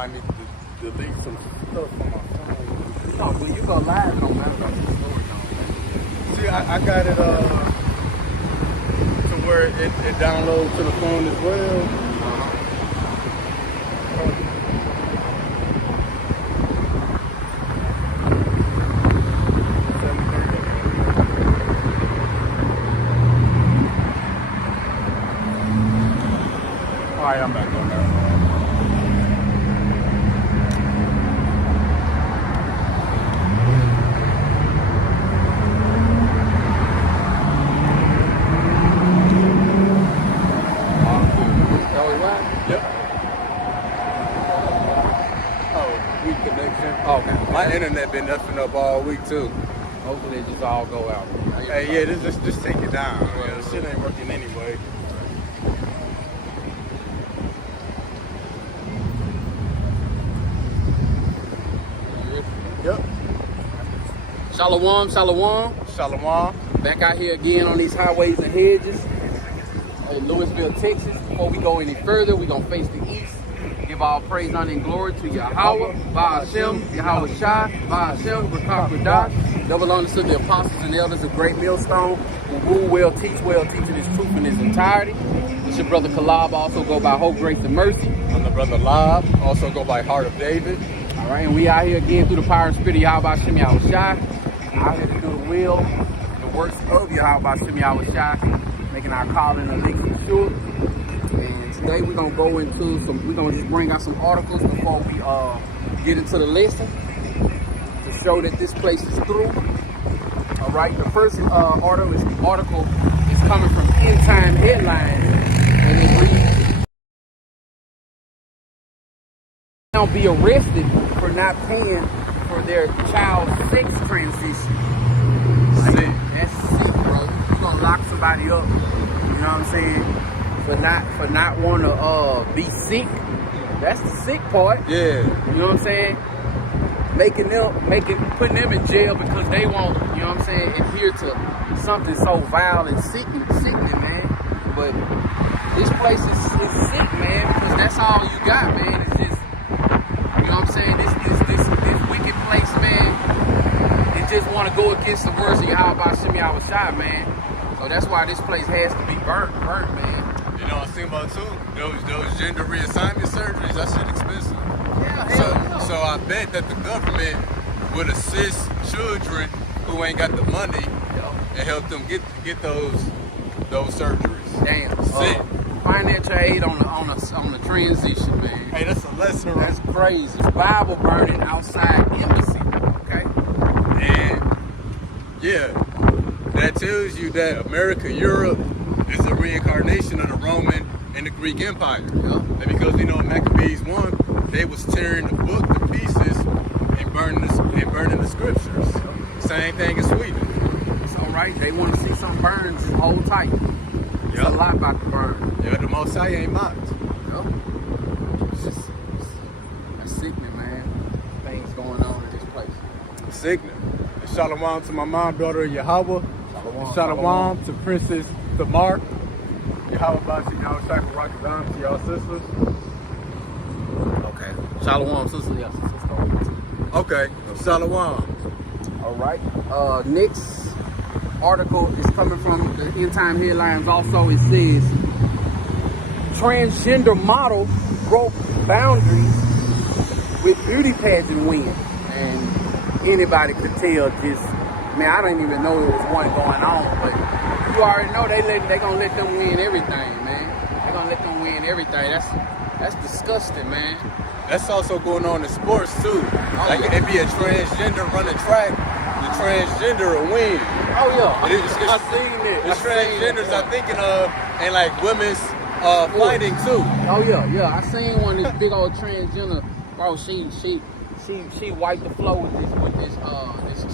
might need to delete some stuff from my phone. No, when you go live, it don't matter about the storage on. See, I got it to where it downloads to the phone as well. All right, I'm back on there. Yep. Oh, weak connection. Okay. My internet been effing up all week too. Hopefully it just all go out. Hey, yeah, just take it down. Yeah, this shit ain't working anyway. Yep. Shalom, shalom. Shalom. Back out here again on these highways and hedges in Louisville, Texas. Before we go any further, we're going to face the east. Give all praise, honor, and glory to Yahweh, Ba'ashem, Yahweh Shai, Ba'ashem, B'Kak, double honor to the apostles and elders of Great Millstone, who rule well, teaching his truth in his entirety. It's your brother Kalab, also go by Hope, Grace, and Mercy. I'm the brother Lob, also go by Heart of David. All right, and we out here again through the power and spirit of Yahweh Shem Yahweh Shai. Out here to do the will, the works of Yahweh Shem Yahweh Shai, making our calling and election sure. And today we're gonna go into we're gonna just bring out some articles before we get into the lesson to show that this place is through. All right, the first article is coming from End Time Headlines, and it reads, "Now be arrested for not paying for their child's sex transition." Like, that's sick, bro. You're gonna lock somebody up, you know what I'm saying, for not want to be sick. That's the sick part. Yeah. You know what I'm saying? Putting them in jail because they won't, you know what I'm saying, adhere to something so vile and sickening, man. But this place is sick, man, because that's all you got, man. It's just, you know what I'm saying, this wicked place, man. They just want to go against the words of Yahweh Shem Yahweh Shai, man. So that's why this place has to be burnt, man. You know, I was thinking about too, those gender reassignment surgeries, that shit expensive. Yeah, So I bet that the government would assist children who ain't got the money and help them get those surgeries. Damn. Sick. Financial aid on the transition, man. Hey, that's a lesson. That's crazy. Bible burning outside embassy. Okay. And yeah, that tells you that America, Europe is a reincarnation of the Roman and the Greek Empire. Yeah. And because you know Maccabees 1, they was tearing the book to pieces and burning the scriptures. Same thing in Sweden. It's all right. They want to see some burns. Just hold tight. There's a lot about to burn. Yeah, the Most High ain't mocked. Yep. That's sickening, man. Things going on in this place. Sickening. And shalom to my mom, daughter Yahweh. Shalom. Shalom to Princess Tamar. Yahweh Bashi, Yahweh Shai, Rakadam to y'all sisters. Okay. Shalom, sister. Yes, sister. Okay, shalom. All right. Next article is coming from the End Time Headlines. Also, it says transgender model broke boundaries with beauty pageant win, and anybody could tell. Just man, I didn't even know there was one going on, but you already know they gonna let them win everything, man. They gonna let them win everything. That's disgusting, man. That's also going on in sports too. Like if be a transgender running track, the transgender will win. Oh yeah, It's I seen it. The transgenders I'm thinking of, and like women's fighting too. Oh yeah. I seen one of these big old transgender, bro. She wiped the floor with this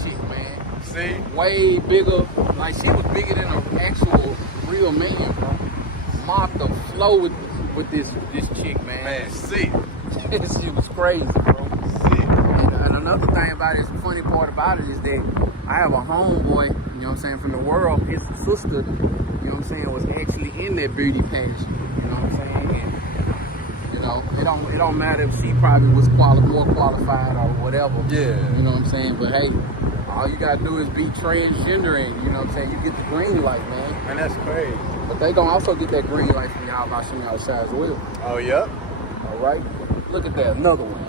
chick, man. See? Way bigger, like she was bigger than an actual real man, bro. Mopped the floor with this chick, man. Man, see. She was crazy, bro. And another thing about it, the funny part about it is that I have a homeboy, you know what I'm saying, from the world. His sister, you know what I'm saying, was actually in that beauty pageant, you know what I'm saying? And, you know, it don't matter if she probably was more qualified or whatever. Yeah. You know what I'm saying? But hey, all you gotta do is be transgender and you know what I'm saying, you get the green light, man. And that's crazy. But they gonna also get that green light from y'all by showing outside as well. Oh, yep. All right. Look at that, another one.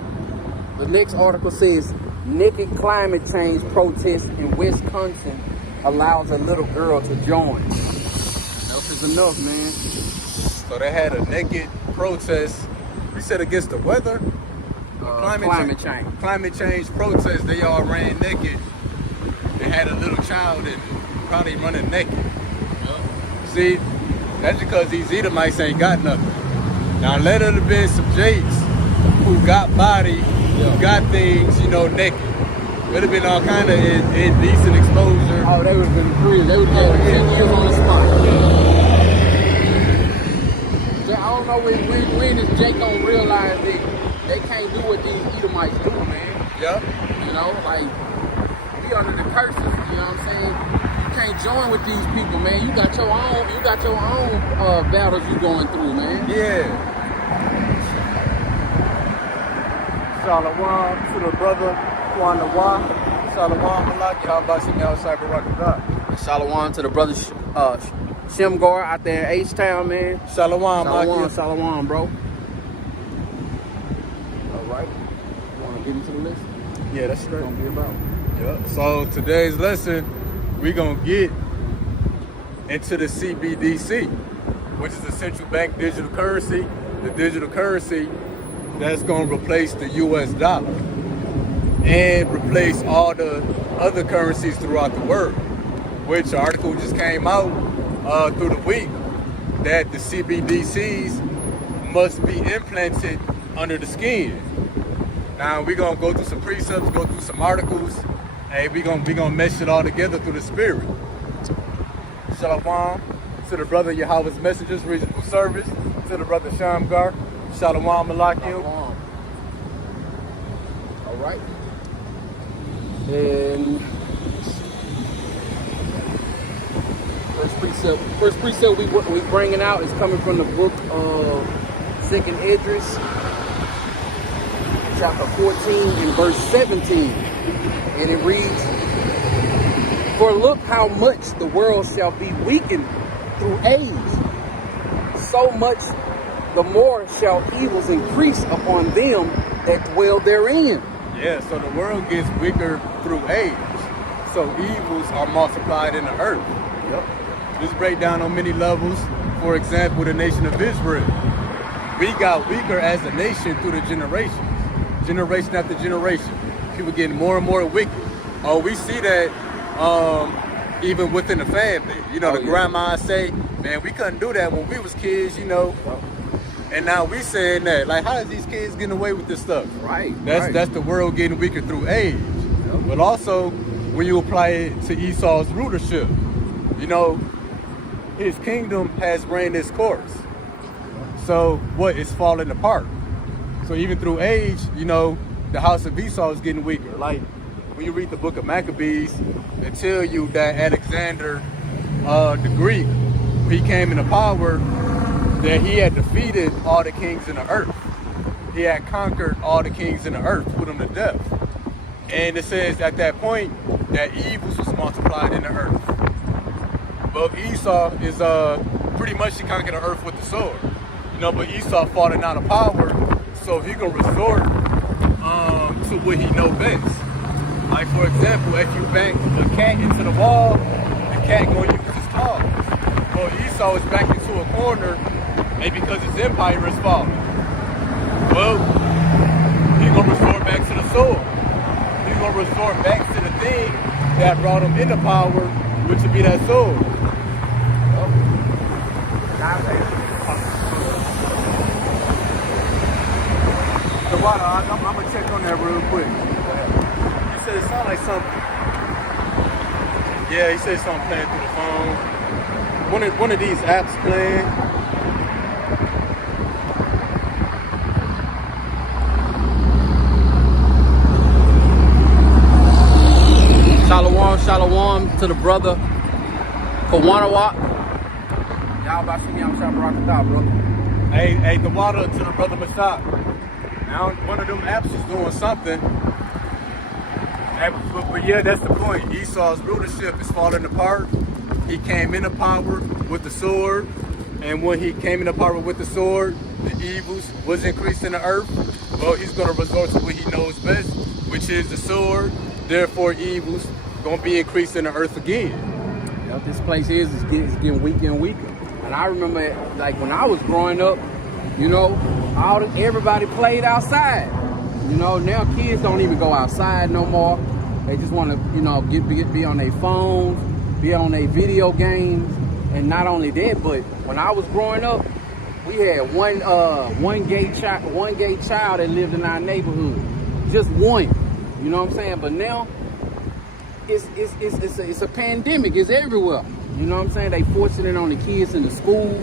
The next article says, naked climate change protest in Wisconsin allows a little girl to join. Enough is enough, man. So they had a naked protest. You said against the weather? Climate change. Climate change protest. They all ran naked. They had a little child and probably running naked. Yep. See, that's because these Edomites ain't got nothing. Now let it have been some Jakes who got body, who got things, you know, naked. Would have been all kind of indecent exposure. Oh, they would have been free. They would have been 10 years on the spot. I don't know when is Jake gonna realize that they can't do what these Edomites do, man. Yep. You know, like, we under the curses, you know what I'm saying? You can't join with these people, man. You got your own battles you going through, man. Yeah. Shalom to the brother Kwanawa. Shalom Malaki. How about you now, Cyber Rocket? Shalom to the brother Shemgar out there in H-Town, man. Shalom, Shalom, bro. All right. You want to get into the list? Yeah, that's straight. Gonna be about. Yeah. So today's lesson, we're gonna get into the CBDC, which is the central bank digital currency. The digital currency that's gonna replace the US dollar and replace all the other currencies throughout the world. Which article just came out through the week that the CBDCs must be implanted under the skin. Now we're gonna go through some precepts, go through some articles, and we gonna mesh it all together through the spirit. Shalom to the brother Yahweh's Messengers Regional Service, to the brother Shamgar. Shalom Malakim. All right. And first precept we bringing out is coming from the book of 2nd Esdras, chapter 14 and verse 17. And it reads, "For look how much the world shall be weakened through age, so much the more shall evils increase upon them that dwell therein." Yeah, so the world gets weaker through age. So evils are multiplied in the earth. Yep. This breakdown on many levels. For example, the nation of Israel. We got weaker as a nation through the generations. Generation after generation. People getting more and more wicked. Oh, we see that even within the family. You know, the grandma say, man, we couldn't do that when we was kids, you know. And now we saying that, like, how is these kids getting away with this stuff? Right. That's the world getting weaker through age. Yep. But also, when you apply it to Esau's rulership, you know, his kingdom has ran its course. So what is falling apart? So even through age, you know, the house of Esau is getting weaker. Like when you read the book of Maccabees, they tell you that Alexander the Greek, when he came into power, that he had defeated all the kings in the earth. He had conquered all the kings in the earth, put them to death. And it says at that point that evils was multiplied in the earth. But Esau is pretty much he conquered the earth with the sword. You know, but Esau falling out of power, so he gonna resort to what he know best. Like for example, if you bank a cat into the wall, the cat gonna use his claws. Well, Esau is backed into a corner, and because his empire is falling, well, he's gonna resort back to the sword. He's gonna resort back to the thing that brought him into power, which would be that sword. The water, I'm gonna check on that real quick. You said it sounded like something. Yeah, he said something playing through the phone. One of these apps playing. Shalom to the brother Kawanawa. Y'all about to see me, I'm trying to rock the top, bro. Hey, the water to the brother Mashak. Now one of them apps is doing something. But yeah, that's the point. Esau's rulership is falling apart. He came into power with the sword, and when he came into power with the sword, the evils was increased in the earth. Well, he's gonna resort to what he knows best, which is the sword. Therefore, evils gonna be increased in the earth again. Yep, this place is getting weaker and weaker. And I remember, like, when I was growing up, you know, everybody played outside. You know, now kids don't even go outside no more. They just want to, you know, be on their phones, be on their video games. And not only that, but when I was growing up, we had one gay child that lived in our neighborhood. Just one. You know what I'm saying? But now it's a pandemic. It's everywhere. You know what I'm saying? They forcing it on the kids in the school.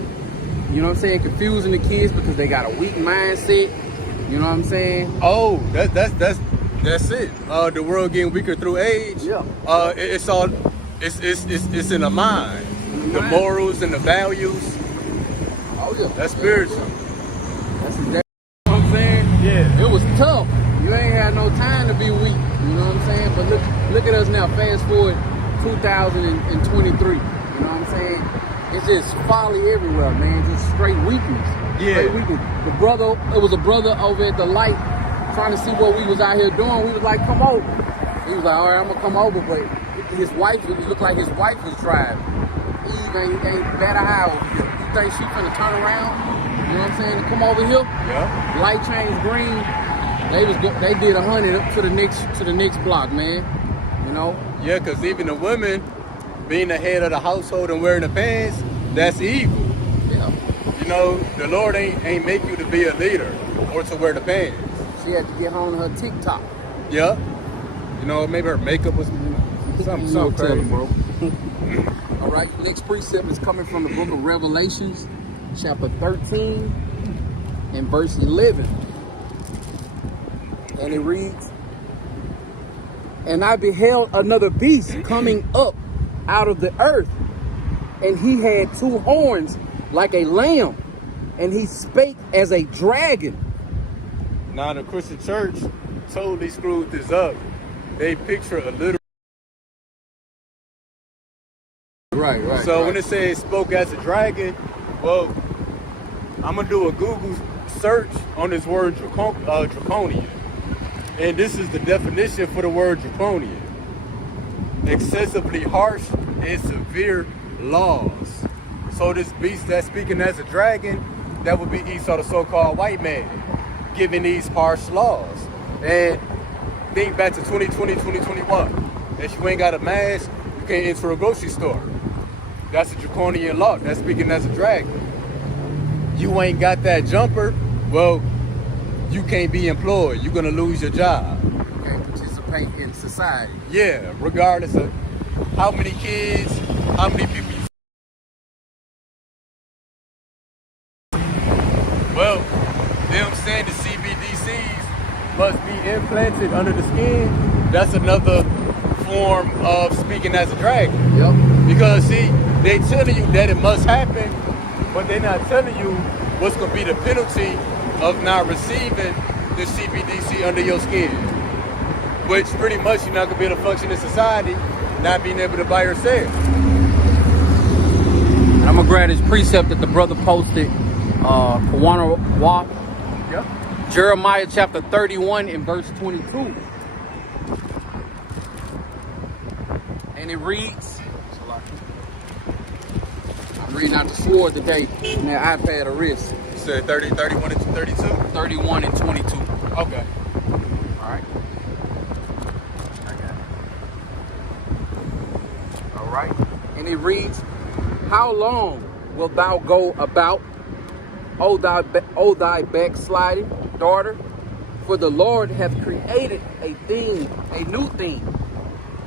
You know what I'm saying? Confusing the kids because they got a weak mindset. You know what I'm saying? Oh, that's it. The world getting weaker through age. Yeah. It's in the mind. The morals and the values. Oh yeah. That's spiritual. That's exactly what I'm saying. Yeah. It was tough. You ain't had no time to be weak. You know what I'm saying? But look at us now. Fast forward 2023. You know what I'm saying? It's just folly everywhere, man. Just straight weakness. Yeah. Straight weakness. It was a brother over at the light trying to see what we was out here doing. We was like, come over. He was like, all right, I'm gonna come over, but his wife, it looked like his wife was driving. Eve ain't better eye over here. You think she finna turn around? You know what I'm saying? To come over here. Yeah. Light changed green. They did 100 up to the next block, man. You know? Yeah, because even the women being the head of the household and wearing the pants, that's evil. Yeah. You know, the Lord ain't make you to be a leader or to wear the pants. She had to get home to her TikTok. Yeah. You know, maybe her makeup was something crazy, bro. All right, next precept is coming from the book of Revelations, chapter 13 and verse 11. And it reads, "And I beheld another beast coming up out of the earth, and he had two horns like a lamb, and he spake as a dragon." Now, the Christian church totally screwed this up. They picture a literal. Right. So when it says spoke as a dragon, well, I'm gonna do a Google search on this word draconian, and this is the definition for the word draconian: excessively harsh and severe laws. So this beast that's speaking as a dragon, that would be Esau, the so-called white man, giving these harsh laws. And think back to 2020, 2021. If you ain't got a mask, you can't enter a grocery store. That's a draconian law. That's speaking as a dragon. You ain't got that jumper, well, you can't be employed. You're gonna lose your job. You can't participate in society. Yeah, regardless of how many kids, how many people you. Well, them saying the CBDCs must be implanted under the skin, that's another form of speaking as a dragon. Yep. Because see, they telling you that it must happen, but they're not telling you what's gonna be the penalty of not receiving the CBDC under your skin. Which pretty much you're not gonna be able to function in society, not being able to buy or sell. I'm gonna grab this precept that the brother posted, Kawana Walk. Yep. Jeremiah chapter 31 and verse 22. And it reads, I'm reading out the sword today in that iPad or wrist. You said 31 and 32? 31 and 22. Okay. All right. I got it. All right. And it reads, "How long wilt thou go about, O thy backsliding daughter? For the Lord hath created a new thing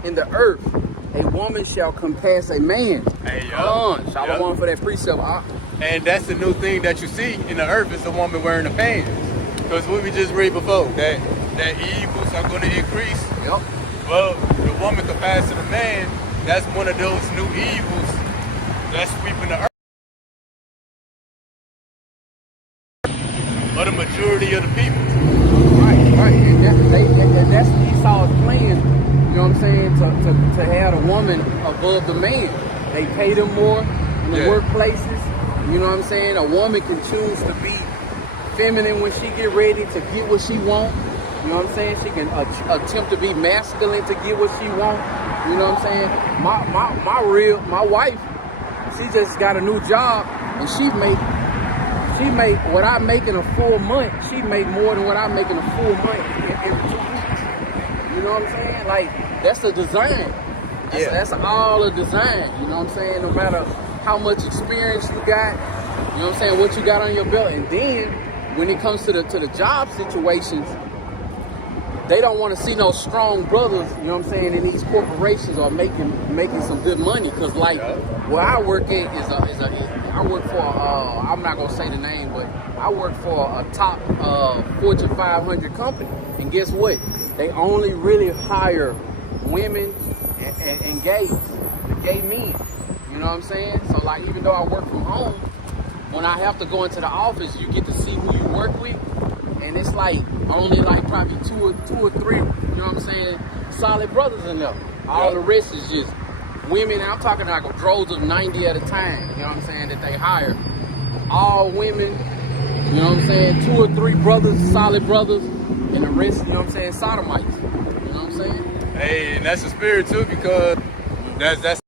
in the earth. A woman shall compass a man." Hey, Shalom for that precept. And that's the new thing that you see in the earth is a woman wearing the pants. Because what we just read before, that evils are going to increase. Yep. Well, the woman compassing a man, that's one of those new evils that's sweeping the earth. of the majority of the people. Right. And that's Esau's plan, you know what I'm saying, to have the woman above the man. They pay them more in the workplaces, you know what I'm saying? A woman can choose to be feminine when she get ready to get what she want. You know what I'm saying? She can attempt to be masculine to get what she want. You know what I'm saying? My wife, she just got a new job and she make what I make in a full month. She make more than what I make in a full month every 2 weeks. You know what I'm saying? Like, that's a design. That's all a design. You know what I'm saying? No matter how much experience you got, you know what I'm saying, what you got on your belt. And then when it comes to the job situations, they don't want to see no strong brothers, you know what I'm saying, in these corporations are making some good money. Cause like where I work at I work for I'm not gonna say the name, but I work for a top Fortune 500 company. And guess what? They only really hire women and gays, the gay men. You know what I'm saying? So like, even though I work from home, when I have to go into the office, you get to see who you work with. And it's like only like probably two or three, you know what I'm saying, solid brothers in there. All the rest is just women. I'm talking like droves of 90 at a time, you know what I'm saying, that they hire. All women, you know what I'm saying, 2 or 3 brothers, solid brothers, and the rest, you know what I'm saying, sodomites. You know what I'm saying? Hey, and that's the spirit too, because that's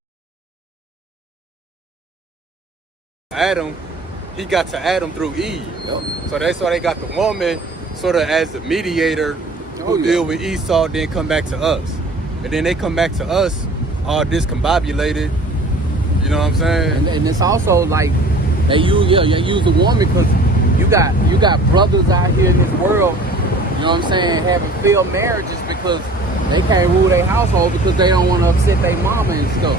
Adam. He got to Adam through Eve. So that's why they got the woman sort of as the mediator who deal with Esau, then come back to us. And then they come back to us all discombobulated. You know what I'm saying? And it's also like they use the woman because you got brothers out here in this world, you know what I'm saying, having failed marriages because they can't rule their household because they don't want to upset their mama and stuff.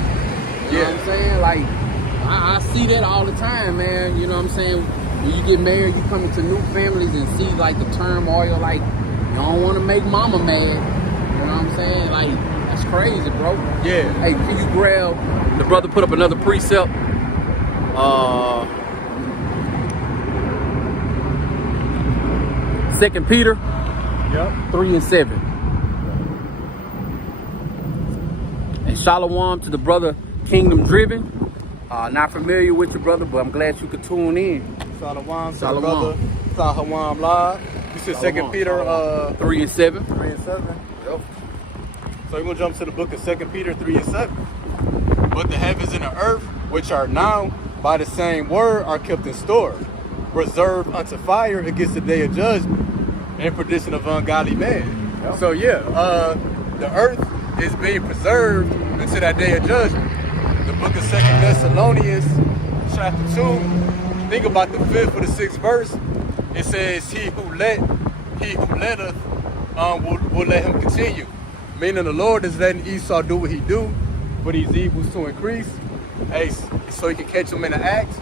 You know what I'm saying? Like, I see that all the time, man. You know what I'm saying? When you get married, you come into new families and see like the turmoil, like you don't want to make mama mad. You know what I'm saying? Like, that's crazy, bro. Yeah. Hey, can you grab, the brother put up another precept. 2 Peter 3 and 7. And shalom to the brother Kingdom Driven. Not familiar with your brother, but I'm glad you could tune in. Shalom to the brother Shalom Live. You said 2 Peter 3 and 7. 3 and 7. Yep. So we're gonna jump to the book of 2 Peter 3 and 7. But the heavens and the earth, which are now by the same word, are kept in store, reserved unto fire against the day of judgment and perdition of ungodly men. Yep. So the earth is being preserved until that day of judgment. The book of 2 Thessalonians, chapter 2, think about the 5th or the 6th verse. It says, he who letteth will let him continue. Meaning the Lord is letting Esau do what he do for these evils to increase, so he can catch them in the act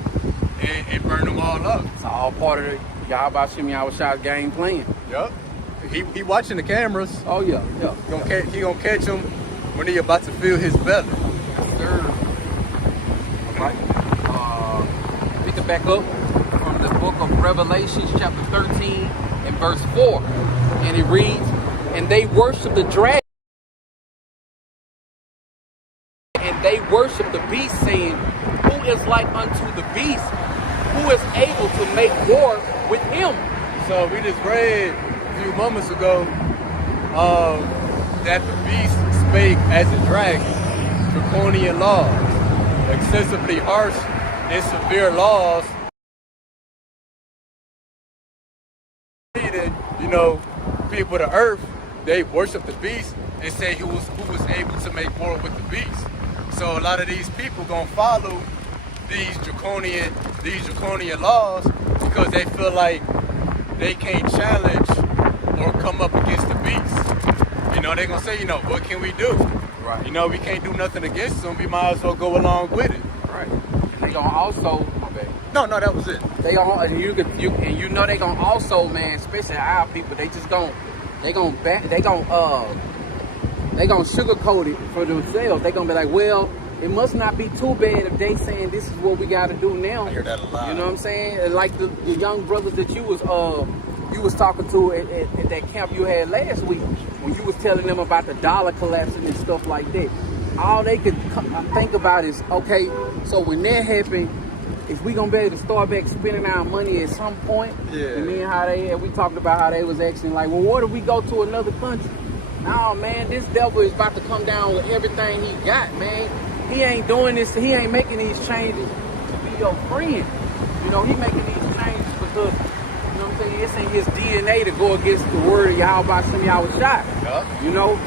and burn them all up. It's all part of the Yahweh Shimmy game plan. Yup. He watching the cameras. Oh yeah. He gonna catch him when he about to fill his belly. Yes, sir. Right. Pick it back up from the book of Revelation, chapter 13 and verse 4. And it reads, and they worship the dragon, and they worship the beast, saying, who is like unto the beast? Who is able to make war with him? So we just read a few moments ago that the beast spake as a dragon, draconian laws, excessively harsh and severe laws. You know, people of the earth, they worship the beast and say who was able to make war with the beast. So a lot of these people gonna follow these draconian laws because they feel like they can't challenge or come up against the beast. You know, they're gonna say, you know, what can we do? Right. You know, we can't do nothing against them. We might as well go along with it. Right. And they gonna also, my bad. No, that was it. They gonna, and you know they gonna also, man, especially our people, they gonna sugarcoat it for themselves. They gonna be like, well, it must not be too bad if they saying this is what we got to do now. I hear that a lot. You know what I'm saying? And like the young brothers that you was talking to at that camp you had last week, when you was telling them about the dollar collapsing and stuff like that. All they could think about is, okay, so when that happened, is we gonna be able to start back spending our money at some point? Yeah. And then we talked about how they was acting like, well, what if we go to another country? No, man, this devil is about to come down with everything he got, man. He ain't doing this, he ain't making these changes to be your friend. You know, he making these changes because, you know what I'm saying, it's in his DNA to go against the word of Yahweh Shem Yahweh Shai. Yeah. You know,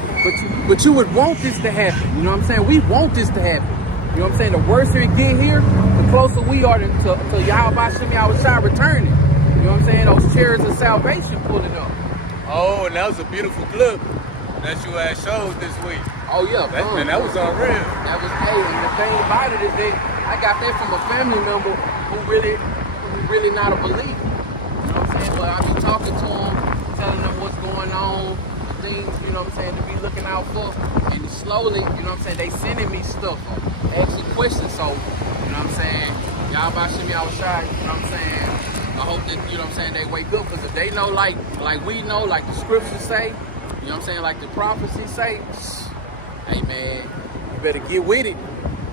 but you would want this to happen. You know what I'm saying? We want this to happen. You know what I'm saying? The worse it get here, the closer we are to Yahweh Shem Yahweh Shai returning. You know what I'm saying? Those chariots of salvation pulling up. Oh, and that was a beautiful clip that you had showed this week. Oh yeah, Man, that was unreal. That was, hey, and the thing about it is that I got that from a family member who really not a believer. You know what I'm saying? But I be talking to them, telling them what's going on, things, you know what I'm saying, to be looking out for. And slowly, you know what I'm saying, they sending me stuff, asking questions. So, you know what I'm saying, y'all about Shem Yahweh Shai, you know what I'm saying? I hope that, you know what I'm saying, they wake up, because if they know like we know, like the scriptures say, you know what I'm saying, like the prophecy say, hey man, you better get with it.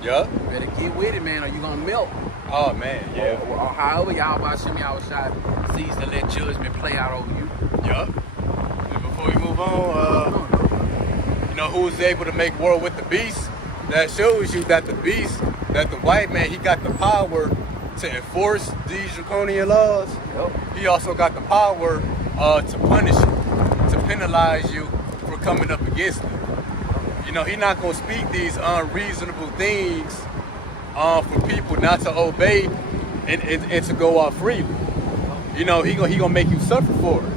Yeah. You better get with it, man, or you gonna melt. Oh man, yeah. Or however y'all about Shem Yahweh Shai sees to let judgment play out over you. Yeah. And before we move on, you know who was able to make war with the beast? That shows you that the beast, that the white man, he got the power to enforce these draconian laws. Yep. He also got the power to punish you, to penalize you for coming up against him. You know, he's not gonna speak these unreasonable things for people not to obey and to go off freely. You know, he gonna make you suffer for it.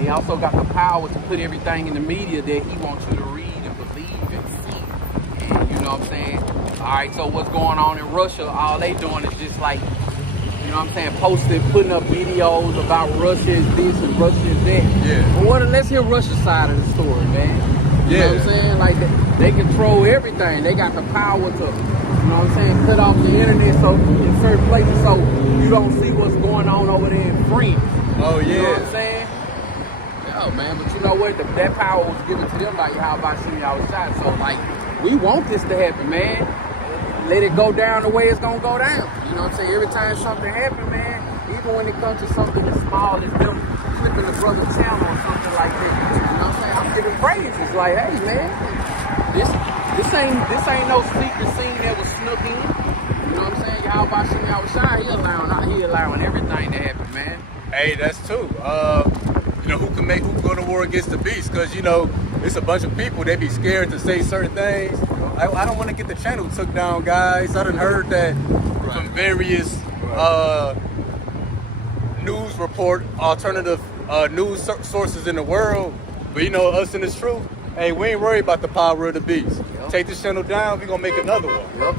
He also got the power to put everything in the media that he wants you to read and believe and see. And you know what I'm saying? All right, so what's going on in Russia? All they doing is just like, you know what I'm saying, putting up videos about Russia is this and Russia is that. Yeah. But let's hear Russia's side of the story, man. You know what I'm saying? Like they control everything. They got the power to, you know what I'm saying, cut off the internet so in certain places so you don't see what's going on over there in France. Oh yeah. You know what I'm saying? Yeah, man. But you know what? That power was given to them by Yahweh Shem Yahweh Shai. So like, we want this to happen, man. Let it go down the way it's gonna go down. You know what I'm saying? Every time something happens, man, even when it comes to something as small as them flipping the brother channel or something like that, you know what I'm saying? I'm giving praises. Like, hey man, this ain't no secret scene that was snuck in. You know what I'm saying? Yahweh Shem Yahweh Shai, he allowing everything to happen, man. Hey, that's true. You know, who can go to war against the beast? Because, you know, it's a bunch of people, they be scared to say certain things. I don't want to get the channel took down, guys. I done heard that from various news report, alternative news sources in the world. But, you know, us in this truth, hey, we ain't worried about the power of the beast. Yep. Take this channel down, we gonna make another one. Yep.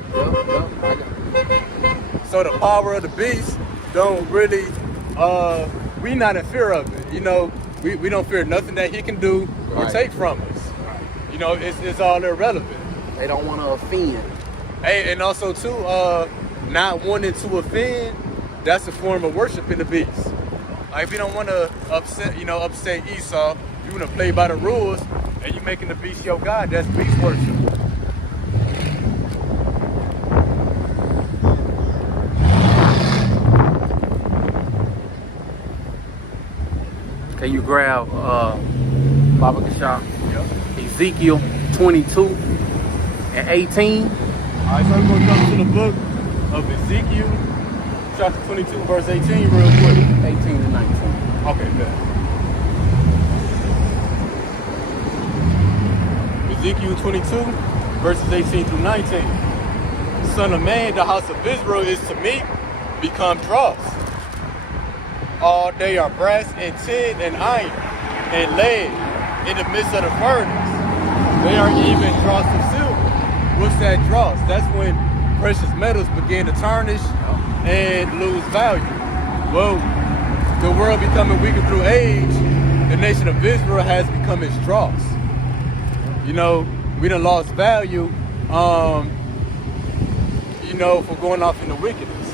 So the power of the beast don't really, we not in fear of it. You know, we don't fear nothing that he can do or take from us. Right. You know, it's all irrelevant. They don't want to offend. Hey, and also too, not wanting to offend, that's a form of worshiping the beast. Like if you don't want to upset Esau, you want to play by the rules, and you making the beast your God, that's beast worship. Can you grab Baba Kashaf? Yep. Ezekiel 22 and 18. All right, so we're going to jump to the book of Ezekiel, chapter 22, verse 18, real quick. 18 to 19. Okay, good. Ezekiel 22, verses 18 through 19. Son of man, the house of Israel is to me become dross. All they are brass and tin and iron and lead in the midst of the furnace. They are even dross of silver. What's that dross? That's when precious metals begin to tarnish and lose value. Well, the world becoming weaker through age, the nation of Israel has become its dross. You know, we done lost value for going off into wickedness.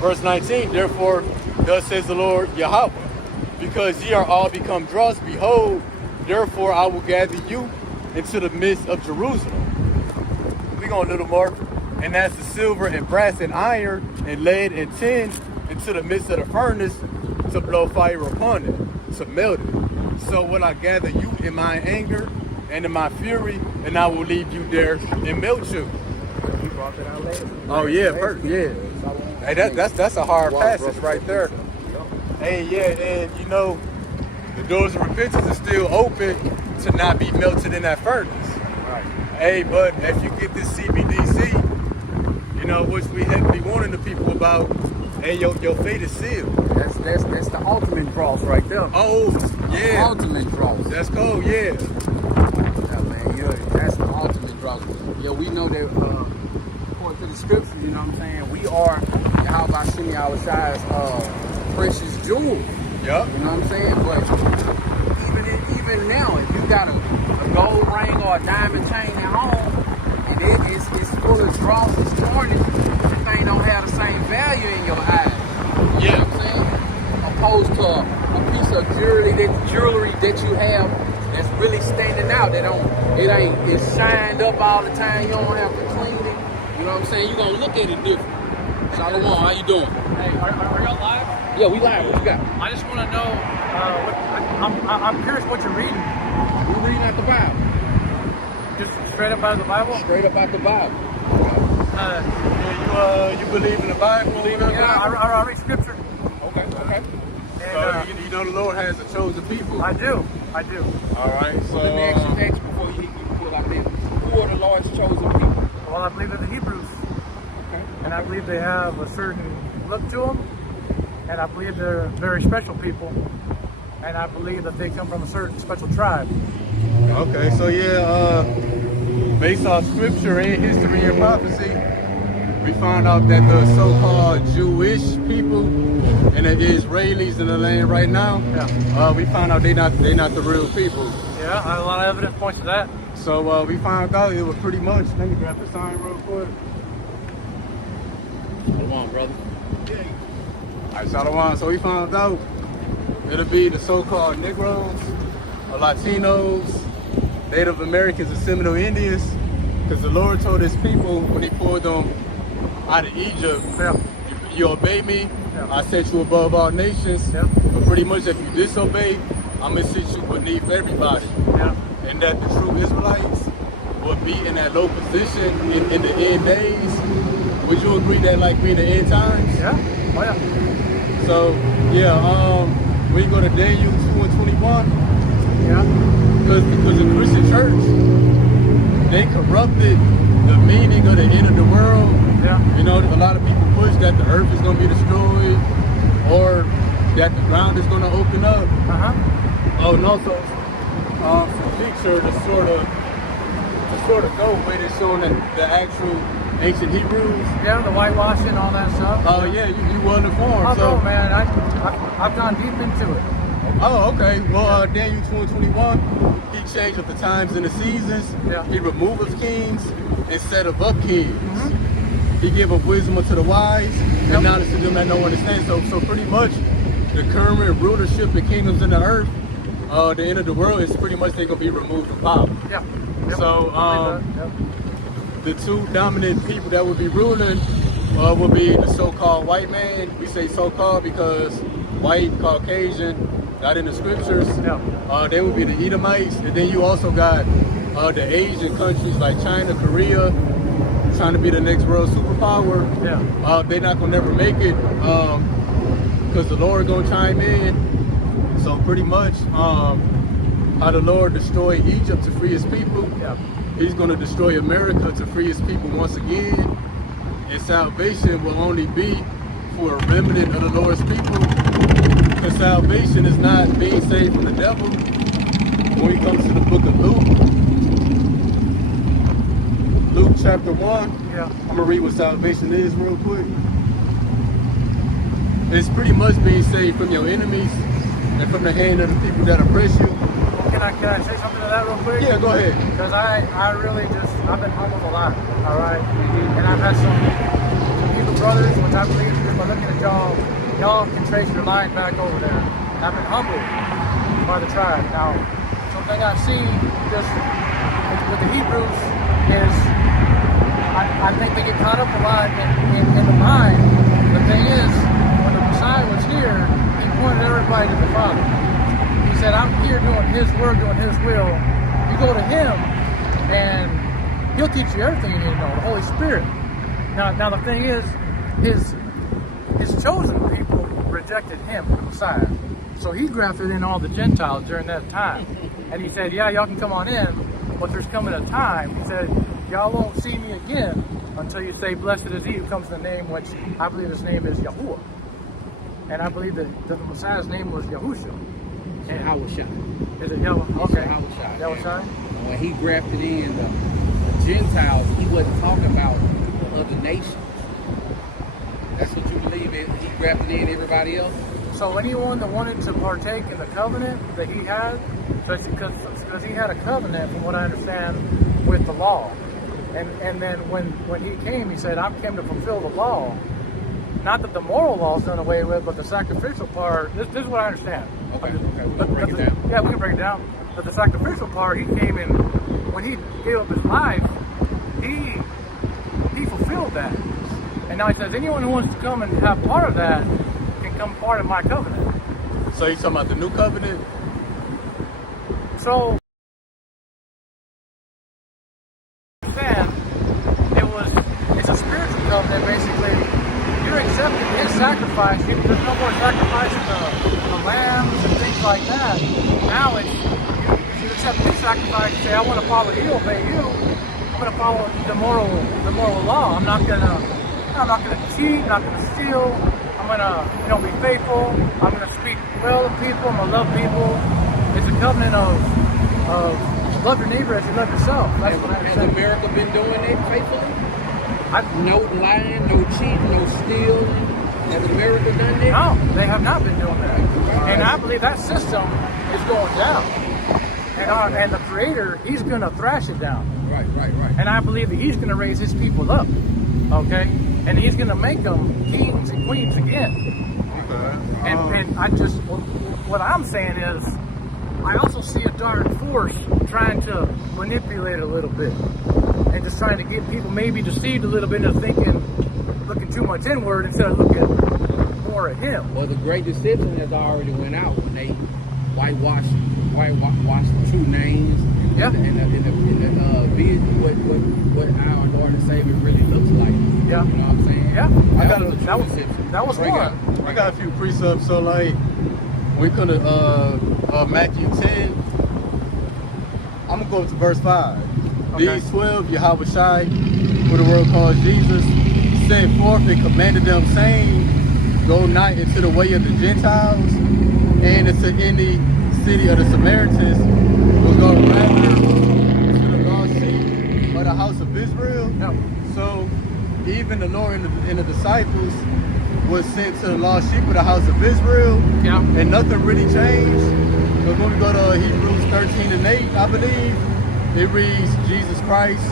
Verse 19, therefore, thus says the Lord Yahweh, because ye are all become dross, behold, therefore I will gather you into the midst of Jerusalem. We go a little more, and that's the silver and brass and iron and lead and tin into the midst of the furnace to blow fire upon it, to melt it. So will I gather you in my anger and in my fury, and I will leave you there and melt you. Oh yeah, perfect. Yeah. Hey, that's a hard passage right there. Hey, yeah, and the doors of repentance are still open to not be melted in that furnace. Right. Hey, but if you get this CBDC, which we heavily warning the people about, hey, your fate is sealed. That's the ultimate cross right there. Oh, yeah. The ultimate cross. That's cool, yeah. Yeah, man, that's the ultimate cross. Yeah, we know that according to the scriptures, you know what I'm saying, we are Yahweh Shimi Awashai's precious jewel. Yep. You know what I'm saying? But even now, if you got a gold ring or a diamond chain at home, and it's full of dross and tarnish, the thing don't have the same value in your eyes. You know what I'm saying? Opposed to a piece of jewelry that you have that's really standing out. It's shined up all the time. You don't have to clean it. You know what I'm saying? You're gonna look at it different. Shalom, how you doing? Hey, are y'all live? Yeah, we live. What you got? I just want to know. I'm curious what you're reading. We're reading out the Bible. Just straight up out of the Bible. Straight up out the Bible. You believe in the Bible? I read scripture. Okay. And, So the Lord has a chosen people. I do. All right. So Let me ask you next before you pull out there. Who are the Lord's chosen people? Well, I believe they're the Hebrews, Okay. and I believe they have a certain look to them, and I believe they're very special people, and I believe that they come from a certain special tribe. okay. So based on scripture and history and prophecy, we found out that the so-called Jewish people and the Israelis in the land right now, we found out they're not the real people. Yeah, a lot of evidence points to that. So we found out it was pretty much. Let me grab the sign real quick. Come on, brother. All right, Shalom. So we found out it'll be the so-called Negroes, Latinos, Native Americans, and Seminole Indians, because the Lord told His people when He pulled them out of Egypt, you obey me, I set you above all nations. But pretty much if you disobey, I'm gonna sit you beneath everybody. And that the true Israelites will be in that low position in the end days. Would you agree that like we in the end times? Yeah. Oh yeah. So we go to Daniel 2 and 21. Yeah. Because the Christian church, they corrupted the meaning of the end of the world. Yeah. A lot of people push that the earth is gonna be destroyed or that the ground is gonna open up. Oh no, so some picture to sort of go with it, showing the actual ancient Hebrews. Yeah, the whitewashing, all that stuff. Oh yeah, you well informed. Oh So no, man, I've gone deep into it. oh, okay. Well, Daniel 2 and 21, he changed up the times and the seasons. Yeah. He removed kings instead of up kings. He gave up wisdom unto the wise and knowledge to them that no understand. So pretty much the current rulership and kingdoms in the earth, the end of the world is pretty much they're gonna be removed from power. Yeah. So the two dominant people that would be ruling would be the so-called white man. We say so-called because white, Caucasian, not in the scriptures. They would be the Edomites, and then you also got the Asian countries like China, Korea, trying to be the next world superpower. They're not gonna never make it because the Lord gonna chime in. So pretty much how the Lord destroyed Egypt to free His people, He's gonna destroy America to free His people once again. And salvation will only be for a remnant of the Lord's people. Because salvation is not being saved from the devil. When it comes to the book of Luke chapter 1, I'm gonna read what salvation is real quick. It's pretty much being saved from your enemies and from the hand of the people that oppress you. Can I say something to that real quick? Yeah, go ahead. Because I really I've been humbled a lot, all right? And I've had some the brothers, which I believe just by looking at y'all can trace your line back over there. I've been humbled by the tribe. Now, something I see just with the Hebrews is I think they get caught up a lot in the mind. The thing is, when the Messiah was here, he pointed everybody to the Father. He said, I'm here doing his work, doing his will. You go to him and he'll teach you everything you need to know, the Holy Spirit. Now the thing is, his chosen people rejected him, the Messiah. So he grafted in all the Gentiles during that time. And he said, yeah, y'all can come on in, but there's coming a time, he said, y'all won't see me again until you say, blessed is he who comes in the name, which I believe his name is Yahuwah. And I believe that the Messiah's name was Yahusha. And Yahushua. Is it Yahweh? Okay. Yahushua. Yahushua? When he grafted in the Gentiles, he wasn't talking about the other nations. That's what you believe in? He grafted in everybody else? So anyone that wanted to partake in the covenant that he had, because he had a covenant, from what I understand, with the law. And then when he came, he said, I came to fulfill the law. Not that the moral law is done away with, but the sacrificial part, this is what I understand. Okay, we can break it down. Yeah, we can break it down. But the sacrificial part, he came in, when he gave up his life, he fulfilled that. And now he says, anyone who wants to come and have part of that can come part of my covenant. So you talking about the new covenant? So, it's a spiritual covenant, basically. You're accepting his sacrifice. There's no more sacrificing the lambs and things like that. Now you accept his sacrifice and say, I want to follow you, obey you. I'm going to follow the moral law. I'm not gonna cheat, not gonna steal. I'm gonna be faithful. I'm gonna speak well to people. I'm gonna love people. It's a covenant of love your neighbor as you love yourself. That's what I Has America been doing it faithfully? No lying, no cheating, no stealing. Has America done that? No, they have not been doing that. And I believe that system is going down. And the Creator, he's going to thrash it down. Right. And I believe that he's going to raise his people up. Okay? And he's going to make them kings and queens again. And I just, what I'm saying is, I also see a dark force trying to manipulate a little bit. And just trying to get people maybe deceived a little bit into looking too much inward instead of looking more at him. Well, the great deception has already went out when they whitewashed the true names. Yeah. And the vision, what our Lord and Savior really looks like. Yeah. You know what I'm saying? Yeah. That was one. I got a few precepts. So like, we could Matthew 10. I'm gonna go up to verse 5. Okay. These 12 Yahushai, who the world calls Jesus, sent forth and commanded them, saying, go not into the way of the Gentiles, and into any city of the Samaritans, but go rather to the lost sheep of the house of Israel. No. So even the Lord and the disciples was sent to the lost sheep of the house of Israel, Yeah. and nothing really changed. But when we go to Hebrews 13:8, I believe, it reads, Jesus Christ,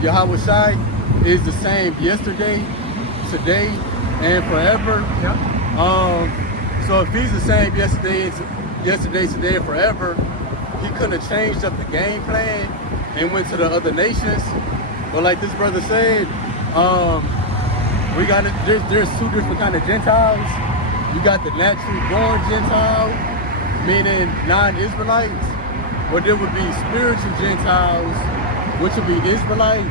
Yahushai, is the same yesterday, today, and forever. Yeah. So if he's the same yesterday, today, and forever, he couldn't have changed up the game plan and went to the other nations. But like this brother said, we got there's two different kind of Gentiles. You got the naturally born Gentile, meaning non-Israelites, or there would be spiritual Gentiles, which would be Israelite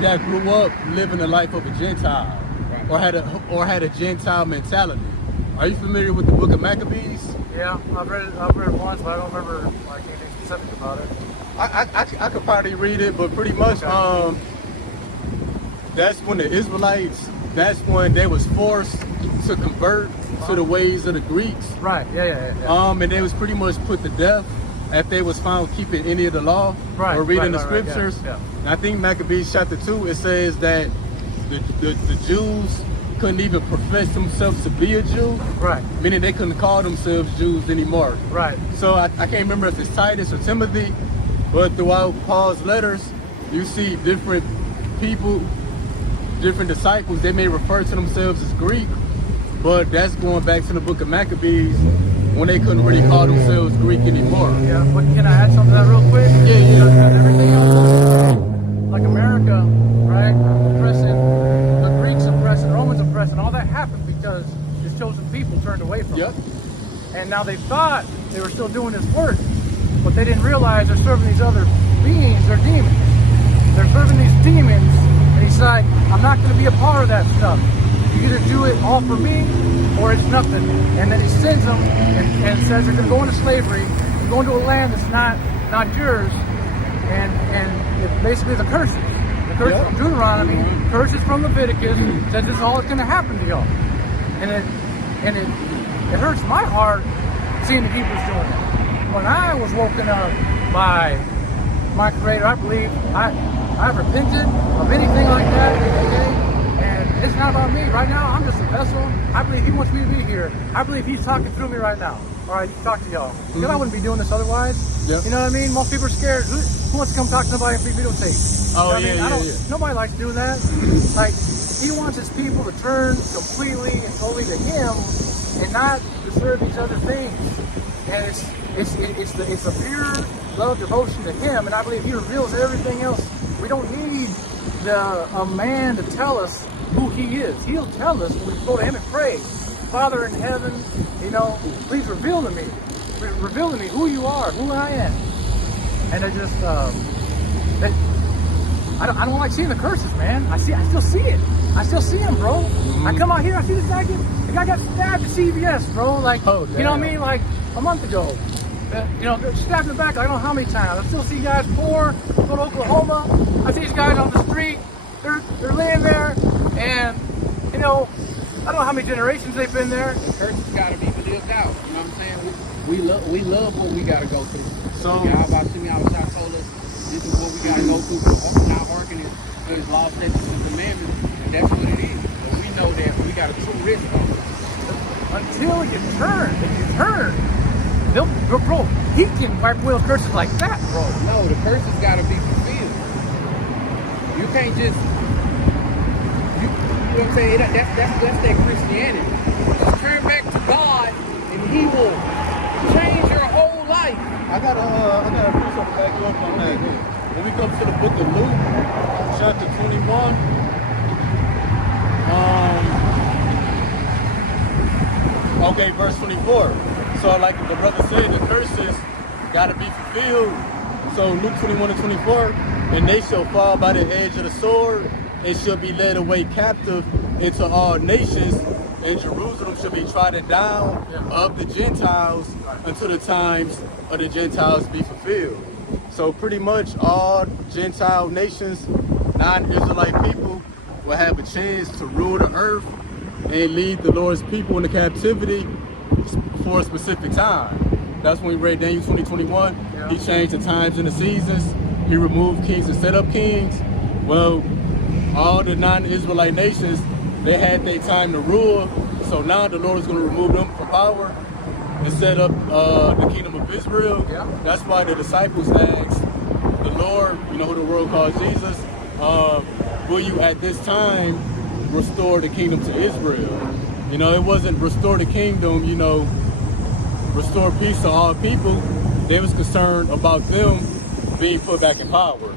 that grew up living the life of a Gentile, or had a Gentile mentality. Are you familiar with the book of Maccabees? Yeah, I've read it once, but I don't remember like anything specific about it. I could probably read it, but pretty much that's when the Israelites, that's when they was forced to convert to the ways of the Greeks. Right. Yeah. And they was pretty much put to death if they was found keeping any of the law or reading the scriptures. Yeah. And I think Maccabees chapter 2, it says that the Jews couldn't even profess themselves to be a Jew. Right. Meaning they couldn't call themselves Jews anymore. Right. So I can't remember if it's Titus or Timothy, but throughout Paul's letters, you see different people different disciples, they may refer to themselves as Greek, but that's going back to the book of Maccabees when they couldn't really call themselves Greek anymore. Yeah, but can I add something to that real quick? Yeah. Because everything else, like America, right, oppressing, the Greeks oppressing, the Romans oppressing, all that happened because his chosen people turned away from him. And now they thought they were still doing his work, but they didn't realize they're serving these other beings, they're demons. They're serving these demons, and he's like, I'm not going to be a part of that stuff. You either do it all for me, or it's nothing. And then he sends them and says they're going to go into slavery, go into a land that's not yours, and it basically the curses. The curses from Deuteronomy, curses from Leviticus, says this is all that's going to happen to y'all. And it hurts my heart seeing the Hebrews doing it. When I was woken up by my Creator, I believe I've repented of anything like that, and it's not about me. Right now, I'm just a vessel. I believe He wants me to be here. I believe He's talking through me right now. All right, talk to y'all. Because I wouldn't be doing this otherwise. You know what I mean? Most people are scared. Who wants to come talk to somebody in free videotape? Oh, you know what I mean? Nobody likes doing that. Like, He wants His people to turn completely and totally to Him and not to serve these other things. And it's a pure love devotion to Him, and I believe He reveals everything else. We don't need a man to tell us who He is. He'll tell us when we go to Him and pray. Father in heaven, please reveal to me who You are, who I am. And I don't like seeing the curses, man. I still see it. I still see them, bro. I come out here, I see this guy the guy got stabbed at CBS, bro. Like, you know what I mean? Like a month ago. Stabbed in the back, I don't know how many times. I still see guys go to Oklahoma. I see these guys on the street. They're laying there, and I don't know how many generations they've been there. Curses gotta be lived out. You know what I'm saying? We love what we gotta go through. So Yahweh told us this is what we gotta go through for not working it. His law, statutes, and commandments, and that's what it is. But we know that we got a true risk on it. Until you turn, bro, He can wipe away those curses like that, bro. No, the curses gotta be fulfilled. You can't just, you know what I'm saying? That's that Christianity. Just turn back to God, and He will change your whole life. I gotta put something back up on that. When we come to the book of Luke, chapter 21, okay, verse 24. So like the brother said, the curses gotta be fulfilled. So Luke 21 and 24, and they shall fall by the edge of the sword, and shall be led away captive into all nations, and Jerusalem shall be trodden down of the Gentiles until the times of the Gentiles be fulfilled. So pretty much all Gentile nations, non-Israelite people, will have a chance to rule the earth and lead the Lord's people into captivity for a specific time. That's when we read Daniel 20:21. He changed the times and the seasons. He removed kings and set up kings. Well, all the non-Israelite nations, they had their time to rule. So now the Lord is going to remove them from power and set up the kingdom of Israel. That's why the disciples asked the Lord, who the world calls Jesus, will you at this time restore the kingdom to Israel? It wasn't restore the kingdom, restore peace to all people. They was concerned about them being put back in power.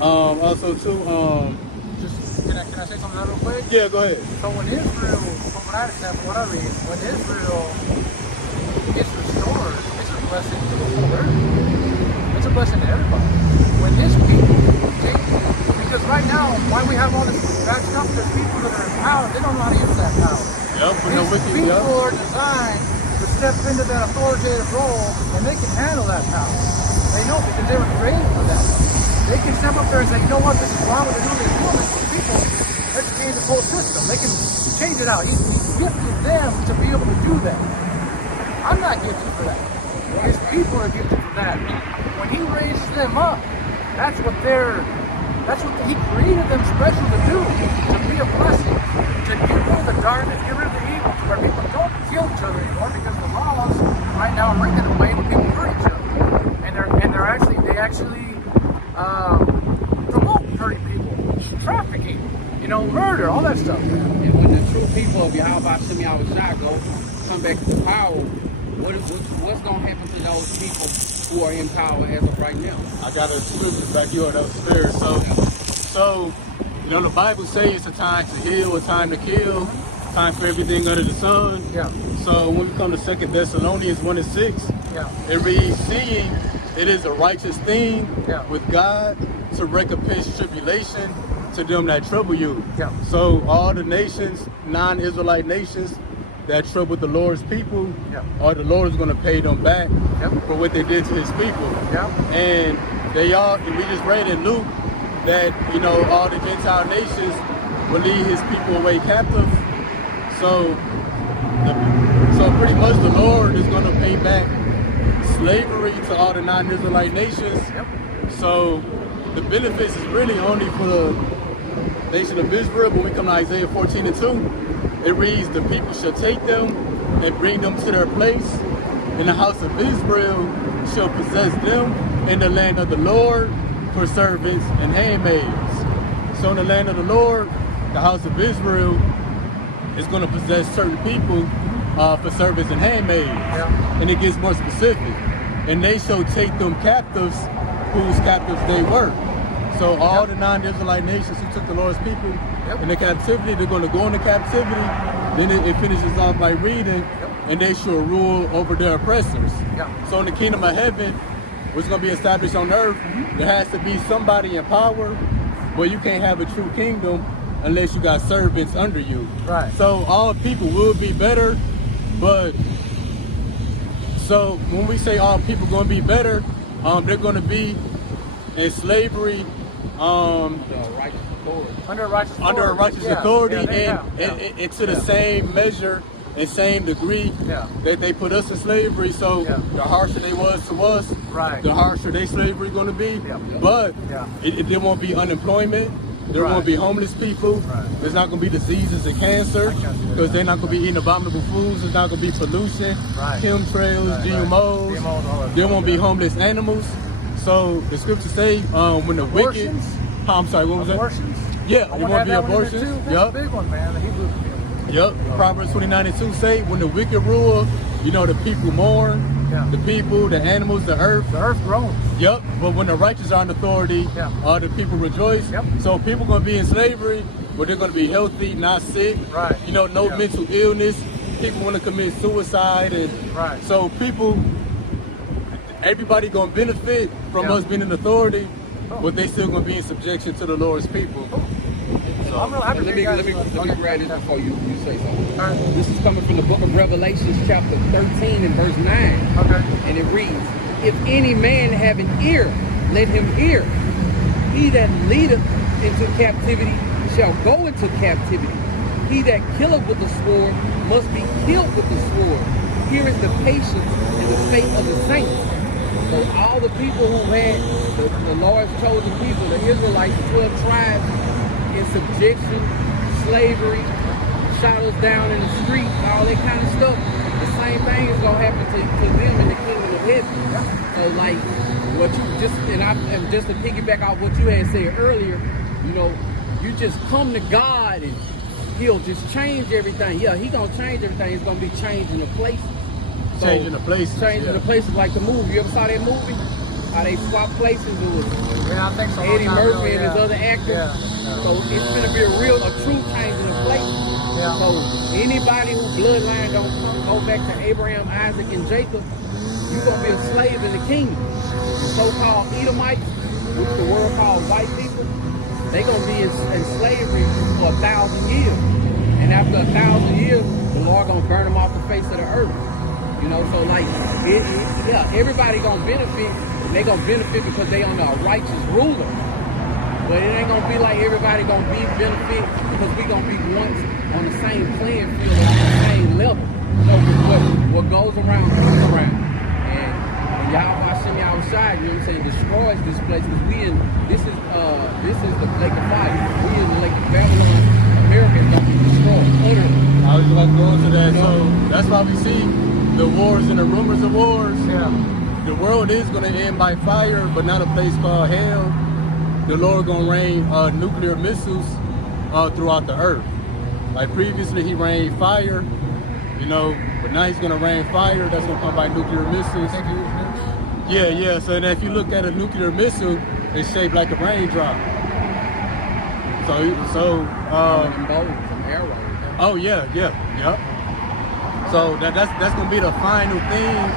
Also too, Can I say something real quick? Yeah, go ahead. So when Israel, from what I understand, from what I read, when Israel gets restored, it's a blessing to the whole earth. It's a blessing to everybody. When His people because right now, why we have all this bad stuff, there's people that are in power, they don't know how to use that power. These people are designed to step into that authoritative role, and they can handle that power. They know because they were created for that. They can step up there and say, you know what, this is wrong with the people. Let's change the whole system. They can change it out. He's gifted them to be able to do that. I'm not gifted for that. His people are gifted for that. When He raises them up, that's what He created them special to do, to be a blessing, to get rid of the darkness, get rid of the evil, to where people don't kill each other anymore because the laws right now are making a way where people hurt each other. And they actually promote hurting people, trafficking. what's going to happen to those people who are in power as of right now? I got a scripture back here that was spirit. So, you know, the Bible says it's a time to heal, a time to kill, time for everything under the sun. Yeah. So when we come to 2 Thessalonians 1:6, Yeah. it reads, seeing it is a righteous thing Yeah. with God to recompense tribulation to them that trouble you. Yeah. So all the nations, non-Israelite nations that trouble the Lord's people, Yeah. or the Lord is going to pay them back Yep. for what they did to his people. Yeah. And they all, we just read in Luke that, you know, all the Gentile nations will lead his people away captive. So pretty much the Lord is going to pay back slavery to all the non-Israelite nations. Yep. So the benefits is really only for the nation of Israel. When we come to Isaiah 14:2, it reads, the people shall take them and bring them to their place, and the house of Israel shall possess them in the land of the Lord for servants and handmaids. So in the land of the Lord, the house of Israel is going to possess certain people for servants and handmaids. Yeah. And it gets more specific. And they shall take them captives whose captives they were. So all the non-Israelite nations who took the Lord's people into captivity, they're going to go into captivity. Then it finishes off by reading, and they shall rule over their oppressors. Yeah. So in the kingdom of heaven, what's going to be established on earth, there has to be somebody in power, but you can't have a true kingdom unless you got servants under you. Right. So all people will be better, but so when we say all people going to be better, they're going to be in slavery, Under a righteous authority, Yeah, and to the same measure and same degree that they put us in slavery. So the harsher they was to us, Right. the harsher their slavery going to be. But there won't be unemployment. There won't be homeless people. Right. There's not going to be diseases and cancer because they're not going to be eating abominable foods. There's not going to be pollution, chemtrails, GMOs. all that There stuff, won't be homeless animals. So the scriptures say when the wicked... Abortions? I'm sorry, what was Abortions? that? Yeah, I there want won't be to add that one in there, abortions. too. That's a big one, man. The Hebrew community. Yep. Proverbs 29:2 say, when the wicked rule, you know, the people mourn, the people, the animals, the earth. The earth groans. Yep. But when the righteous are in authority, the people rejoice. Yep. So people going to be in slavery, but they're going to be healthy, not sick. Right. You know, no mental illness. People want to commit suicide. And so everybody going to benefit from us being in authority, but they still going to be in subjection to the Lord's people. So I'm real happy. Let me grab this before you say something. All right. This is coming from the book of Revelations, chapter 13 and verse 9. Okay. And it reads, if any man have an ear, let him hear. He that leadeth into captivity shall go into captivity. He that killeth with the sword must be killed with the sword. Here is the patience and the faith of the saints. So all the people who had the Lord's chosen people, the Israelites, the 12 tribes, in subjection, slavery, shot us down in the street, all that kind of stuff, the same thing is going to happen to them in the kingdom of heaven. So like, what you just, and just to piggyback off what you had said earlier, you know, you just come to God and he'll just change everything. Yeah, he going to change everything. It's going to be changing the place. So, changing the places. Changing the places like the movie. You ever saw that movie? How they swap places with I think so. Eddie Murphy and his other actors. So it's gonna be a true change in the place. So anybody whose bloodline don't go back to Abraham, Isaac, and Jacob, you're gonna be a slave in the kingdom. The so-called Edomites, which the world calls white people, they're gonna be in slavery for 1,000 years. And after 1,000 years, the Lord gonna burn them off the face of the earth. You know, so like, everybody gonna benefit. They gonna benefit because they under a righteous ruler. But it ain't gonna be like everybody gonna be benefit because we gonna be once on the same playing field, on the same level. So what goes around comes around. And when Yahweh Hashem Yahushua, you know what I'm saying, destroys this place, because this is the lake of fire. We in the lake of Babylon. America is gonna be destroyed utterly. I was about to go into that. So that's why we see the wars and the rumors of wars. The world is going to end by fire, but not a place called hell. The Lord going to rain nuclear missiles throughout the earth. Like previously, he rained fire, you know, but now he's gonna rain fire that's gonna come by nuclear missiles. Yeah. So then if you look at a nuclear missile, it's shaped like a raindrop. So oh yeah. So that's gonna be the final thing.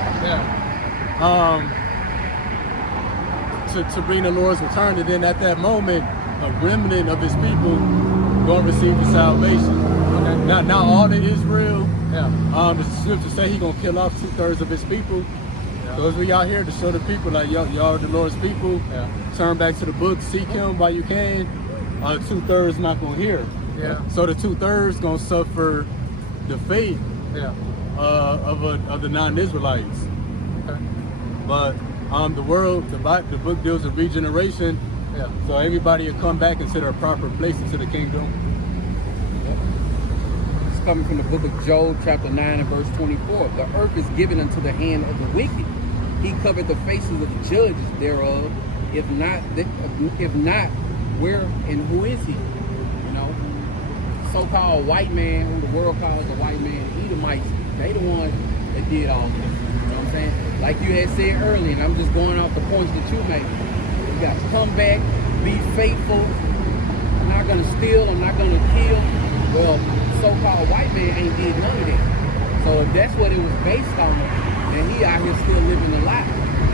To bring the Lord's return, and then at that moment, a remnant of His people gonna receive the salvation. Okay. Now all of Israel. The scripture say He gonna kill off 2/3 of His people. So as we out here to show the people like y'all are the Lord's people. Turn back to the book, seek Him while you can. 2/3 not gonna hear. So the 2/3 gonna suffer the fate of the non-Israelites. Okay. But the book deals with regeneration. So everybody will come back into their proper place into the kingdom. It's coming from the book of Job, chapter 9 and verse 24. The earth is given unto the hand of the wicked. He covered the faces of the judges thereof. If not, where and who is he? You know, so-called white man, who the world calls a white man, the Edomites, they the ones that did all this. You know what I'm saying? Like you had said earlier, and I'm just going off the points that you made. You got to come back, be faithful. I'm not gonna steal. I'm not gonna kill. Well, so-called white man ain't did none of that. So if that's what it was based on, then he out here still living a lie.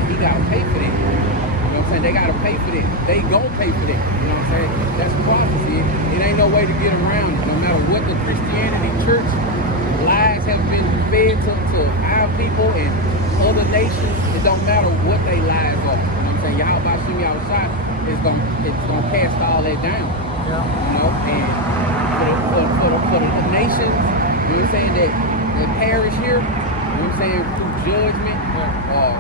He gotta pay for that. You know what I'm saying? They gotta pay for that. They gon' pay for that. You know what I'm saying? That's prophecy. It ain't no way to get around it. No matter what the Christianity church lies have been fed to our people and other nations, it don't matter what they lies are. You know what I'm saying? Y'all by Shimmy outside it's gonna cast all that down. You know, and for the nations, you know what I'm saying, that perish here, you know what I'm saying, through judgment, or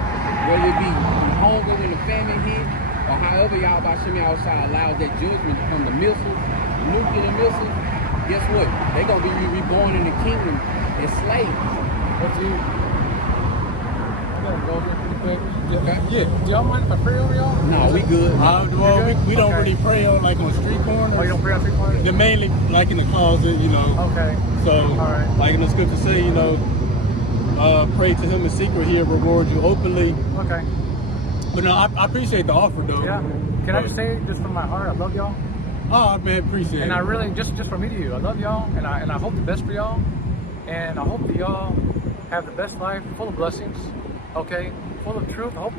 whether it be hunger when the famine hit, or however y'all by Shimmy outside allows that judgment to come to missiles, nuclear missiles, guess what? They're gonna be reborn in the kingdom as slaves. What's you? Go over pretty quick. Do y'all mind if I pray over y'all? No, we good. We don't really pray on like on street corners. Oh, you don't pray on street corners? They're mainly like in the closet, you know. Okay. So, like in the scripture say, you know, pray to Him in secret, He'll reward you openly. Okay. But no, I appreciate the offer though. Yeah. Can I just say, just from my heart, I love y'all. Oh man, appreciate it. And I really, just from me to you, I love y'all, and I hope the best for y'all, and I hope that y'all have the best life, full of blessings. Okay, full of truth. I hope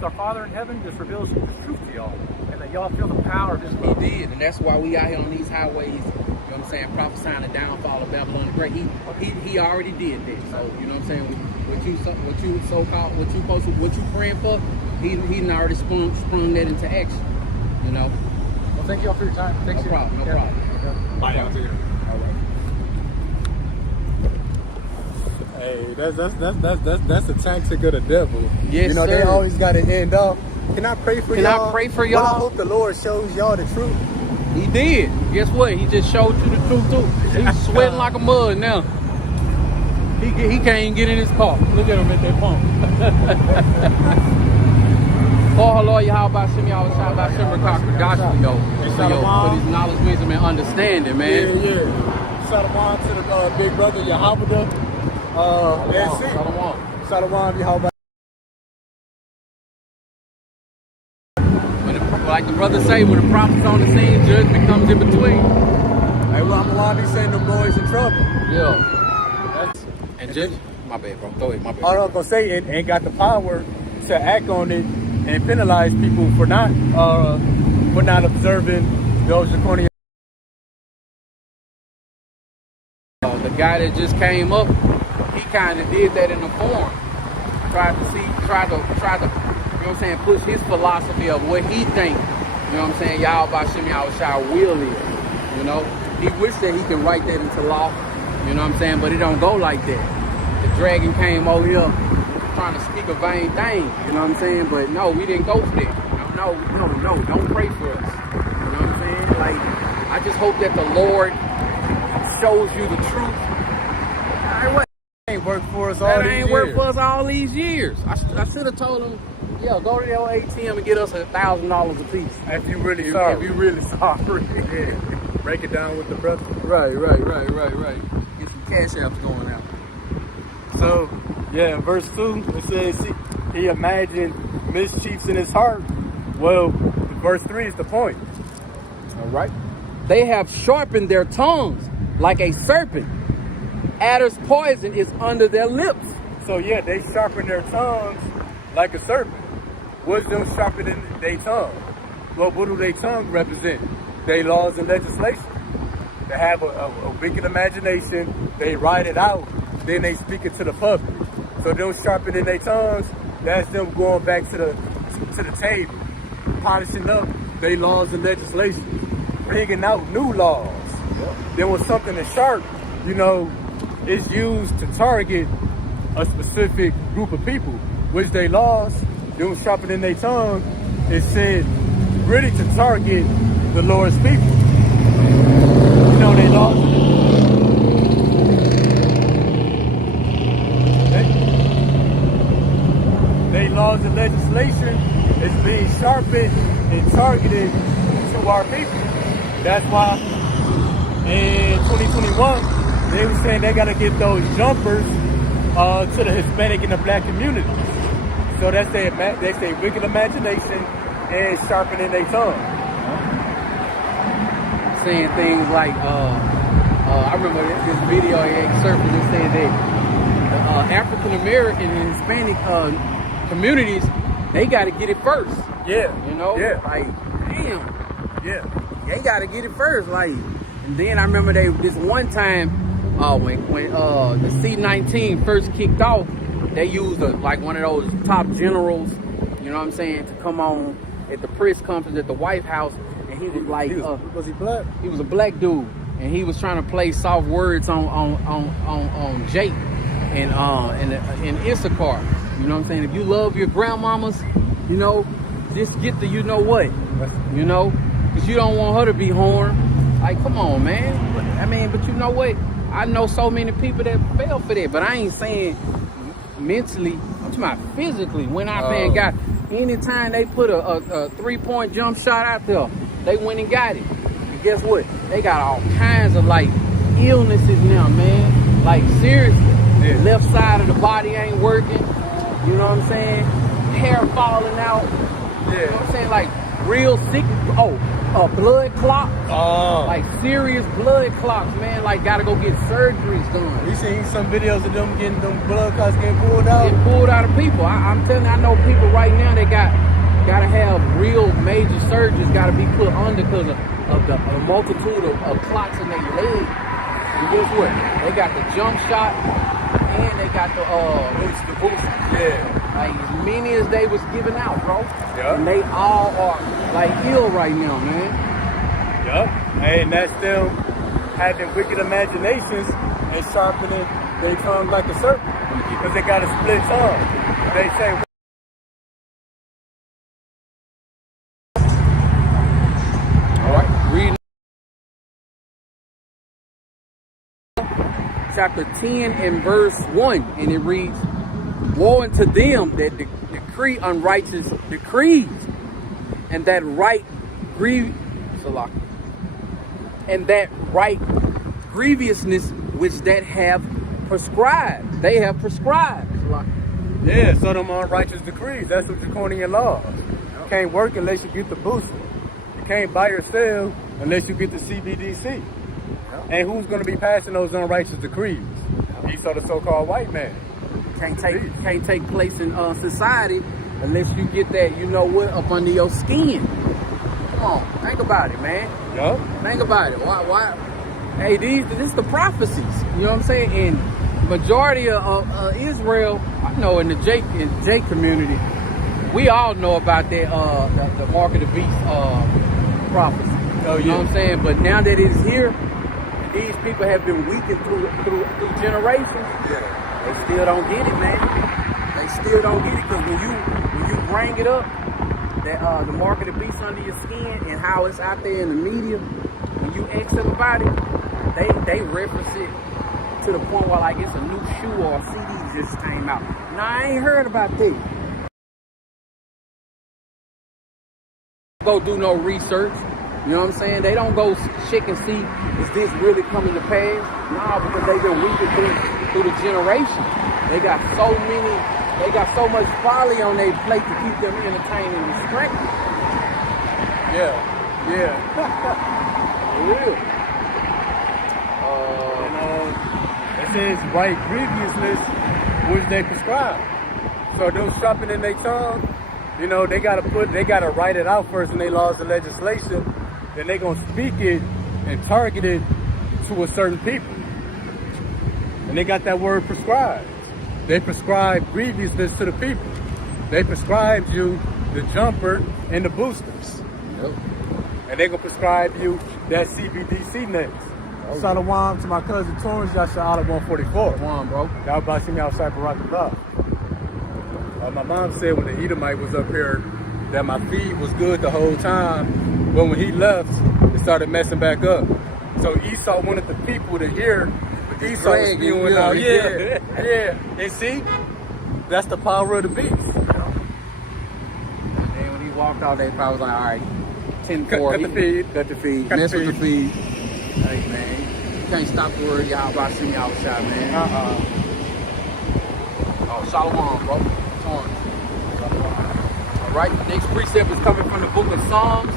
our Father in heaven just reveals His truth to y'all, and that y'all feel the power of His love. He did, and that's why we out here on these highways. You know what I'm saying? Prophesying the downfall of Babylon the Great. He already did that. So you know what I'm saying? What you praying for? He already sprung that into action. You know. Well, thank y'all for your time. Thanks. No problem. Okay. Bye, y'all. All right. Hey, that's the tactic of the devil. Yes, you know, sir. They always got to end up. Can I pray for y'all? Can I pray for y'all? Well, I hope the Lord shows y'all the truth. He did. Guess what? He just showed you the truth too. He's sweating like a mud now. He can't even get in his car. Look at him at that pump. Oh, hello, Yahweh Shimmy, I was shot by Shimmer Cocker. Gospel, yo. For his knowledge, wisdom, and understanding, man. Yeah. Shalom to the big brother, Yahweh. Shalom, Yahweh. Like the brother say, when the prophet's on the scene, judgment comes in between. Hey, well, I'm gonna be sending them boys in trouble. Yeah. My bad, bro. Go ahead, my bad. All I'm gonna say, ain't got the power to act on it and penalize people for not observing those draconian. The guy that just came up, he kind of did that in the forum. Tried to, you know what I'm saying, push his philosophy of what he think, you know what I'm saying, y'all by Shimmy Shah will is. You know, he wish that he can write that into law, you know what I'm saying, but it don't go like that. The dragon came over here trying to speak a vain thing, you know what I'm saying, but no, we didn't go for that. No, don't pray for us. You know what I'm saying? Like, I just hope that the Lord shows you the truth. Ain't worked for us all That these ain't years. worked for us all these years. I should have told him, yeah, go to the old ATM and get us $1,000 a piece. If you really sorry. Yeah. Break it down with the brother. Right. Get some cash apps going out. So, yeah, in verse 2, it says he imagined mischiefs in his heart. Well, verse 3 is the point. All right. They have sharpened their tongues like a serpent. Adder's poison is under their lips. So, yeah, they sharpen their tongues like a serpent. What's them sharpening their tongue? Well, what do their tongue represent? Their laws and legislation. They have a wicked imagination. They write it out. Then they speak it to the public. So them sharpening their tongues, that's them going back to the table, polishing up their laws and legislation, bringing out new laws. Then when something is sharp, you know, it's used to target a specific group of people, which they laws, them sharpening their tongue, is said really to target the Lord's people. You know, they laws. They laws and legislation is being sharpened and targeted to our people. That's why in 2021, they were saying they got to get those jumpers to the Hispanic and the Black communities. So that's their wicked imagination and sharpening their tongue. Saying things like, I remember this video surfing that said that African American and Hispanic communities, they got to get it first. Yeah. You know? Yeah. Like, damn. Yeah. They got to get it first. Like, and then I remember this one time when the C-19 first kicked off, they used like one of those top generals, you know what I'm saying, to come on at the press conference at the White House, and he was like, was he black? He was a black dude, and he was trying to play soft words on Jake and Issachar. You know what I'm saying? If you love your grandmamas, you know, just get the you know what, you know, because you don't want her to be harmed. Like, come on, man. I mean, but you know what? I know so many people that fell for that, but I ain't saying mentally. I'm talking about physically. When I been got, anytime they put a 3-point jump shot out there, they went and got it. And guess what? They got all kinds of like illnesses now, man. Like seriously, the left side of the body ain't working. You know what I'm saying? Hair falling out. Yeah. You know what I'm saying? Like real sick. Blood clots. Like serious blood clots, man. Like gotta go get surgeries done. You seen some videos of them getting them blood clots getting pulled out? Getting pulled out of people. I'm telling you, I know people right now that gotta have real major surgeries gotta be put under because of the multitude of clots in their legs. And guess what? They got the jump shot and they got the booster. Yeah. Like as many as they was giving out, bro. Yeah. And they all are like ill right now, man. Yup. And that's them having wicked imaginations and sharpening their tongue like a serpent. Because they got a split tongue. They say chapter 10 and verse 1, and it reads, woe unto them that decree unrighteous decrees, and that right grievousness which that have prescribed. They have prescribed. Yeah, so them unrighteous decrees, that's what draconian laws. You can't work unless you get the booster. You can't buy or sell unless you get the CBDC. And who's going to be passing those unrighteous decrees? Esau, the so-called white man. Can't take place in society unless you get that, you know what, up under your skin. Come on, think about it, man. Yup. Think about it. Why? Hey, this is the prophecies. You know what I'm saying? And majority of Israel, I know in the Jake community, we all know about that the mark of the beast prophecy. Oh, yeah. You know what I'm saying? But now that it's here, these people have been weakened through generations. Yeah. They still don't get it, man. They still don't get it because when you bring it up, that the mark of the beast under your skin and how it's out there in the media, when you ask them about it, they reference it to the point where like it's a new shoe or a CD just came out. Nah, I ain't heard about this. Go do no research. You know what I'm saying? They don't go check and see, is this really coming to pass? Nah, because they've been weakened through the generation. They got so much folly on their plate to keep them entertained and distracted. Yeah. For real. It says right grievousness, which they prescribe. So those shopping in their tongue, you know, they gotta write it out first in their laws and legislation. Then they gonna speak it and target it to a certain people. And they got that word prescribed. They prescribe grievousness to the people. They prescribed you the jumper and the boosters. Yep. And they gonna prescribe you that CBDC next. Okay. Shalom to my cousin Torrance, y'all shout out at 144. Come on, bro. Y'all about to see me outside Barack. My mom said when the Edomite was up here that my feed was good the whole time, but when he left, it started messing back up. So Esau wanted the people to hear Esau was spewing out. Yeah. And see, that's the power of the beast. And when he walked out, they probably was like, all right, 10-4. Cut the feed. Mess with the feed. Hey, man. You can't stop the word y'all about to see me outside, man. Oh, Shalom, bro. All right, the next precept is coming from the book of Psalms,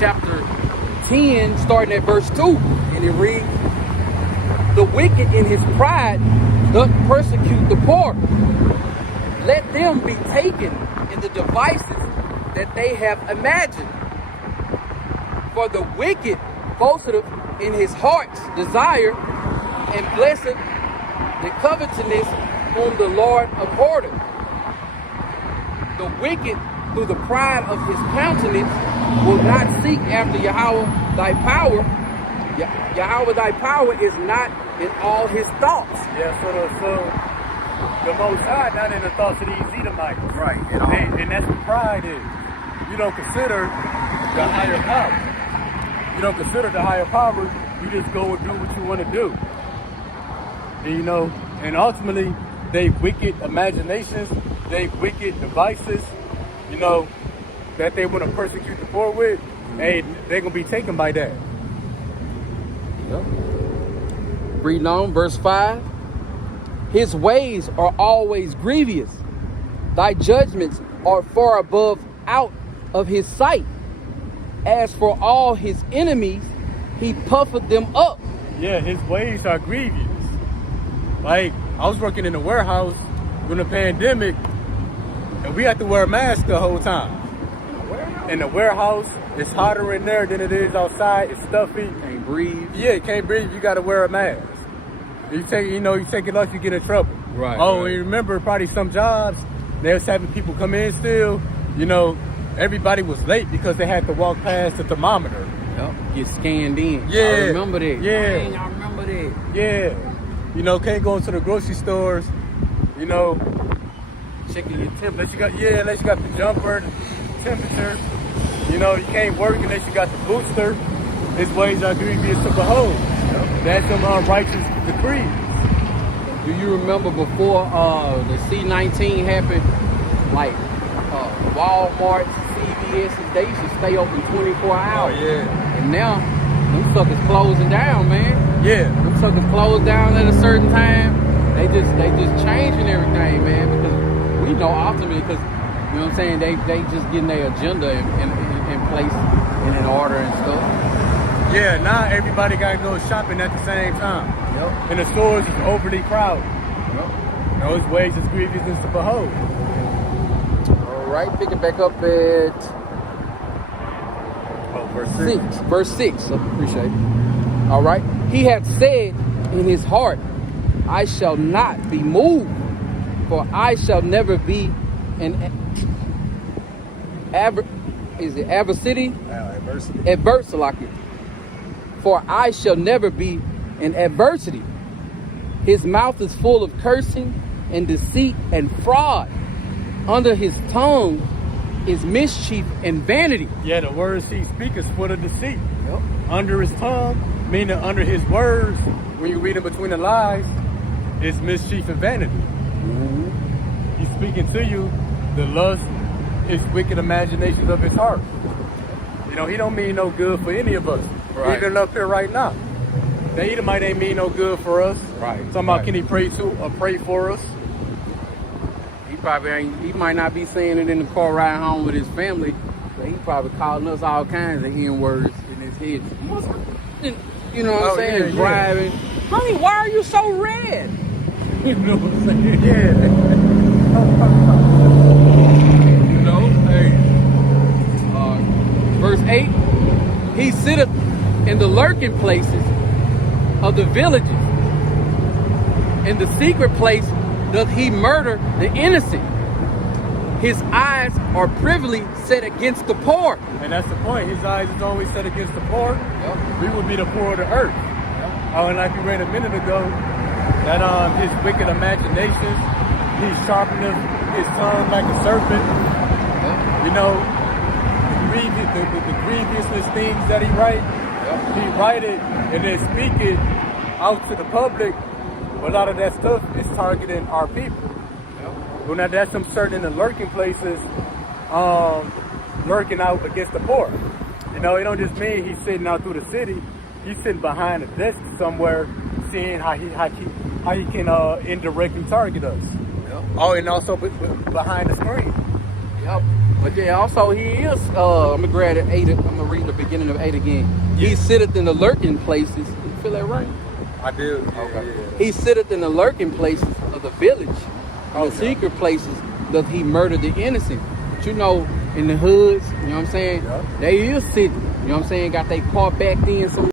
chapter 10, starting at verse 2. And it reads, the wicked in his pride doth persecute the poor. Let them be taken in the devices that they have imagined. For the wicked boasteth in his heart's desire, and blessed the covetousness whom the Lord abhorreth. The wicked, through the pride of his countenance, will not seek after Yahweh thy power. Yahweh thy power is not in all his thoughts. Yeah, so the Most High not in the thoughts of these Edomites. Right. And that's what pride is. You don't consider the higher power. You don't consider the higher power. You just go and do what you want to do. And, you know, and ultimately, they wicked imaginations, they wicked devices, you know, that they want to persecute the poor with, hey, they're going to be taken by that. Yep. Reading on, verse 5. His ways are always grievous. Thy judgments are far above out of his sight. As for all his enemies, he puffeth them up. Yeah, his ways are grievous. Like, I was working in a warehouse during the pandemic, and we had to wear a mask the whole time. In the warehouse, it's hotter in there than it is outside. It's stuffy. Can't breathe. Yeah, you can't breathe. You got to wear a mask. You take it off, you get in trouble. Right. Oh, right. And remember, probably some jobs, they was having people come in still. You know, everybody was late because they had to walk past the thermometer. Yep. Get scanned in. Yeah. I remember that. Yeah. Dang, I remember that. Yeah. You know, can't go into the grocery stores. You know, Checking your temperature. unless you got the jumper, the temperature. You know, you can't work unless you got the booster. His ways are grievous to behold. That's some unrighteous decrees. Do you remember before the C-19 happened, like Walmart, CVS, they used to stay open 24 hours. Oh, yeah. And now, them suckers closing down, man. Yeah. Them suckers close down at a certain time. They just changing everything, man, because we know ultimately, because, you know what I'm saying, they just getting their agenda in place and in order and stuff. Yeah, now everybody got to go shopping at the same time. Yep. And the stores is overly crowded. Yep. Those ways is grievous to behold. All right, pick it back up at verse 6. Appreciate it. All right. He hath said in his heart, I shall not be moved, for I shall never be an adversity. For I shall never be in adversity. His mouth is full of cursing and deceit and fraud. Under his tongue is mischief and vanity. Yeah, the words he speaks is full of deceit. Yep. Under his tongue, meaning under his words, when you read in between the lines, is mischief and vanity. Mm-hmm. He's speaking to you the lust, his wicked imaginations of his heart. You know, he don't mean no good for any of us. Right. Even up here right now. The Edomite ain't mean no good for us. Right. Talking about can he pray for us? he might not be saying it in the car riding home with his family, but he probably calling us all kinds of N-words in his head. You know what I'm saying? Yeah, driving. Honey, why are you so red? You know what I'm saying? Yeah. You know, hey. Verse 8, he sitteth in the lurking places of the villages. In the secret place doth he murder the innocent. His eyes are privily set against the poor. And that's the point. His eyes is always set against the poor. Yep. We would be the poor of the earth. Yep. Oh, and like we read a minute ago, that his wicked imaginations, he sharpeneth his tongue like a serpent. Yep. You know, the grievousness things that he write, Yep. he write it and then speak it out to the public. But a lot of that stuff is targeting our people. Well, now that's him certain in the lurking places, lurking out against the poor. You know, it don't just mean he's sitting out through the city. He's sitting behind a desk somewhere, seeing how he can indirectly target us. Yep. Oh, and also behind the screen. Yep. But yeah, also he is. I'm gonna grab it 8. I'm gonna read the beginning of 8 again. He sitteth in the lurking places. You feel that right? I do. Okay. Yeah. He sitteth in the lurking places of the village. In the secret places doth he murder the innocent. But you know, in the hoods, you know what I'm saying? Yeah. They is sitting. You know what I'm saying? Got their car backed in some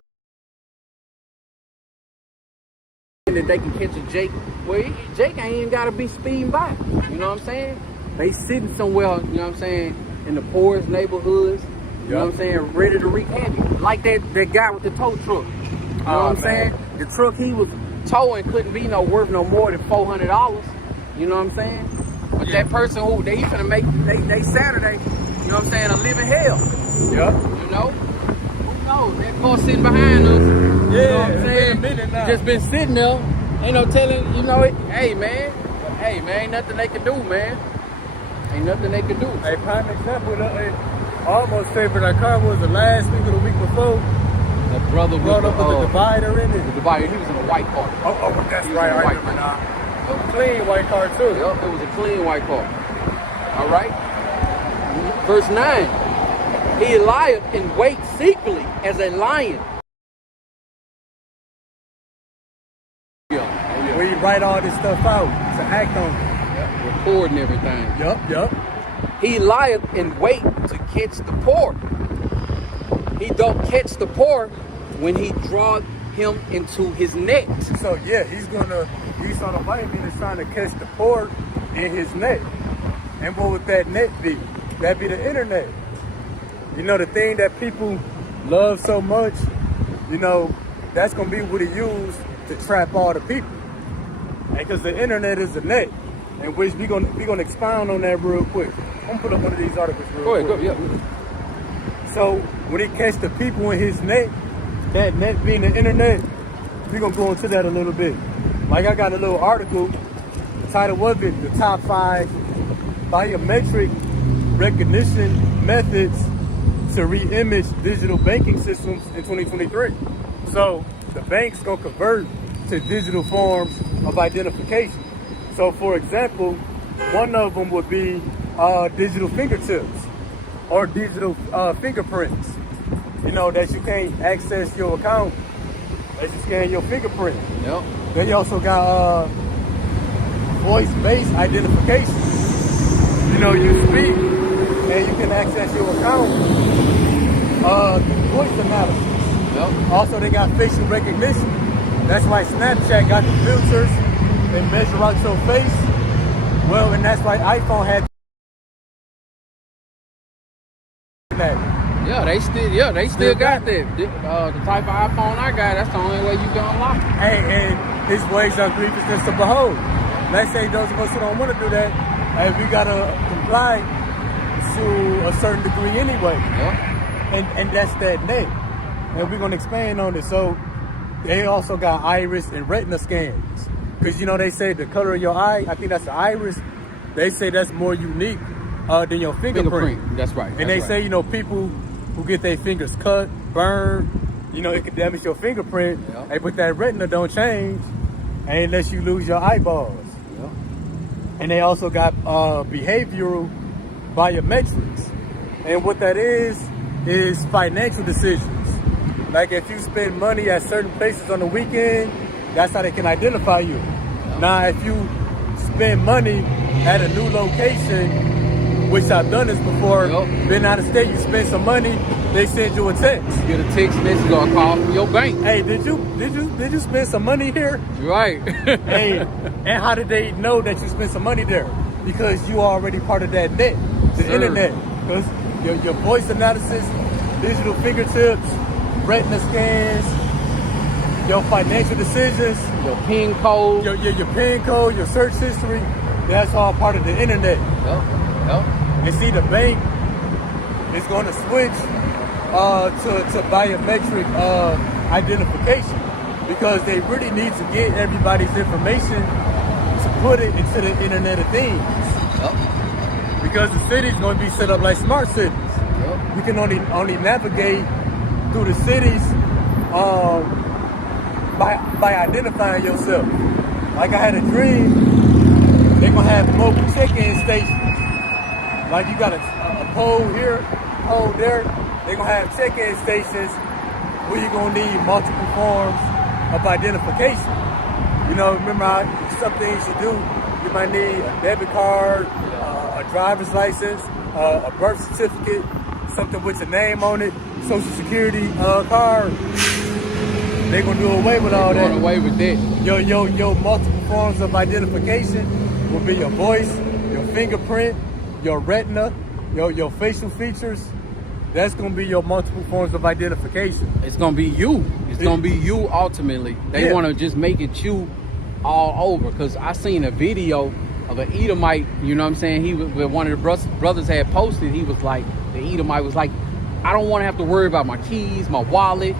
that they can catch a Jake. Well, Jake ain't even gotta be speeding by. You know what I'm saying? They sitting somewhere, you know what I'm saying, in the poorest neighborhoods. You know what I'm saying? Ready to wreak havoc. Like that guy with the tow truck. You know what I'm saying? The truck he was towing couldn't be worth no more than $400. You know what I'm saying? But that person who they finna make they Saturday, you know what I'm saying, a living hell. Yeah. You know? Who knows? That car sitting behind us. Yeah, You know what I'm it's saying? been a minute now. Just been sitting there. Ain't no telling, you know it. Hey man, ain't nothing they can do, man. Ain't nothing they can do. Hey, prime example, almost favorite our car was the last week or the week before. That brother Brought up with the divider in it. The divider, he was in a white car. Oh, that's He was right. in a I white remember car. now. Clean white car too. Yep, it was a clean white car. All right. Verse 9. He lieth in wait secretly as a lion. Yeah. We write all this stuff out to act on it. Yep. Recording everything. Yup. He lieth in wait to catch the poor. He don't catch the poor when he draweth him into his net. So yeah, he's on the white man is trying to catch the poor in his net. And what would that net be? That'd be the internet. You know, the thing that people love so much, you know, that's gonna be what he used to trap all the people. Because the internet is the net. In which we gonna expound on that real quick. I'm gonna put up one of these articles real quick. Go ahead, yeah. So when he catch the people in his net, that net being the internet, we're gonna go into that a little bit. Like I got a little article, the title of it, the top 5 biometric recognition methods to re-image digital banking systems in 2023. So the banks gonna convert to digital forms of identification. So for example, one of them would be digital fingertips or digital fingerprints. You know, that you can't access your account as you scan your fingerprint. Yep. Then you also got voice-based identification. You know, you speak and you can access your account voice analysis. Yep. Also, they got facial recognition. That's why Snapchat got the filters and measure out your face. Well, and that's why iPhone had that. Yeah, they still got that. The type of iPhone I got, that's the only way you can unlock it. Hey, and his ways are grievousness to behold. Let's say those of us who don't want to do that, hey, we gotta comply to a certain degree anyway. Yep. And that's that net. And we're gonna expand on it. So they also got iris and retina scans. Because you know they say the color of your eye, I think that's the iris, they say that's more unique than your fingerprint. That's right. And they say, you know, people who get their fingers cut, burned, you know, it could damage your fingerprint. Yep. Hey, but that retina don't change unless you lose your eyeballs. Yep. And they also got behavioral biometrics. And what that is financial decisions. Like if you spend money at certain places on the weekend, that's how they can identify you. Now, if you spend money at a new location, which I've done this before, been out of state, you spend some money, they send you a text. You get a text message or a call from your bank. Hey, did you spend some money here? Right. Hey, and how did they know that you spent some money there? Because you are already part of that net, the internet. Because your voice analysis, digital fingertips, retina scans, your financial decisions, your PIN code, your PIN code, your search history, that's all part of the internet. And see, the bank is going to switch to biometric identification because they really need to get everybody's information to put it into the Internet of Things. Because the city's going to be set up like smart cities. You can only navigate through the cities by identifying yourself. Like I had a dream, they're gonna have mobile check-in stations. Like you got a pole here, pole there. They're gonna have check-in stations where you're gonna need multiple forms of identification. You know, remember some things you do, you might need a debit card, a driver's license, a birth certificate, something with your name on it, social security card. They're gonna do away with all that. Away with that. Your multiple forms of identification will be your voice, your fingerprint, your retina, your facial features. That's gonna be your multiple forms of identification. It's gonna be you. It's gonna be you ultimately. They wanna just make it you all over. Cause I seen a video of an Edomite, you know what I'm saying? He was, one of the brothers had posted, he was like, the Edomite was like, I don't wanna have to worry about my keys, my wallet,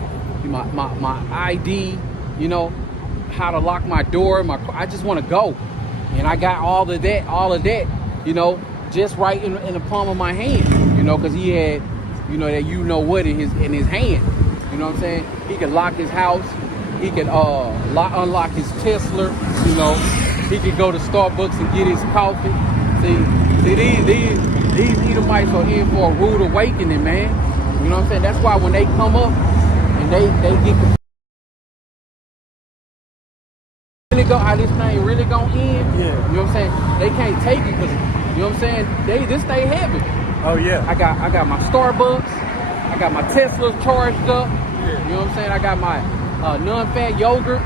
my ID, you know, how to lock my door, I just want to go. And I got all of that, you know, just right in the palm of my hand, you know, because he had, you know, that what in his hand. You know what I'm saying? He could lock his house, he could unlock his Tesla, you know, he could go to Starbucks and get his coffee. See these Edomites are in for a rude awakening, man. You know what I'm saying? That's why when they come up, they get really go how this thing really gonna end. Yeah. You know what I'm saying? They can't take it because you know what I'm saying. This they heavy. Oh yeah. I got my Starbucks. I got my Teslas charged up. Yeah. You know what I'm saying? I got my non-fat yogurt.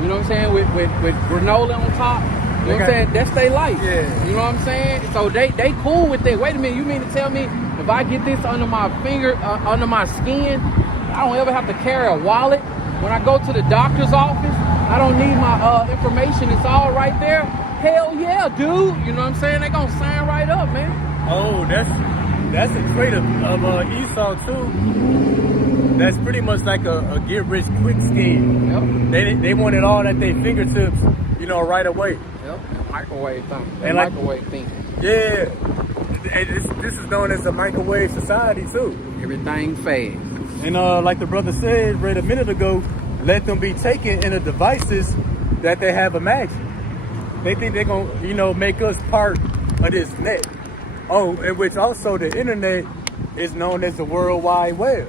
You know what I'm saying? With granola on top. You know what I'm saying? That's their life. Yeah. You know what I'm saying? So they cool with that. Wait a minute. You mean to tell me if I get this under my finger, under my skin, I don't ever have to carry a wallet. When I go to the doctor's office, I don't need my information. It's all right there. Hell yeah, dude. You know what I'm saying? They gonna sign right up, man. Oh, that's a trait of Esau too. That's pretty much like a get rich quick scheme. Yep. They wanted all at their fingertips, you know, right away. Yep. Microwave thing. And like, microwave thinking. Yeah. And this is known as a microwave society too. Everything fast. And like the brother said right a minute ago, let them be taken in the devices that they have imagined. They think they're going to, you know, make us part of this net. Oh, and which also the internet is known as the World Wide Web.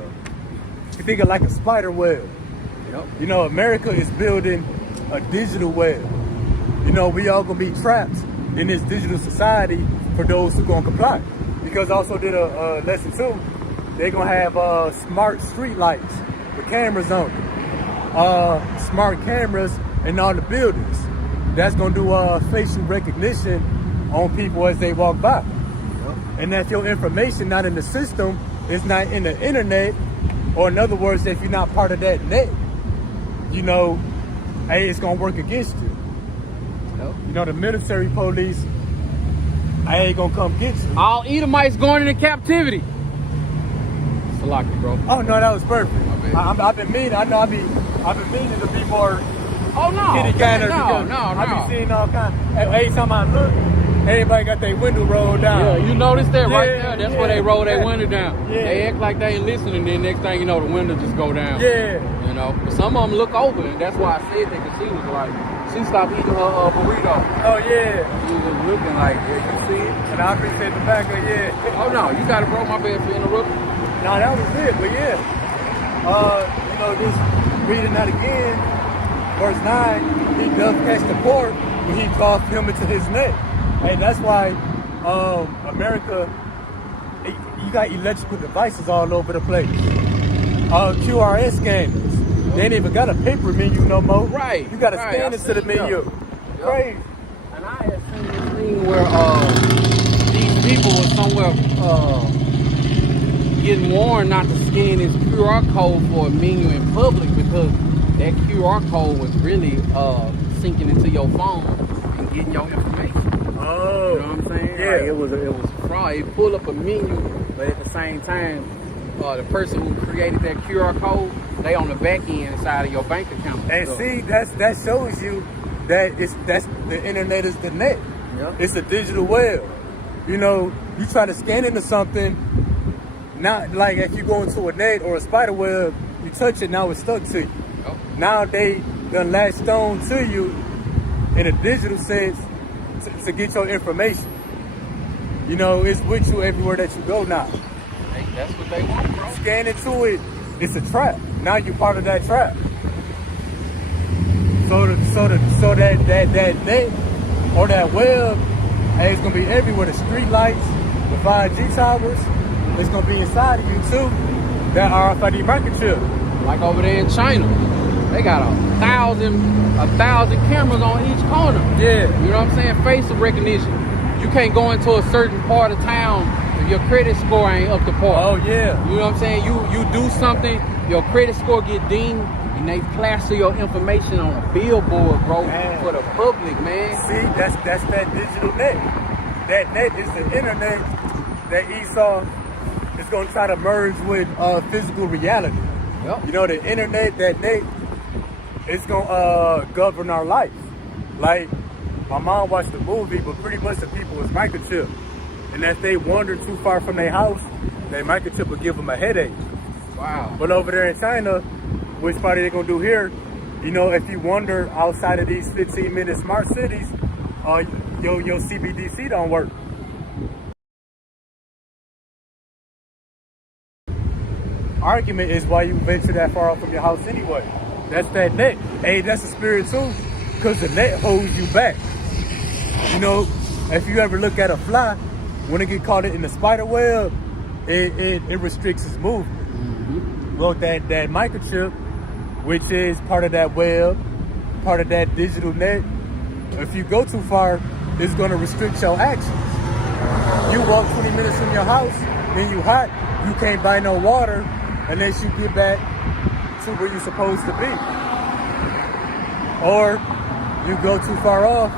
You think of like a spider web. Yep. You know, America is building a digital web. You know, we all going to be trapped in this digital society for those who going to comply. Because I also did a lesson too. They're going to have smart street lights with cameras on it. Smart cameras in all the buildings. That's going to do facial recognition on people as they walk by. Yep. And if your information not in the system, it's not in the internet, or in other words, if you're not part of that net, you know, hey, it's going to work against you. Yep. You know, the military police, I ain't going to come get you. All Edomites going into captivity. Salaki, bro. Oh no, that was perfect. I've been meaning. I know I've been meaning to be more. Oh no. Kitty counter No. I be seeing all kinds. Every time I look, everybody got their window rolled down. Yeah, you notice that right there. That's where they roll their window down. Yeah. They act like they ain't listening. Then next thing you know, the window just go down. Yeah. You know, but some of them look over, and that's why I said they could see was like She stopped eating her burrito. Oh yeah. She was looking like, yeah, you see it? And I appreciate the fact that Oh no, you got it, bro. My bad for interrupting. No, that was it, but yeah. You know, just reading that again, verse 9, he does catch the pork when he draws him into his net. And that's why America, you got electrical devices all over the place. QRS scanners. They ain't even got a paper menu no more. Right. You got to right. scan into the menu. Yep. Crazy. And I had seen this thing where these people were somewhere getting warned not to scan this QR code for a menu in public because that QR code was really sinking into your phone and getting your information. Oh. You know what I'm saying? Yeah. Like it was fraud. It pulled up a menu, but at the same time, the person who created that QR code, they on the back end side of your bank account. And see, that shows you that that's the internet is the net. Yep. It's a digital web. You know, you try to scan into something, not like if you go into a net or a spider web, you touch it, now it's stuck to you. Yep. Now they done latched on to you in a digital sense to get your information. You know, it's with you everywhere that you go now. That's what they want, bro. Scan into it, it's a trap. Now you're part of that trap. So that net or that web, it's gonna be everywhere. The street lights, the 5G towers, it's gonna be inside of you too. That RFID microchip. Like over there in China, they got 1,000 cameras on each corner. Yeah. You know what I'm saying? Facial recognition. You can't go into a certain part of town if your credit score ain't up to par. Oh yeah. You know what I'm saying? You do something, your credit score get dinged, and they plaster your information on a billboard, bro, Man. for the public, man. See, that's that digital net. That net is the internet that Esau is gonna try to merge with physical reality. Yep. You know, the internet, that net, it's gonna govern our life. Like, my mom watched the movie, but pretty much the people was microchipped. And if they wander too far from their house, their microchip will give them a headache. Wow. But over there in China, which party they gonna do here, you know, if you wander outside of these 15-minute smart cities, your CBDC don't work. Argument is why you venture that far off from your house anyway. That's that net. Hey, that's a spirit too, because the net holds you back. You know, if you ever look at a fly, when it get caught in the spider web, it restricts its movement. Mm-hmm. Well, that microchip, which is part of that web, part of that digital net, if you go too far, it's going to restrict your actions. You walk 20 minutes from your house, then you hot, you can't buy no water unless you get back to where you're supposed to be. Or you go too far off,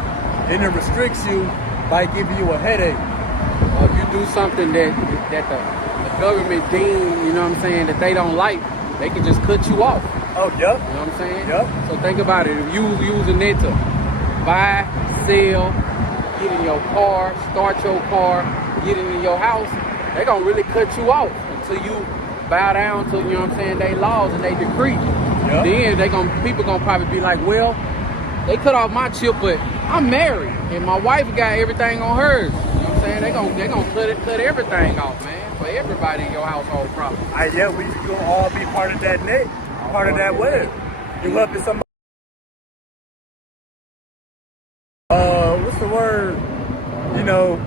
and it restricts you by giving you a headache. Or if you do something that the government deem, you know what I'm saying, that they don't like, they can just cut you off. Oh, yep. You know what I'm saying? Yep. So think about it. If you use a net to buy, sell, get in your car, start your car, get in your house, they're going to really cut you off until you bow down to, you know what I'm saying, they laws and they decree. Yep. Then people going to probably be like, well, they cut off my chip, but I'm married and my wife got everything on hers. You know what I'm saying? They're gonna cut everything off, man, for everybody in your household probably. Yeah, we gonna all be part of that net, part of that web. You helping somebody. What's the word? You know,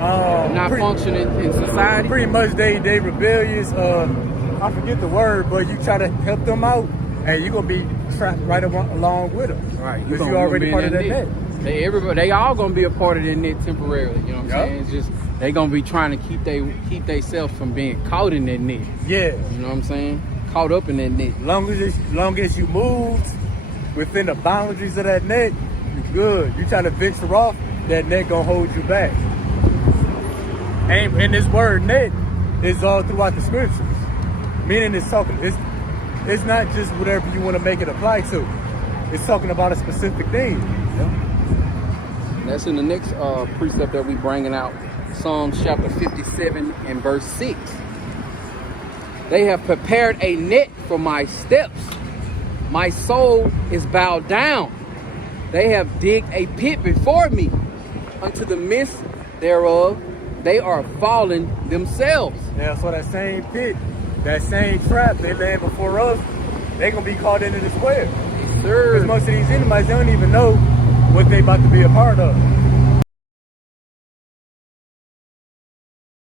Not functioning in society. Pretty much they rebellious. I forget the word, but you try to help them out, and you're gonna be trapped right along with them. Right. Because you already part of that net. They all gonna be a part of that net temporarily. You know what I'm saying? It's just they gonna be trying to keep themselves from being caught in that net. Yeah. You know what I'm saying? Caught up in that net. Long as you moved within the boundaries of that net, you're good. You try to venture off, that net gonna hold you back. And this word net is all throughout the scriptures. Meaning it's not just whatever you want to make it apply to. It's talking about a specific thing. Yeah. That's in the next precept that we bringing out. Psalms chapter 57 and verse 6. They have prepared a net for my steps. My soul is bowed down. They have digged a pit before me. Unto the midst thereof, they are fallen themselves. Yeah, so that same pit, that same trap they land before us, they gonna be caught in it as well. Sure. Because most of these enemies, they don't even know what they about to be a part of.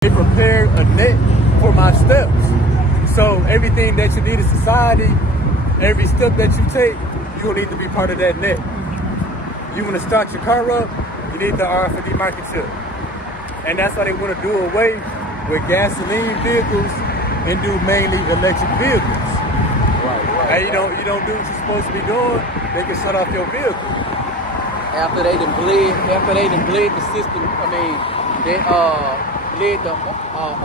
They prepared a net for my steps. So everything that you need in society, every step that you take, you gonna need to be part of that net. You wanna start your car up, you need the RFID market chip. And that's why they wanna do away with gasoline vehicles and do mainly electric vehicles. Right. And you don't do what you're supposed to be doing, they can shut off your vehicle. After they done bled the system, they bled the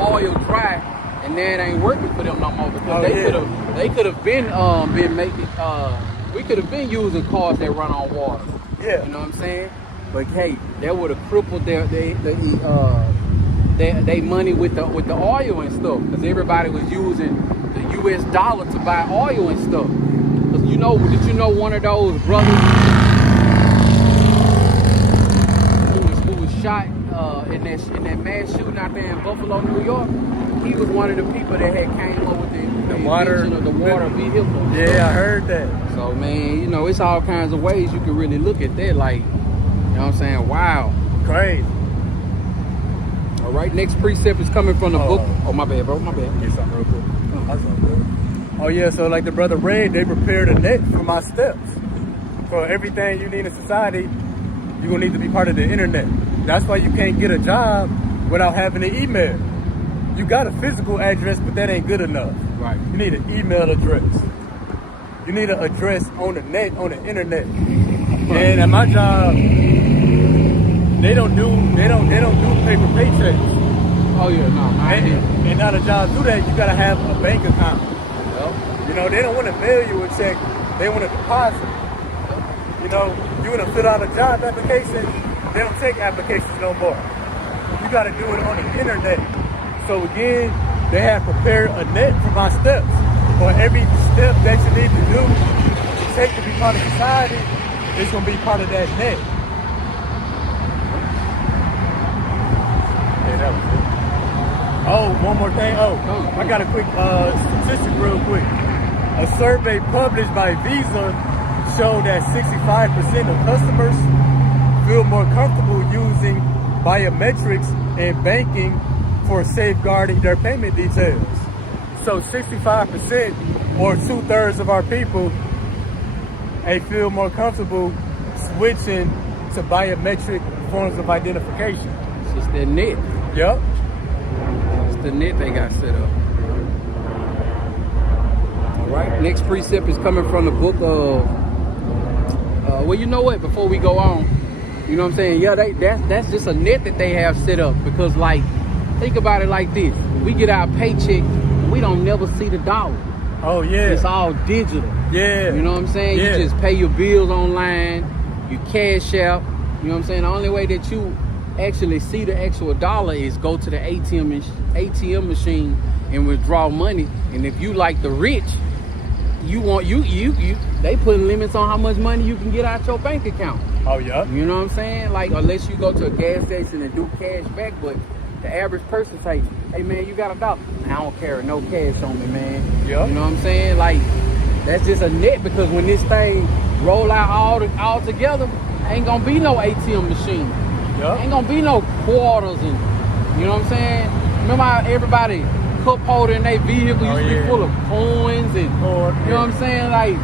oil dry, and then it ain't working for them no more because they could have been making we could have been using cars that run on water. Yeah. You know what I'm saying? But hey, that would have crippled their money with the oil and stuff, because everybody was using the US dollar to buy oil and stuff. Because did you know one of those brothers who was shot in that mass shooting out there in Buffalo, New York? He was one of the people that had came up with the invention of the water vehicle. Yeah, I heard that. So man, it's all kinds of ways you can really look at that. Like, you know what I'm saying? Wow. Crazy. All right, next precept is coming from the book. Oh, my bad, bro. My bad. Get something real quick. Oh yeah, so like the brother read, they prepared a net for my steps. For everything you need in society, you're gonna need to be part of the internet. That's why you can't get a job without having an email. You got a physical address, but that ain't good enough. Right. You need an email address. You need an address on the net, on the internet. And at my job, they don't do paper paychecks. Oh yeah, no. And not a job do that, you gotta have a bank account. Yep. They don't want to mail you a check, they want to deposit. You want to fill out a job application, they don't take applications no more. You gotta do it on the internet. So again, they have prepared a net for my steps. For every step that you need to do to take to be part of society, it's gonna be part of that net. Yeah, that was it. Oh, one more thing. I got a quick statistic real quick. A survey published by Visa showed that 65% of customers feel more comfortable using biometrics in banking for safeguarding their payment details. So 65% or 2/3 of our people, they feel more comfortable switching to biometric forms of identification. It's just that net. Yep. The net they got set up. All right. Next precept is coming from the book of. Well, you know what? Before we go on, you know what I'm saying? Yeah, that's just a net that they have set up, because like, think about it like this: we get our paycheck, we don't never see the dollar. Oh yeah. It's all digital. Yeah. You know what I'm saying? Yeah. You just pay your bills online. You cash out. You know what I'm saying? The only way that you actually see the actual dollar is go to the ATM machine and withdraw money. And if you like the rich, they putting limits on how much money you can get out your bank account. Oh yeah. You know what I'm saying? Like, unless you go to a gas station and do cash back, but the average person say, hey man, you got $1. I don't carry no cash on me, man. Yeah. You know what I'm saying? Like, that's just a net, because when this thing roll out all together, ain't gonna be no ATM machine. Yep. Ain't gonna be no quarters, and you know what I'm saying? Remember how everybody cup holder in their vehicle used to be full of coins, and you know what I'm saying? Like,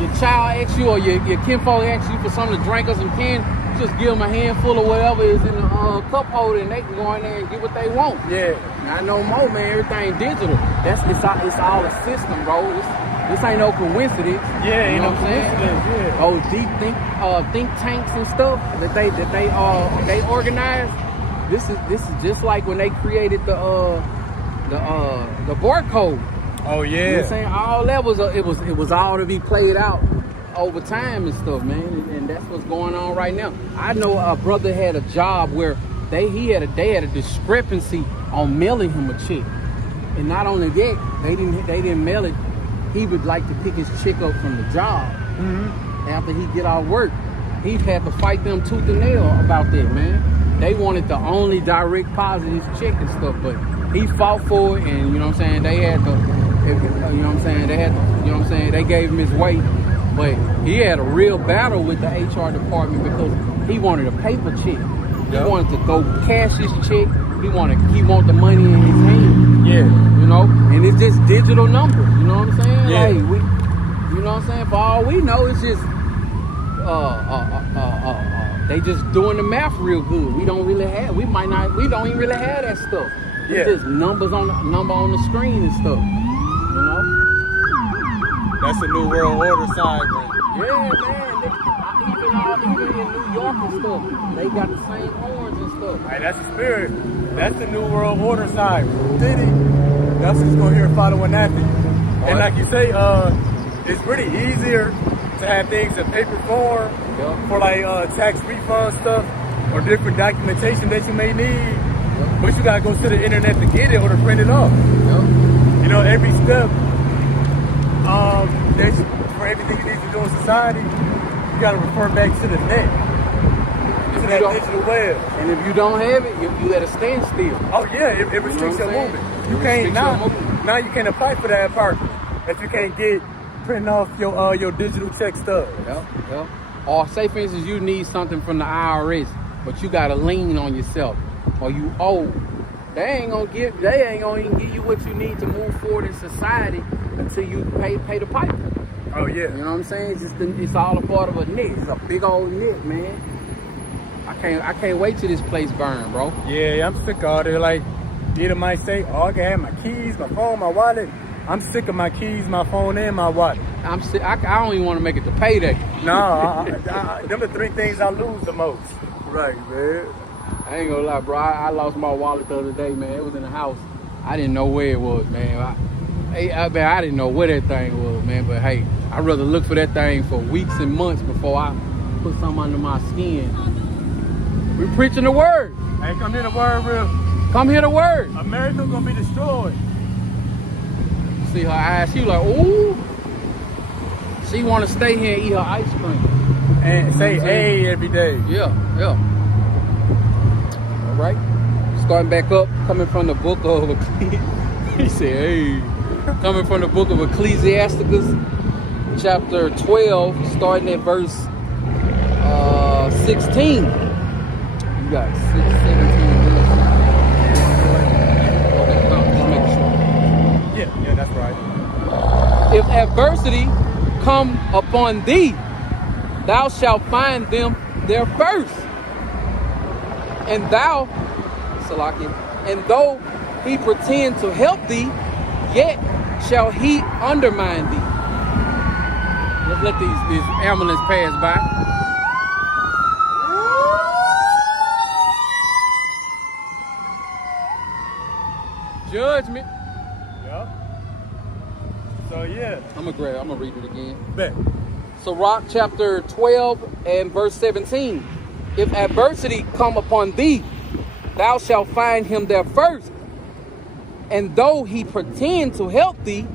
your child asks you or your kinfolk asks you for something to drink or some candy, just give them a handful of whatever is in the cup holder, and they can go in there and get what they want. Yeah. Not no more, man. Everything digital. It's all a system, bro. This ain't no coincidence. Yeah, you ain't know no what I'm saying? coincidence. Yeah. Oh, deep think tanks and stuff that they organize. This is just like when they created the barcode. Oh yeah. You know what I'm saying? All that was it was all to be played out over time and stuff, man. And that's what's going on right now. I know a brother had a job where they had a discrepancy on mailing him a check. And not only that, they didn't mail it. He would like to pick his check up from the job after he get off work. He's had to fight them tooth and nail about that, man. They wanted to only direct positives check and stuff, but he fought for it, and you know what I'm saying, they had to, you know what I'm saying, they had to, you know what I'm saying, they gave him his weight, but he had a real battle with the HR department because he wanted a paper check. He wanted to go cash his check. He wanted the money in his hand. Yeah. You know, and it's just digital numbers. You know what I'm saying? Yeah. Like you know what I'm saying? For all we know, it's just they just doing the math real good. We don't really have. We don't even really have that stuff. It's just numbers on the screen and stuff. You know? That's the new world order sign, man. Yeah, man. Even in New York and stuff, they got the same horns and stuff. Hey, that's the spirit. That's the new world order sign. City. That's what's gonna hear following after you. And like you say, it's pretty easier to have things in paper form for like tax refund stuff or different documentation that you may need. But you gotta go to the internet to get it or to print it off. You know, every step for everything you need to do in society, you gotta refer back to the net, to that digital web. And if you don't have it, you at a standstill. Oh yeah, it restricts your movement. You can't now you can't apply for that part if you can't get printing off your digital check stuff. Yep. Or say for instance you need something from the IRS, but you got a lien on yourself, or you owe. They ain't gonna even give you what you need to move forward in society until you pay the piper. Oh yeah. You know what I'm saying? It's all a part of a net. It's a big old net, man. I can't wait till this place burn, bro. Yeah, I'm sick of all that. Like, either might say, oh, I can have my keys, my phone, my wallet. I'm sick of my keys, my phone, and my wallet. I'm sick. I don't even want to make it to payday. No, them the three things I lose the most. Right, man. I ain't gonna lie, bro. I lost my wallet the other day, man. It was in the house. I didn't know where it was, man. I didn't know where that thing was, man. But hey, I'd rather look for that thing for weeks and months before I put something under my skin. We preaching the word. Hey, come hear the word, real. Come hear the word. America's gonna be destroyed. See her eyes, she like, ooh. She wanna stay here and eat her ice cream. And say hey every day. Yeah. All right. Starting back up, coming from the book of he said, hey. Coming from the book of Ecclesiasticus, chapter 12, starting at verse 16. You got 17 minutes. Okay, no, just making sure. Yeah, that's right. If adversity come upon thee, thou shalt find them there first. And thou, Salaki, and though he pretend to help thee, yet shall he undermine thee. Let's let these ambulance pass by. Judgment. Yep. So yeah. I'm gonna read it again. Bet. Sirach chapter 12 and verse 17. If adversity come upon thee, thou shalt find him there first. And though he pretend to help thee,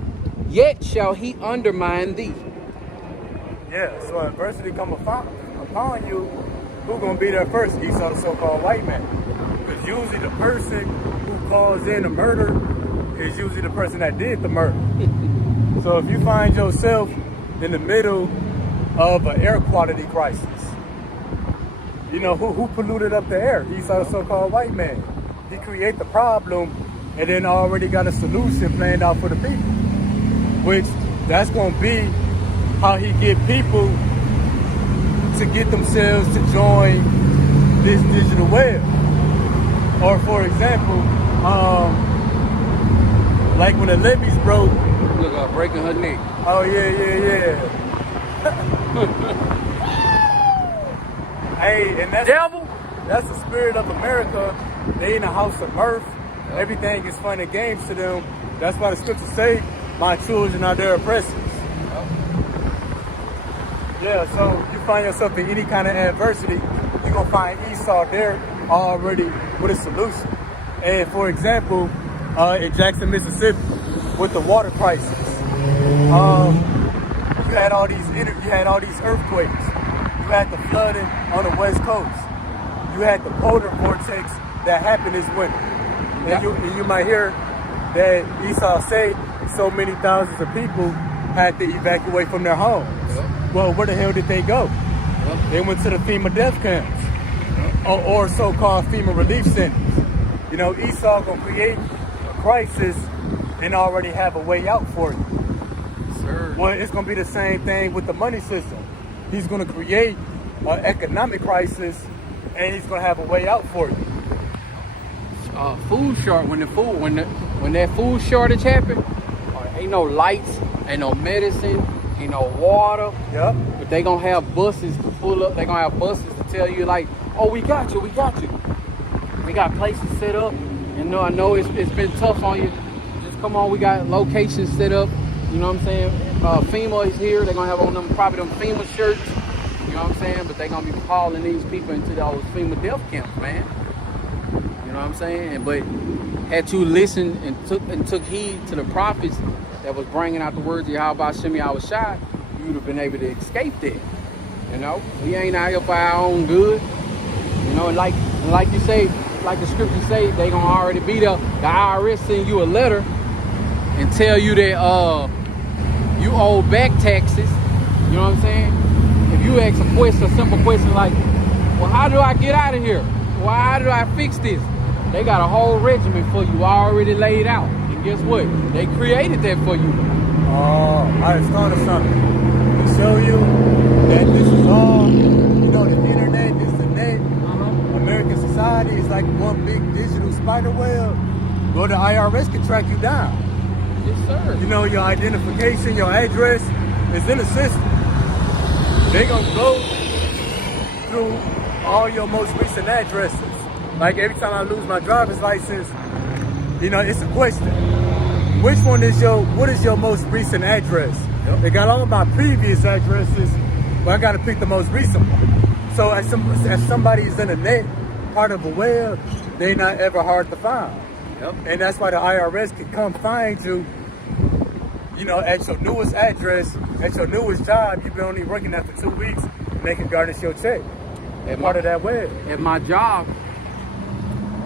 yet shall he undermine thee. Yeah, so adversity come upon you, who gonna be there first? Esau, the so-called white man. Because usually the person who caused in a murder is usually the person that did the murder. So if you find yourself in the middle of an air quality crisis, you know, who polluted up the air? Esau, the so-called white man. He created the problem and then already got a solution planned out for the people. Which, that's gonna be how he get people to get themselves to join this digital web. Or for example, like when the levees broke. Look, breaking her neck. Oh yeah. Hey, and that's Devil. That's the spirit of America. They in a house of mirth. Everything is fun and games to them. That's why the scriptures say, my children are their oppressors. Yeah, so you find yourself in any kind of adversity, you're going to find Esau there already with a solution. And for example, in Jackson, Mississippi, with the water crisis, you had all these earthquakes. had the flooding on the West Coast. You had the polar vortex that happened this winter. Yeah. And you might hear that Esau say so many thousands of people had to evacuate from their homes. Yep. Well, where the hell did they go? Yep. They went to the FEMA death camps, or so-called FEMA relief centers. You know, Esau gonna create a crisis and already have a way out for you. Sir. Well, it's gonna be the same thing with the money system. He's gonna create an economic crisis and he's gonna have a way out for you. Food short when that food shortage happened, ain't no lights, ain't no medicine, ain't no water. Yep. But they gonna have buses to pull up. They gonna have buses to tell you like, oh, we got you. We got places set up. You know, I know it's been tough on you. Just come on, we got locations set up. You know what I'm saying? FEMA is here. They're gonna have on them probably them FEMA shirts. You know what I'm saying? But they're gonna be hauling these people into those FEMA death camps, man. You know what I'm saying? But had you listened and took heed to the prophets that was bringing out the words of Yahweh Hashem Yahweh Shai, you would have been able to escape that. You know, we ain't out here for our own good. You know, and like you say, like the scriptures say, they gonna already be there. The IRS send you a letter and tell you that you owe back taxes. You know what I'm saying? If you ask a simple question like, well, how do I get out of here? Why do I fix this? They got a whole regimen for you already laid out. And guess what? They created that for you. Oh, I started something to show you that this is all, you know, the internet, this is the net. American society is like one big digital spider web. Well, the IRS can track you down. Yes, sir. You know, your identification, your address is in the system. They gonna go through all your most recent addresses. Like every time I lose my driver's license, you know, it's a question. What is your most recent address? Yep. They got all of my previous addresses, but I gotta pick the most recent one. So as somebody is in a net, part of a web, they're not ever hard to find. Yep. And that's why the IRS can come find you, you know, at your newest address, at your newest job. You've been only working there for 2 weeks, and they can garnish your check. At part of that web. At my job,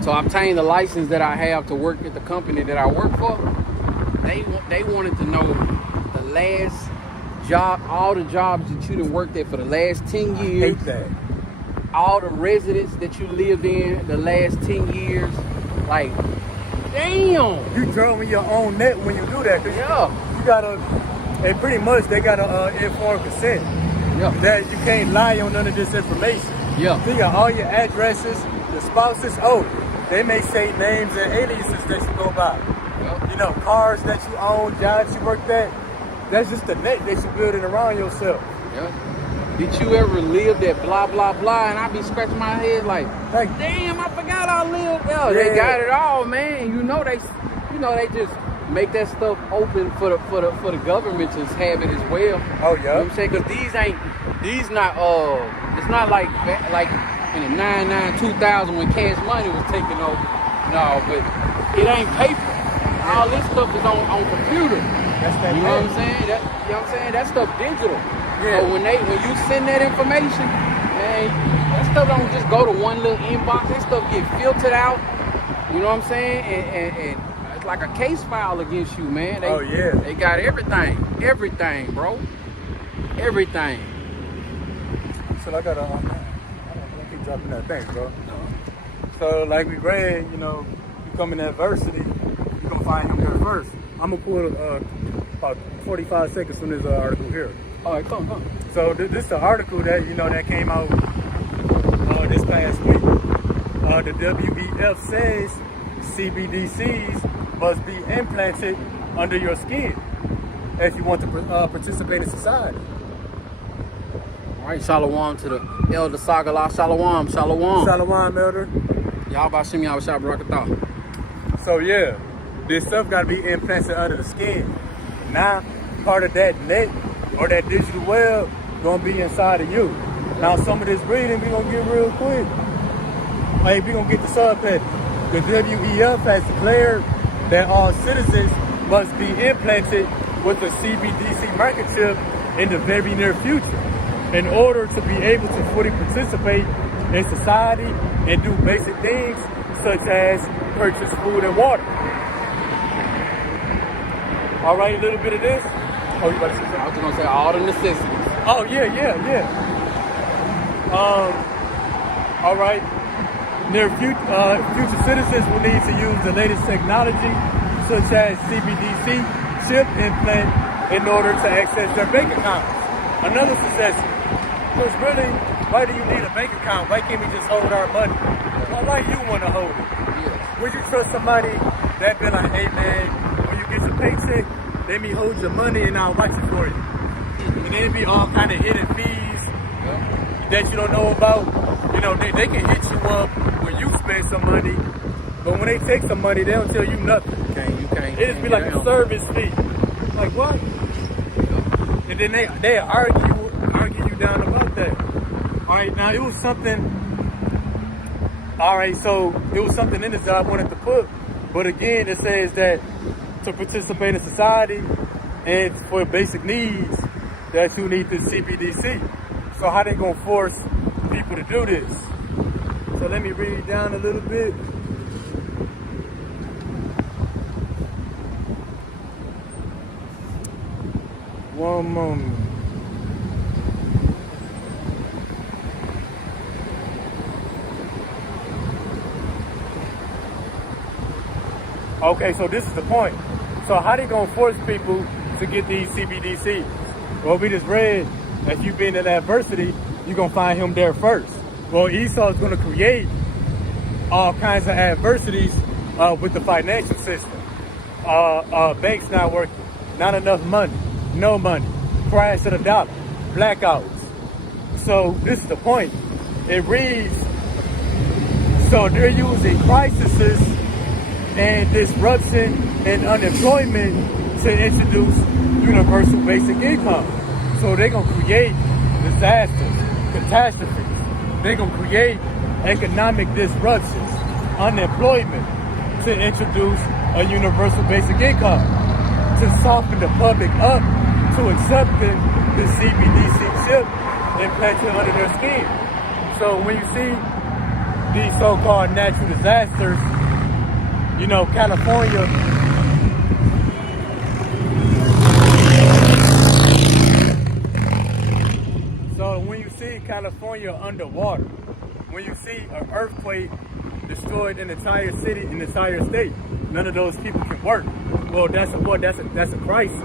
to obtain the license that I have to work at the company that I work for, they wanted to know the last job, all the jobs that you done worked at for the last 10 years. I hate that. All the residents that you lived in the last 10 years. Like, damn. You drove in your own net when you do that. Yeah. You gotta, and pretty much they gotta informed consent. Yeah. That you can't lie on none of this information. Yeah. So you got all your addresses, your spouses. Oh, they may say names and aliases that you go by. Yeah. You know, cars that you own, jobs you worked at. That's just the net that you're building around yourself. Yeah. Did you ever live that blah, blah, blah? And I be scratching my head like damn, I forgot I lived there. Yeah. They got it all, man. You know they just make that stuff open for the government to have it as well. Oh, yeah. You know what I'm saying? Because these not, it's not like in the 99-2000 when cash money was taken over. No, but it ain't paper. All this stuff is on computer. That's that. You know what I'm saying? You know what I'm saying? That stuff digital. Yeah. So when you send that information, man, that stuff don't just go to one little inbox. That stuff get filtered out. You know what I'm saying? And it's like a case file against you, man. They got everything, bro. Everything. So I gotta keep dropping that. Thanks, bro. So like we read, you know, you come in adversity, you gonna find him there first. I'm gonna pull about 45 seconds from this article here. All right, come. So this is the article that that came out this past week. The WEF says CBDCs must be implanted under your skin if you want to participate in society. All right, shalom to the Elder Sagala. Shalom. Shalom, Elder. Yahweh Hashem Yahweh Shai Barakatah. So yeah, this stuff got to be implanted under the skin. Now, part of that net or that digital web gonna be inside of you. Now, some of this reading we gonna get real quick. Like we gonna get the subhead. The WEF has declared that all citizens must be implanted with a CBDC microchip in the very near future. in order to be able to fully participate in society and do basic things such as purchase food and water. All right, a little bit of this. Oh, you about to say something? I was just gonna say all the necessities. Oh, yeah. All right. Their future citizens will need to use the latest technology, such as CBDC, chip implant, in order to access their bank accounts. Another suggestion. Because really, why do you need a bank account? Why can't we just hold our money? Well, why you want to hold it? Yes. Would you trust somebody that be like, hey man, when you get your paycheck, let me hold your money and I'll watch it for you. And then be all kind of hidden fees that you don't know about. You know, they can hit you up when you spend some money, but when they take some money, they don't tell you nothing. You can't. It just be like a service fee. Like what? And then they argue you down about that. All right, now it was something. All right, so it was something in this that I wanted to put, but again, it says that to participate in society and for basic needs, that you need the CBDC. So how they gonna force people to do this? So let me read it down a little bit. One moment. Okay, so this is the point. So how they gonna force people to get these CBDCs? Well, we just read that if you've been in adversity, you're gonna find him there first. Well, Esau is gonna create all kinds of adversities with the financial system. Banks not working, not enough money, no money, crash of the dollar, blackouts. So this is the point. It reads, so they're using crises and disruption and unemployment to introduce universal basic income. So they're gonna create disasters, catastrophes. They're gonna create economic disruptions, unemployment to introduce a universal basic income, to soften the public up to accepting the CBDC chip implanted under their skin. So when you see these so-called natural disasters, you know, California, so when you see California underwater, when you see an earthquake destroyed an entire city, an entire state, none of those people can work. Well, that's a crisis,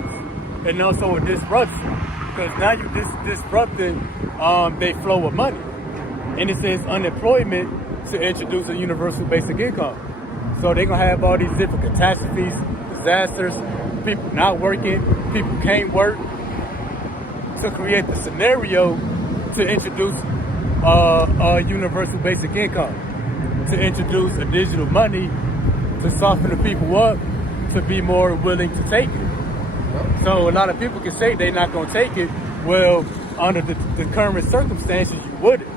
and also a disruption, because now you disrupting their flow of money, and it says unemployment to introduce a universal basic income. So they're gonna have all these different catastrophes, disasters, people not working, people can't work, to create the scenario to introduce a universal basic income, to introduce a digital money, to soften the people up, to be more willing to take it. So a lot of people can say they're not gonna take it. Well, under the current circumstances, you wouldn't.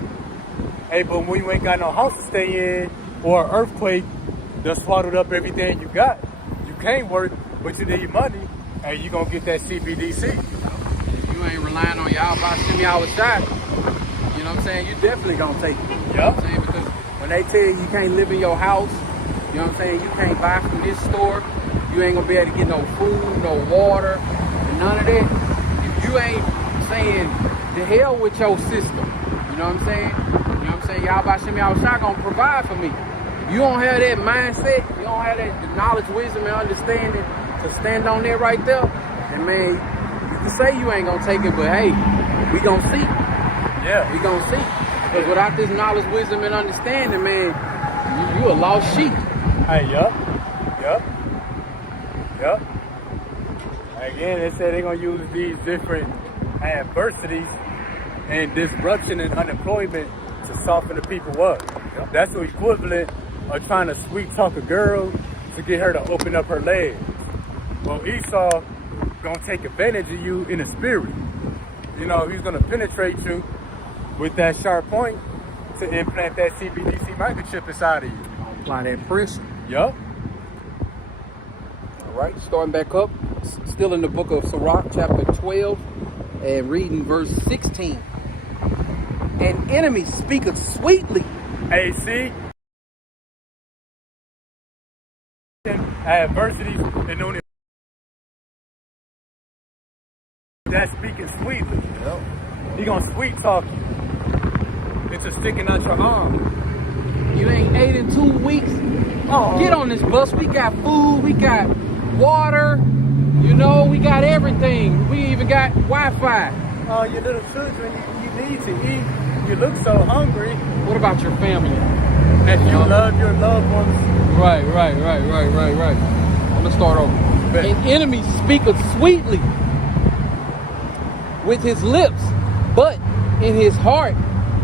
Hey, but when you ain't got no house to stay in, or an earthquake that swallowed up everything you got, you can't work, but you need money, and you gonna get that CBDC. You ain't relying on y'all about send me outside. You know what I'm saying? You definitely gonna take it. You know what I'm saying? Because when they tell you can't live in your house, you know what I'm saying? You can't buy from this store. You ain't gonna be able to get no food, no water, and none of that. If you ain't saying the hell with your system, you know what I'm saying? You know what I'm saying? Y'all about send me outside gonna provide for me. You don't have that mindset, you don't have that knowledge, wisdom, and understanding to stand on there right there, and man, you can say you ain't gonna take it, but hey, we gonna see. Yeah. We gonna see. Because without this knowledge, wisdom, and understanding, man, you a lost sheep. Hey, yup. Again, they said they're gonna use these different adversities and disruption and unemployment to soften the people up. Yep. That's the equivalent of trying to sweet talk a girl to get her to open up her legs. Well, Esau gonna take advantage of you in the spirit. You know, he's gonna penetrate you with that sharp point to implant that CBDC microchip inside of you. Apply that pressure. Yup. All right, starting back up, still in the book of Sirach, chapter 12, and reading verse 16. An enemy speaketh sweetly. Hey, see? Adversities and only that speaking sweetly. Yep. He gonna sweet talk you into sticking out your arm. You ain't ate in 2 weeks. Oh, Get on this bus. We got food. We got water. You know, we got everything. We even got Wi-Fi. Oh, your little children, you need to eat. You look so hungry. What about your family? And you love your loved ones. Right. I'm gonna start over. Bet. An enemy speaketh sweetly with his lips, but in his heart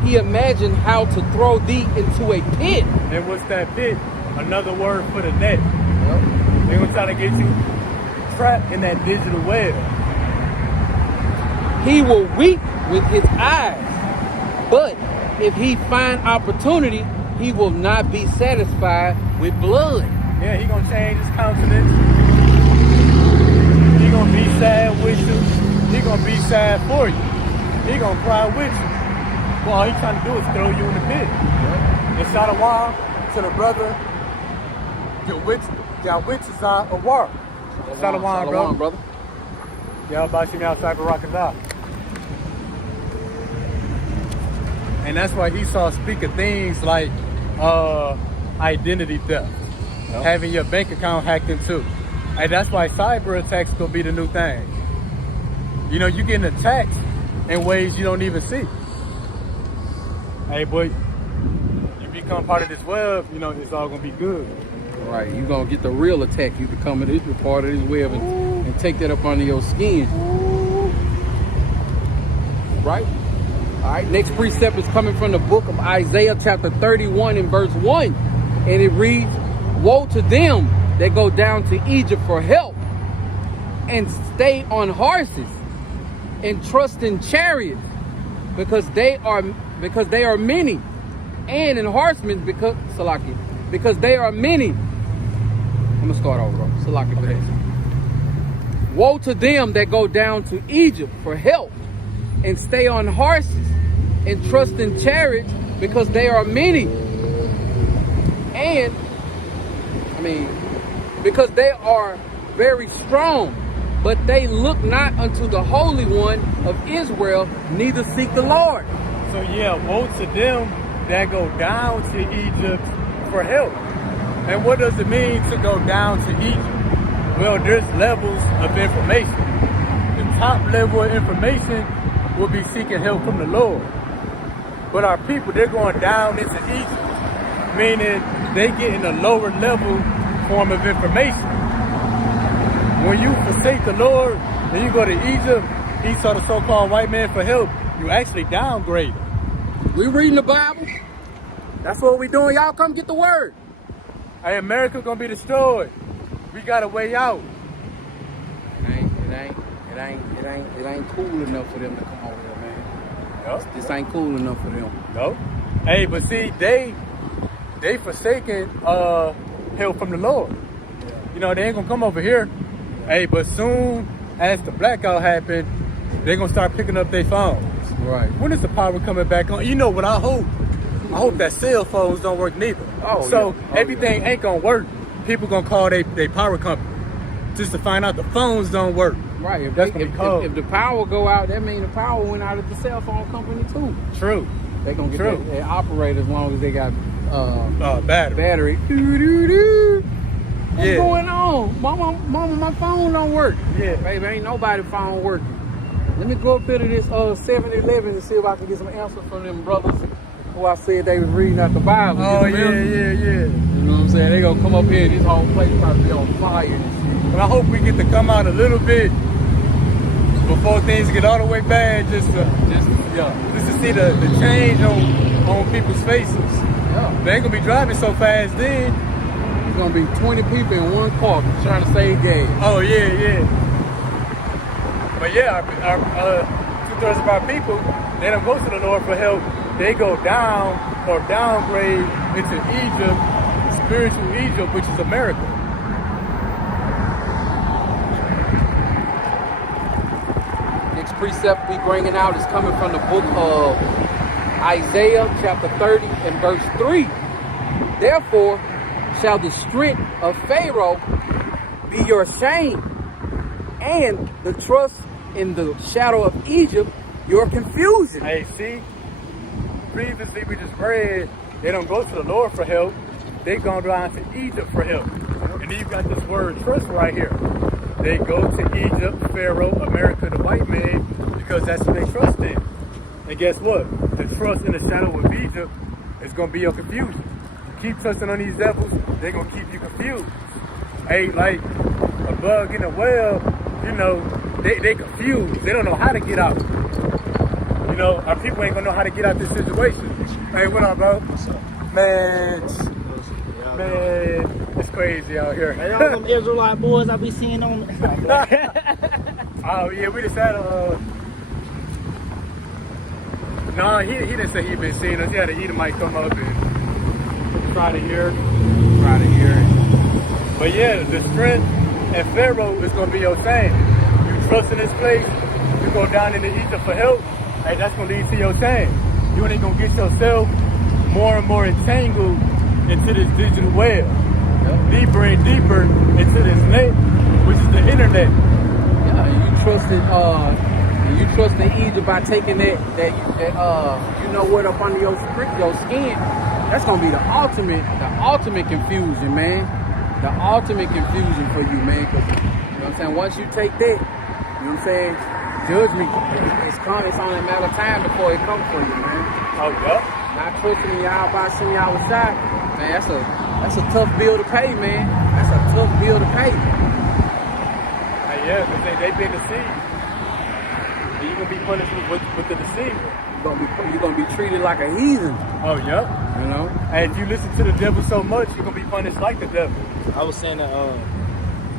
he imagined how to throw thee into a pit. And what's that pit? Another word for the net. Yep. They're gonna try to get you trapped in that digital web. He will weep with his eyes, but if he find opportunity, he will not be satisfied with blood. Yeah, he gonna change his countenance. He gonna be sad with you. He gonna be sad for you. He gonna cry with you. Well, all he trying to do is throw you in the pit. And Shalom to the brother, the witches are a war. Shalom, brother. Y'all about to me outside Barakazah. And that's why Esau speak of things like identity theft, having your bank account hacked into. And that's why cyber attacks gonna be the new thing. You know, you getting attacked in ways you don't even see. Hey, boy, you become part of this web, you know, it's all gonna be good. Right, you gonna get the real attack. You become a part of this web and take that up under your skin. Right? All right, next precept is coming from the book of Isaiah chapter 31 and verse 1. And it reads, woe to them that go down to Egypt for help and stay on horses and trust in chariots because they are many, and in horsemen because they are many. I'm gonna start over, bro. Salaki for that. Woe to them that go down to Egypt for help and stay on horses and trust in chariots because they are many. And, because they are very strong, but they look not unto the Holy One of Israel, neither seek the Lord. So yeah, woe to them that go down to Egypt for help. And what does it mean to go down to Egypt? Well, there's levels of information. The top level of information will be seeking help from the Lord. But our people, they're going down into Egypt, meaning they get in a lower level form of information. When you forsake the Lord and you go to Egypt, Esau, the so-called white man, for help, you actually downgrade. We reading the Bible. That's what we doing. Y'all come get the word. Hey, America gonna be destroyed. We got a way out. It ain't cool enough for them to come over here, man. Yep. This ain't cool enough for them. No. Hey, but see, they forsaken help from the Lord. Yeah. You know, they ain't gonna come over here. Hey, but soon as the blackout happened, they're gonna start picking up their phones. Right. When is the power coming back on? You know what I hope? I hope that cell phones don't work neither. Oh, so yeah. Oh, everything ain't gonna work. People gonna call their power company just to find out the phones don't work. Right. If the power go out, that means the power went out at the cell phone company too. True. They gonna get that operate as long as they got battery. What's going on? Mama, my phone don't work. Yeah. Baby, ain't nobody phone working. Let me go up here to this 7-Eleven and see if I can get some answers from them brothers who I said they was reading out the Bible. Oh, yeah. You know what I'm saying? They gonna come up here and this whole place about to be on fire and shit. But I hope we get to come out a little bit before things get all the way bad, just to see the change on people's faces. Yeah. They ain't gonna be driving so fast then. It's gonna be 20 people in one car trying to save gas. Oh yeah. But yeah, our 2/3 of our people, they don't go to the Lord for help. They go down or downgrade into Egypt, spiritual Egypt, which is America. Next precept we bringing out is coming from the book of Isaiah chapter 30 and verse 3. Therefore shall the strength of Pharaoh be your shame, and the trust in the shadow of Egypt your confusion. Hey, see, previously we just read they don't go to the Lord for help, they go down to Egypt for help. And then you got this word trust right here. They go to Egypt, Pharaoh, America, the white man, because that's who they trust in. And guess what? The trust in the shadow of Egypt is going to be your confusion. You keep trusting on these devils, they're going to keep you confused. Hey, like a bug in a well, you know, they confused. They don't know how to get out. You know, our people ain't going to know how to get out this situation. Hey, what up, bro? What's up? Man, it's crazy out here. Hey, all them Israelite boys I be seeing on. Oh yeah, we just had a. No, he didn't say he been seeing us. He had an Edomite come up and try to hear. But yeah, the strength and Pharaoh is gonna be your shame. You trust in this place, you go down into Egypt for help, hey, that's gonna lead to your shame. You ain't gonna get yourself more and more entangled into this digital web. Deeper and deeper into this net, which is the internet. Yeah, you trust in Egypt by taking that you know what up under your skin. That's gonna be the ultimate confusion, man. The ultimate confusion for you, man. 'Cause, you know what I'm saying? Once you take that, you know what I'm saying? Judgment, it's only a matter of time before it comes for you, man. Oh yeah. Not trusting in y'all by some y'all side, man. That's a tough bill to pay, man. That's a tough bill to pay. Hey, yeah, because they've been deceived. And you're gonna be punished with the deceiver. You're gonna be treated like a heathen. Oh yeah. You know? And if you listen to the devil so much, you're gonna be punished like the devil. I was saying that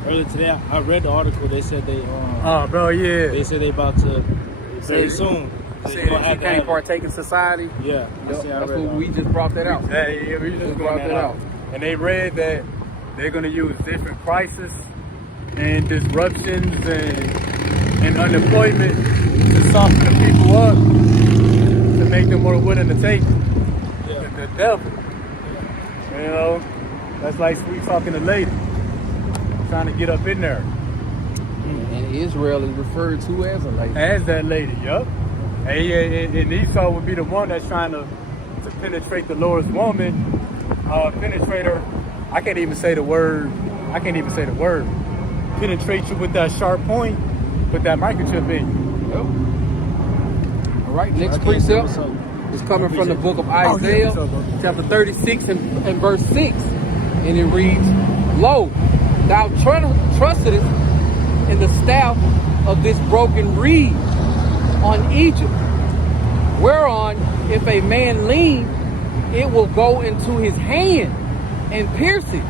earlier today. I read the article. They said they Oh, bro, yeah. they said they about to very soon. Saying that you can't partake in society. Yeah, Yep, that's what we just brought that out. Hey, yeah, we just brought that out. And they read that they're gonna use different crises and disruptions and unemployment to soften the people up, to make them more willing to take the devil. You know, that's like sweet talking a lady, trying to get up in there. And Israel is referred to as a lady. As that lady, yup. And Esau would be the one that's trying to penetrate the Lord's woman, penetrate her. I can't even say the word. Penetrate you with that sharp point, put that microchip in you. All right, next precept is coming from the book of Isaiah, chapter 36 and verse 6. And it reads, Lo, thou trustest in the staff of this broken reed on Egypt, whereon if a man lean, it will go into his hand and pierce it.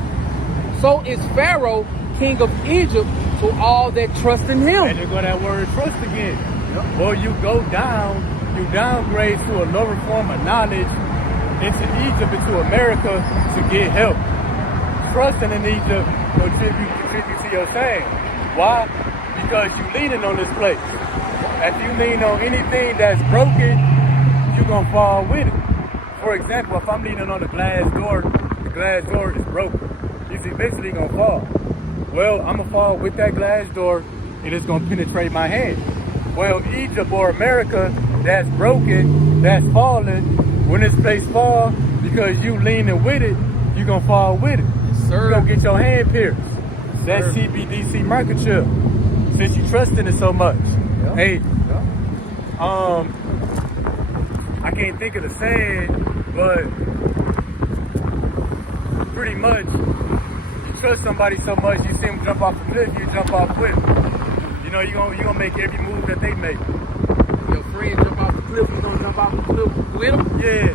So is Pharaoh, king of Egypt, to all that trust in him. And there go that word trust again. Or you go down, you downgrade to a lower form of knowledge into Egypt, into America to get help. Trusting in Egypt will contribute to your shame. Why? Because you leaning on this place. If you lean on anything that's broken, you're gonna fall with it. For example, if I'm leaning on the glass door is broken. It's eventually gonna fall. Well, I'm gonna fall with that glass door, and it's gonna penetrate my hand. Well, Egypt or America, that's broken, that's falling. When this place fall, because you leaning with it, you're gonna fall with it. Yes, sir. You're gonna get your hand pierced. That CBDC microchip, since you trust in it so much. Yep. Hey, Yep. I can't think of the saying, but pretty much, you trust somebody so much, you see them jump off the cliff, you jump off with them. You know, you're gonna make every move that they make. Your friend jump off the cliff, you gonna jump off the cliff with him? Yeah.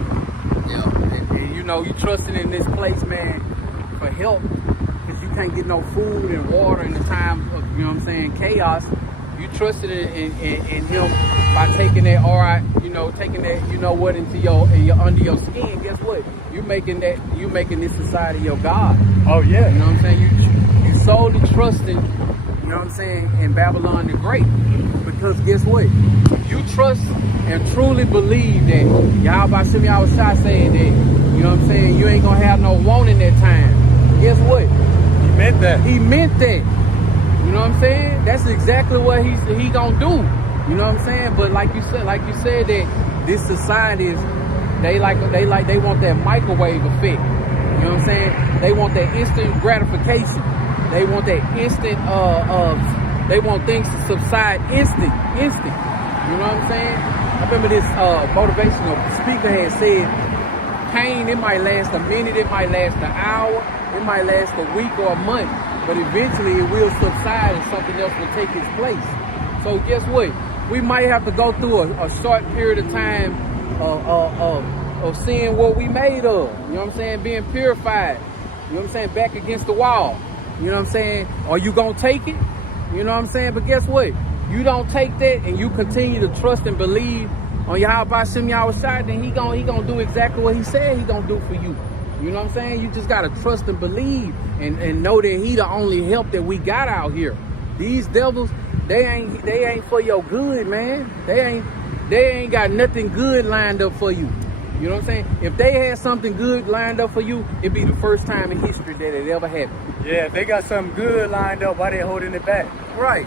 Yeah. And you know, you trusting in this place, man, for help, because you can't get no food and water in the time of, you know what I'm saying, chaos. You trusted in him by taking that, all right, you know, taking that, you know what, into your under your skin. Guess what? You making this society your God. Oh yeah. You know what I'm saying? You solely trusting, you know what I'm saying, in Babylon the Great. Because guess what? You trust and truly believe that Yahweh Shem Yahushua saying that, you know what I'm saying, you ain't gonna have no want in that time. Guess what? He meant that. He meant that. You know what I'm saying? That's exactly what he gonna do. You know what I'm saying? But like you said that this society is they want that microwave effect. You know what I'm saying? They want that instant gratification. They want that instant they want things to subside instant. You know what I'm saying? I remember this motivational speaker had said, pain, it might last a minute, it might last an hour, it might last a week or a month, but eventually it will subside and something else will take its place. So guess what? We might have to go through a short period of time of seeing what we made of. You know what I'm saying? Being purified. You know what I'm saying? Back against the wall. You know what I'm saying? Are you gonna take it? You know what I'm saying? But guess what? You don't take that and you continue to trust and believe on Yahweh Shem Yahushua, then he gonna do exactly what he said he gonna do for you. You know what I'm saying? You just gotta trust and believe and know that he the only help that we got out here. These devils, they ain't for your good, man. They ain't got nothing good lined up for you. You know what I'm saying? If they had something good lined up for you, it'd be the first time in history that it ever happened. Yeah, if they got something good lined up, why they holding it back? Right.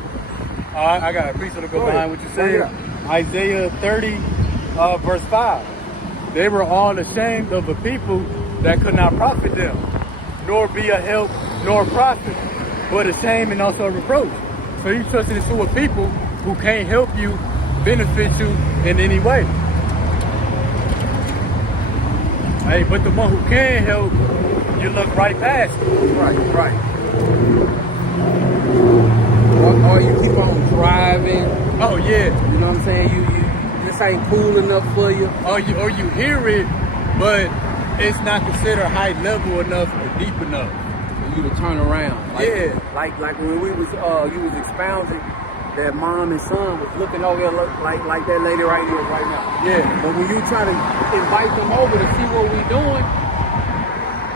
I got a piece of the go behind what you said. Isaiah 30, verse 5. They were all ashamed of a people that could not profit them, nor be a help, nor profit, but a shame and also a reproach. So you trusting into a people who can't help you, benefit you in any way. Hey, but the one who can help, you look right past it. Right. Or you keep on driving. Oh yeah. You know what I'm saying? You this ain't cool enough for you. Or you hear it, but it's not considered high level enough or deep enough for you to turn around. Like when we was you was expounding that mom and son was looking over there like that lady right here right now. Yeah. But when you try to invite them over to see what we doing,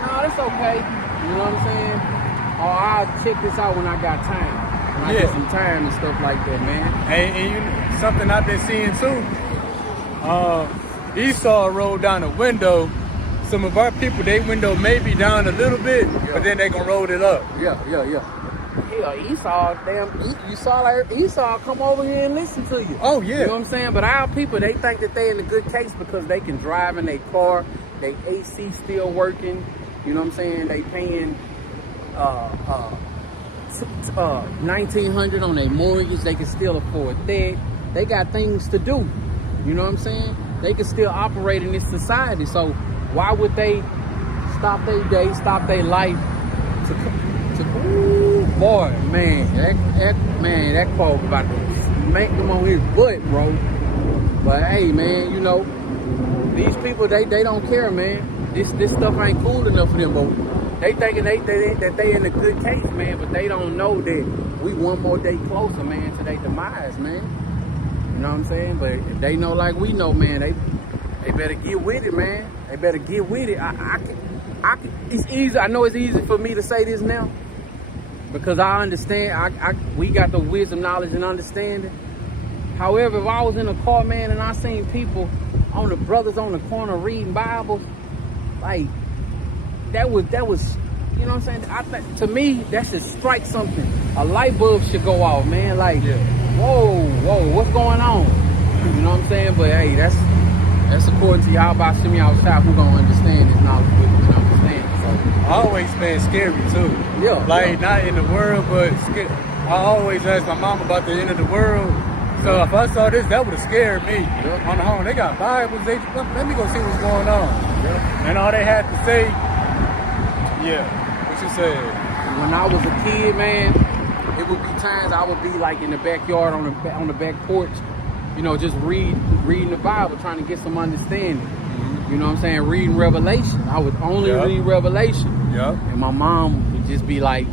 no, that's okay. You know what I'm saying? Or I'll check this out when I got time. When I get some time and stuff like that, man. And something I've been seeing too. Esau rolled down a window. Some of our people, they window may be down a little bit, but then they gonna roll it up. Yeah. Hell, Esau, you saw like Esau come over here and listen to you. Oh yeah. You know what I'm saying? But our people, they think that they in a good case because they can drive in their car, they AC still working. You know what I'm saying? They paying $1,900 on their mortgage. They can still afford that. They got things to do. You know what I'm saying? They can still operate in this society. So why would they stop their day, stop their life to ooh, boy, man, that folk about to make them on his butt, bro. But hey, man, you know, these people, they don't care, man. This stuff ain't cool enough for them, but they thinking that they in a good case, man, but they don't know that we one more day closer, man, to their demise, man. You know what I'm saying? But if they know like we know, man, they better get with it, man. They better get with it. It's easy. I know it's easy for me to say this now because I understand. We got the wisdom, knowledge, and understanding. However, if I was in a car, man, and I seen people brothers on the corner reading Bibles, like that was, you know what I'm saying? To me, that should strike something. A light bulb should go off, man. Like, whoa, what's going on? You know what I'm saying? But hey, that's according to Yahweh Shem Yahushua, who gonna understand this knowledge and understand. So I always been scary too. Yeah. Like not in the world, but I always ask my mom about the end of the world. So if I saw this, that would have scared me. On the home, they got Bibles. Let me go see what's going on. And all they had to say, what you said. When I was a kid, man, it would be times I would be like in the backyard on the back porch, you know, just reading the Bible, trying to get some understanding. You know what I'm saying? Reading Revelation. I would only read Revelation. And my mom would just be like,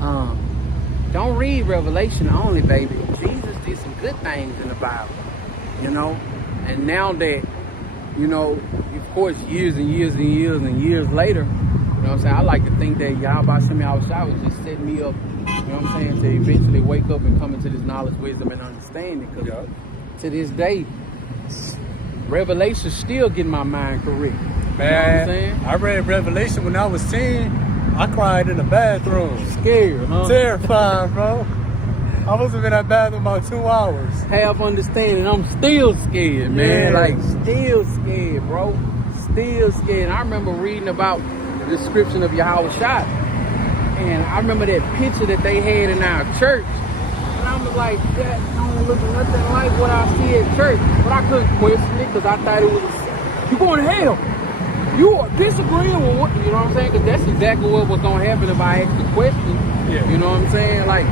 don't read Revelation only, baby. Jesus did some good things in the Bible, you know? And now that, you know, of course, years and years and years and years later, You know what I'm saying? I like to think that Yahweh Shem Yahushua was just setting me up, you know what I'm saying, to eventually wake up and come into this knowledge, wisdom, and understanding. Because to this day, Revelation still getting my mind correct. Man, you know what I'm saying? I read Revelation when I was 10. I cried in the bathroom. Scared, huh? Terrified, bro. I was in that bathroom about 2 hours. Half understanding, I'm still scared, man. Yeah. Like, still scared, bro. Still scared. And I remember reading about the description of Yahweh Shai. And I remember that picture that they had in our church. And I was like, that don't look nothing like what I see at church. But I couldn't question it because I thought it was, you going to hell. You are disagreeing with what, you know what I'm saying? Because that's exactly what was going to happen if I asked the question. Yeah. You know what I'm saying? Like,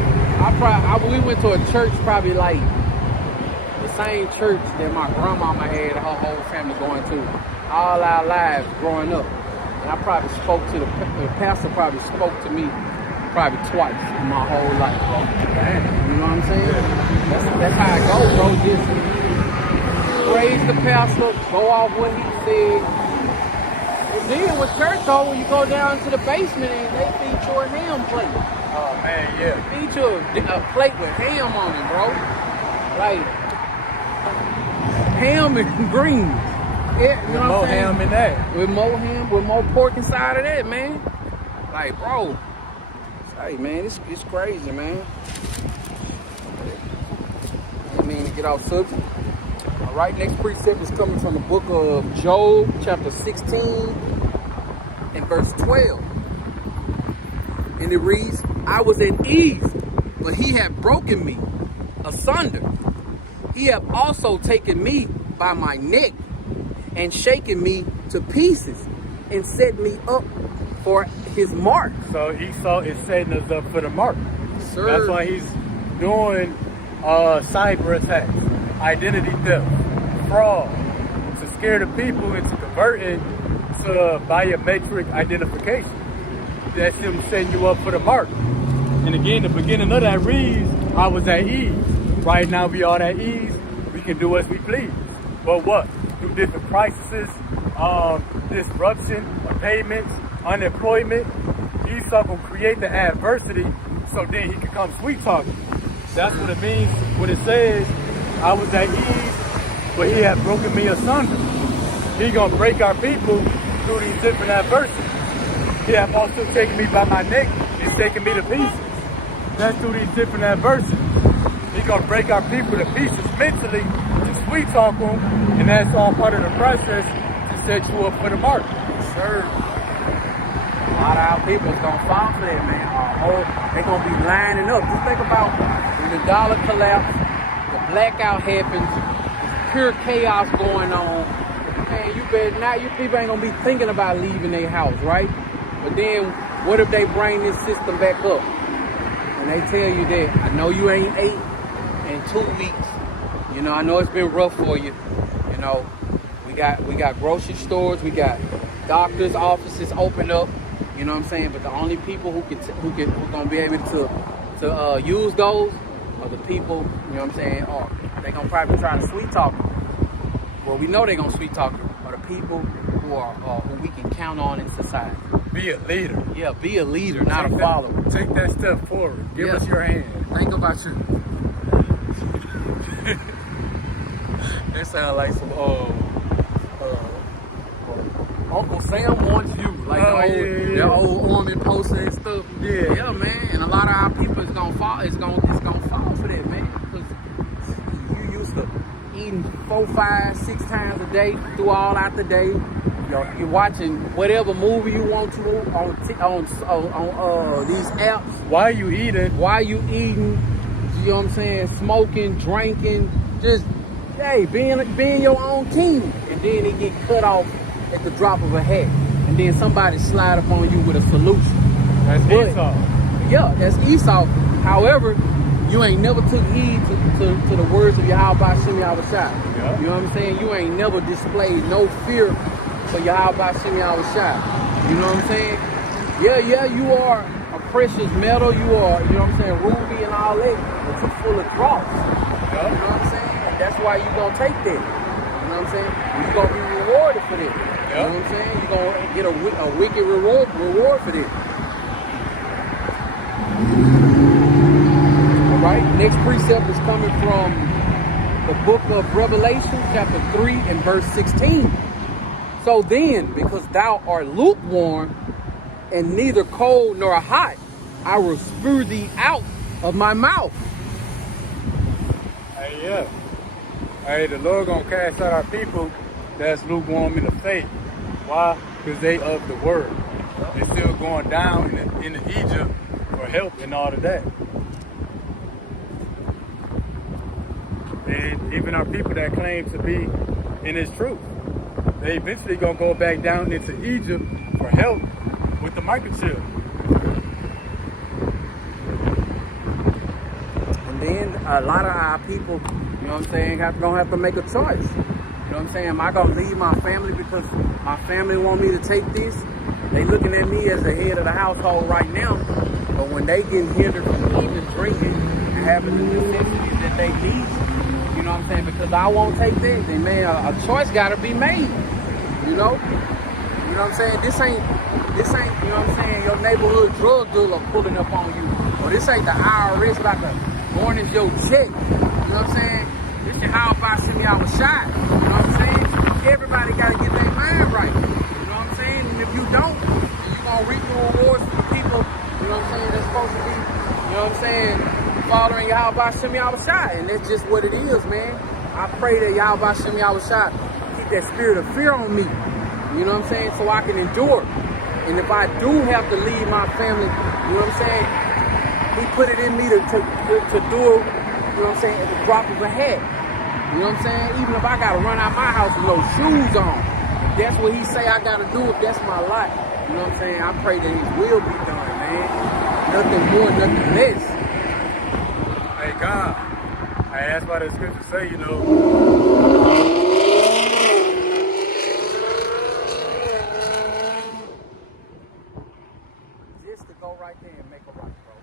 we went to a church probably like the same church that my grandmama had her whole family going to all our lives growing up. And I probably spoke to the pastor probably spoke to me probably twice in my whole life. You know what I'm saying? That's how it goes, bro. Just praise the pastor, go off what he said. And then with church, though, when you go down to the basement and they feed you a ham plate. Oh, man, yeah. They feed you a plate with ham on it, bro. Like, ham and greens. Yeah, you know More what I'm saying? ham in that. With more ham, with more pork inside of that, man. Like, bro. Hey, man, it's crazy, man. I mean to get off subject. All right, next precept is coming from the book of Job, chapter 16, and verse 12. And it reads, I was at ease, but he had broken me asunder. He have also taken me by my neck and shaken me to pieces and set me up for his mark. So Esau is setting us up for the mark. Sir. That's why he's doing cyber attacks, identity theft, fraud, to scare the people into converting to biometric identification. That's him setting you up for the mark. And again, the beginning of that reads, I was at ease. Right now we are at ease. We can do as we please. But what? Through different crises, disruption of payments, unemployment, Esau will create the adversity so then he can come sweet talking. That's what it means when it says, I was at ease, but he had broken me asunder. He gonna break our people through these different adversities. He have also taken me by my neck and shaken me to pieces. That's through these different adversities. He gonna break our people to pieces mentally to sweet talk them, and that's all part of the process to set you up for the mark. Sure. A lot of our people is gonna fall for that, man. They're gonna be lining up. Just think about when the dollar collapse, the blackout happens, there's pure chaos going on. Man, you better not. You people ain't gonna be thinking about leaving their house, right? But then, what if they bring this system back up and they tell you that I know you ain't ate in 2 weeks. You know, I know it's been rough for you. You know, we got grocery stores, we got doctors' offices open up. You know what I'm saying? But the only people who gonna be able to use those are the people. You know what I'm saying? Or they gonna probably try to sweet talk them. Well, we know they gonna sweet talk them. Are the people who we can count on in society. Be a leader. Yeah, be a leader, not a follower. Take that step forward. Give us your hand. Think about you. That sounds like some Uncle Sam wants you, like the old army poster and stuff. Yeah, man. And a lot of our people is gonna fall. It's gonna fall for that, man. Because you used to eating 4, 5, 6 times a day through all out the day. You're watching whatever movie you want to on these apps. Why are you eating? You know what I'm saying? Smoking, drinking, just being your own king. And then it get cut off at the drop of a hat. And then somebody slide up on you with a solution. That's Esau. Yeah, that's Esau. However, you ain't never took heed to the words of Yahweh Shem Yahushua. Yeah. You know what I'm saying? You ain't never displayed no fear for Yahweh Shem Yahushua. You know what I'm saying? Yeah, you are a precious metal. You are, you know what I'm saying, ruby and all that. But you're full of dross. Yeah. You know what I'm saying? And that's why you gonna take that. You know what I'm saying? You're gonna be rewarded for that. You know what I'm saying? You're going to get a wicked reward for this. All right, next precept is coming from the book of Revelation, chapter 3 and verse 16. So then, because thou art lukewarm and neither cold nor hot, I will spew thee out of my mouth. Hey, yeah. Hey, the Lord gonna cast out our people that's lukewarm in the faith. Why? Because they of the word. They still going down in Egypt for help and all of that. And even our people that claim to be in His truth, they eventually gonna go back down into Egypt for help with the microchip. And then a lot of our people, you know what I'm saying, gonna have to make a choice. You know what I'm saying? Am I gonna leave my family because my family want me to take this? They looking at me as the head of the household right now, but when they getting hindered from eating, drinking, and having the necessities that they need, you know what I'm saying? Because I won't take that, then man, a choice gotta be made. You know? You know what I'm saying? This ain't, you know what I'm saying, your neighborhood drug dealer pulling up on you. Or this ain't the IRS about to garnish your check. You know what I'm saying? This is how about send me out a shot. You know what I'm saying? Everybody gotta get their mind right. You know what I'm saying? And if you don't, then you're gonna reap the rewards for the people, you know what I'm saying, that's supposed to be, you know what I'm saying, following Yahweh Shem Yahushua. And that's just what it is, man. I pray that Yahweh Shem Yahushua keep that spirit of fear on me. You know what I'm saying? So I can endure. And if I do have to leave my family, you know what I'm saying? He put it in me to do it, you know what I'm saying, at the drop of a hat. You know what I'm saying? Even if I gotta run out my house with no shoes on, that's what he say I gotta do if that's my life. You know what I'm saying? I pray that his will be done, man. Nothing more, nothing less. Hey, God. Hey, that's why the scriptures say, you know, just to go right there and make a right, bro.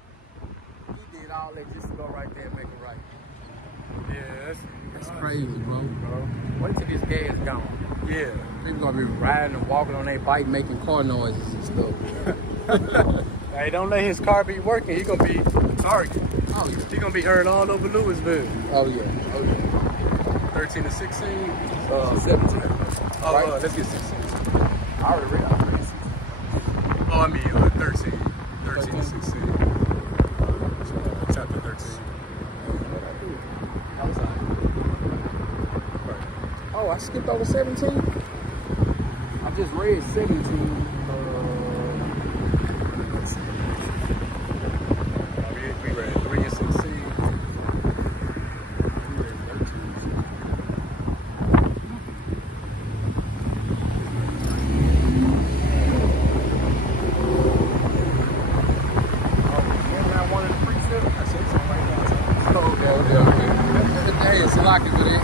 He did all that just to go right there and make a right. yeah, That's crazy, bro. Wait till this gas is gone. Yeah. People gonna be riding and walking on their bike making car noises and stuff. Hey, don't let his car be working. He gonna be a target. Oh yeah. He gonna be heard all over Louisville. Oh yeah. Oh yeah. 13 to 16. 17. Oh, Right. let's get 16. I already read. I read 16. Oh, I mean 13. 13 to 16. Chapter 13. That was Oh, I skipped over 17. I just read 17. Let's see. We read 3 and 16. We read 13. Hey, it's a locket for that.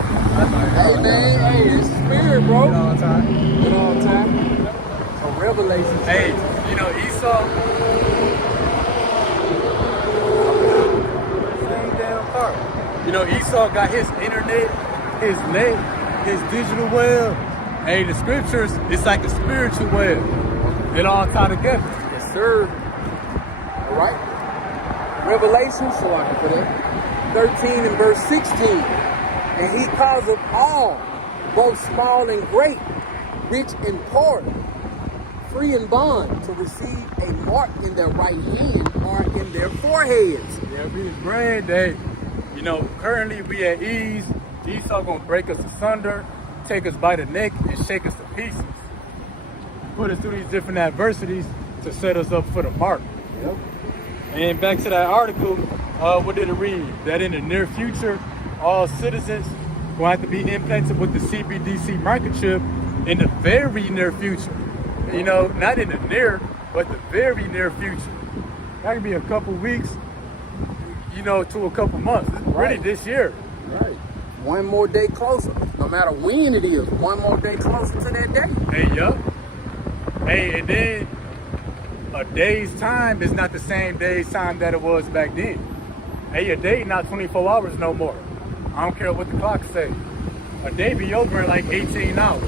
Hey, man, hey, it's spirit, bro. Good all time. Good all time. A revelation. Hey, you know, Esau, same damn car. You know, Esau got his internet, his net, his digital web. Hey, the scriptures, it's like a spiritual web. It all tie together. Yes, sir. All right. Revelation, so I can put it. 13 and verse 16. And he causeth all, both small and great, rich and poor, free and bond, to receive a mark in their right hand or in their foreheads. Yeah, we was brand that, you know, currently we at ease. Esau gonna break us asunder, take us by the neck, and shake us to pieces. Put us through these different adversities to set us up for the mark. Yep. And back to that article, what did it read? That in the near future, all citizens will have to be implanted with the CBDC microchip in the very near future. You know, not in the near, but the very near future. That could be a couple weeks, you know, to a couple months. Really this year. Right. One more day closer. No matter when it is, one more day closer to that day. Hey, yup. Hey, and then a day's time is not the same day's time that it was back then. Hey, a day not 24 hours no more. I don't care what the clock say. A day be over in like 18 hours.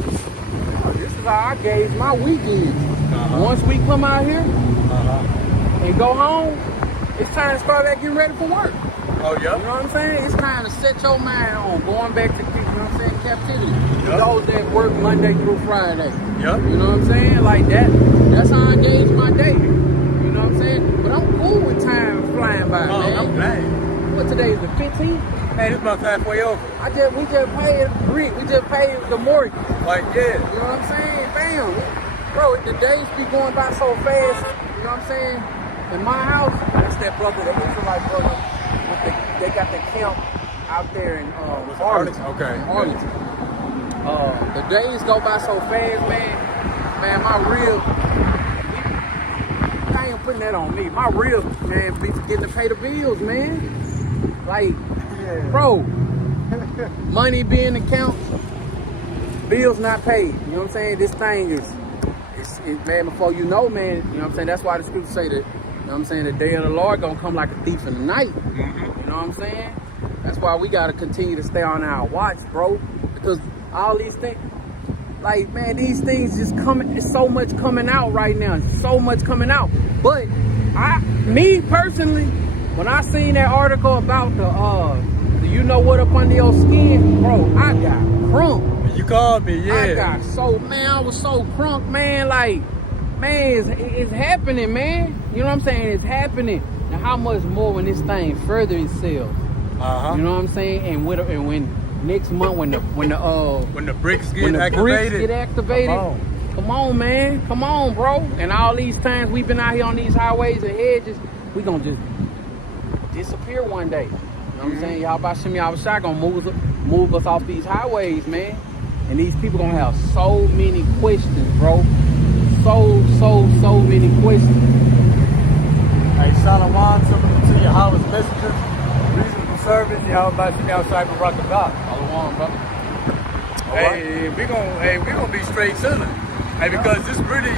Oh, this is how I gauge my weekends. Once we come out here and go home, it's time to start back getting ready for work. Oh, yeah? You know what I'm saying? It's time to set your mind on going back to, you know what I'm saying, captivity. Yep. Those that work Monday through Friday. Yep. You know what I'm saying? Like that's how I gauge my day. You know what I'm saying? But I'm cool with time flying by, man. I'm glad. What, today is the 15th? Hey, this month halfway over. We just paid rent. We just paid the mortgage. Like, yeah. You know what I'm saying? Bam. Bro, the days be going by so fast. You know what I'm saying? In my house, that's that brother, that Israelite brother. They got the camp out there in Arlington. Okay. Arlington. The days go by so fast, man. Man, my rib, I ain't putting that on me. My rib, man, be forgetting to pay the bills, man. Like, bro, money being account, bills not paid. You know what I'm saying? This thing is, man, before you know, man, you know what I'm saying? That's why the scriptures say that, you know what I'm saying, the day of the Lord gonna come like a thief in the night. You know what I'm saying? That's why we gotta continue to stay on our watch, bro. Because all these things, like, man, these things just coming, there's so much coming out right now. So much coming out. But me personally, when I seen that article about the you know what up under your skin, bro, I got crunk. You called me, yeah. I was so crunk, man. Like, man, it's happening, man. You know what I'm saying? It's happening. Now, how much more when this thing further itself? You know what I'm saying? And when next month, when the bricks get activated, come on, man, come on, bro. And all these times we've been out here on these highways and hedges, we gonna just disappear one day. You know what I'm saying? Y'all about Shimmy Shot gonna move us off these highways, man. And these people gonna have so many questions, bro. So many questions. Hey, Shalom to Yahweh's messenger. Reasonable service, Yahweh by Shimmy outside of Rock the God. Shalom, brother. Hey, we gonna be straight chilling. Hey, because this really,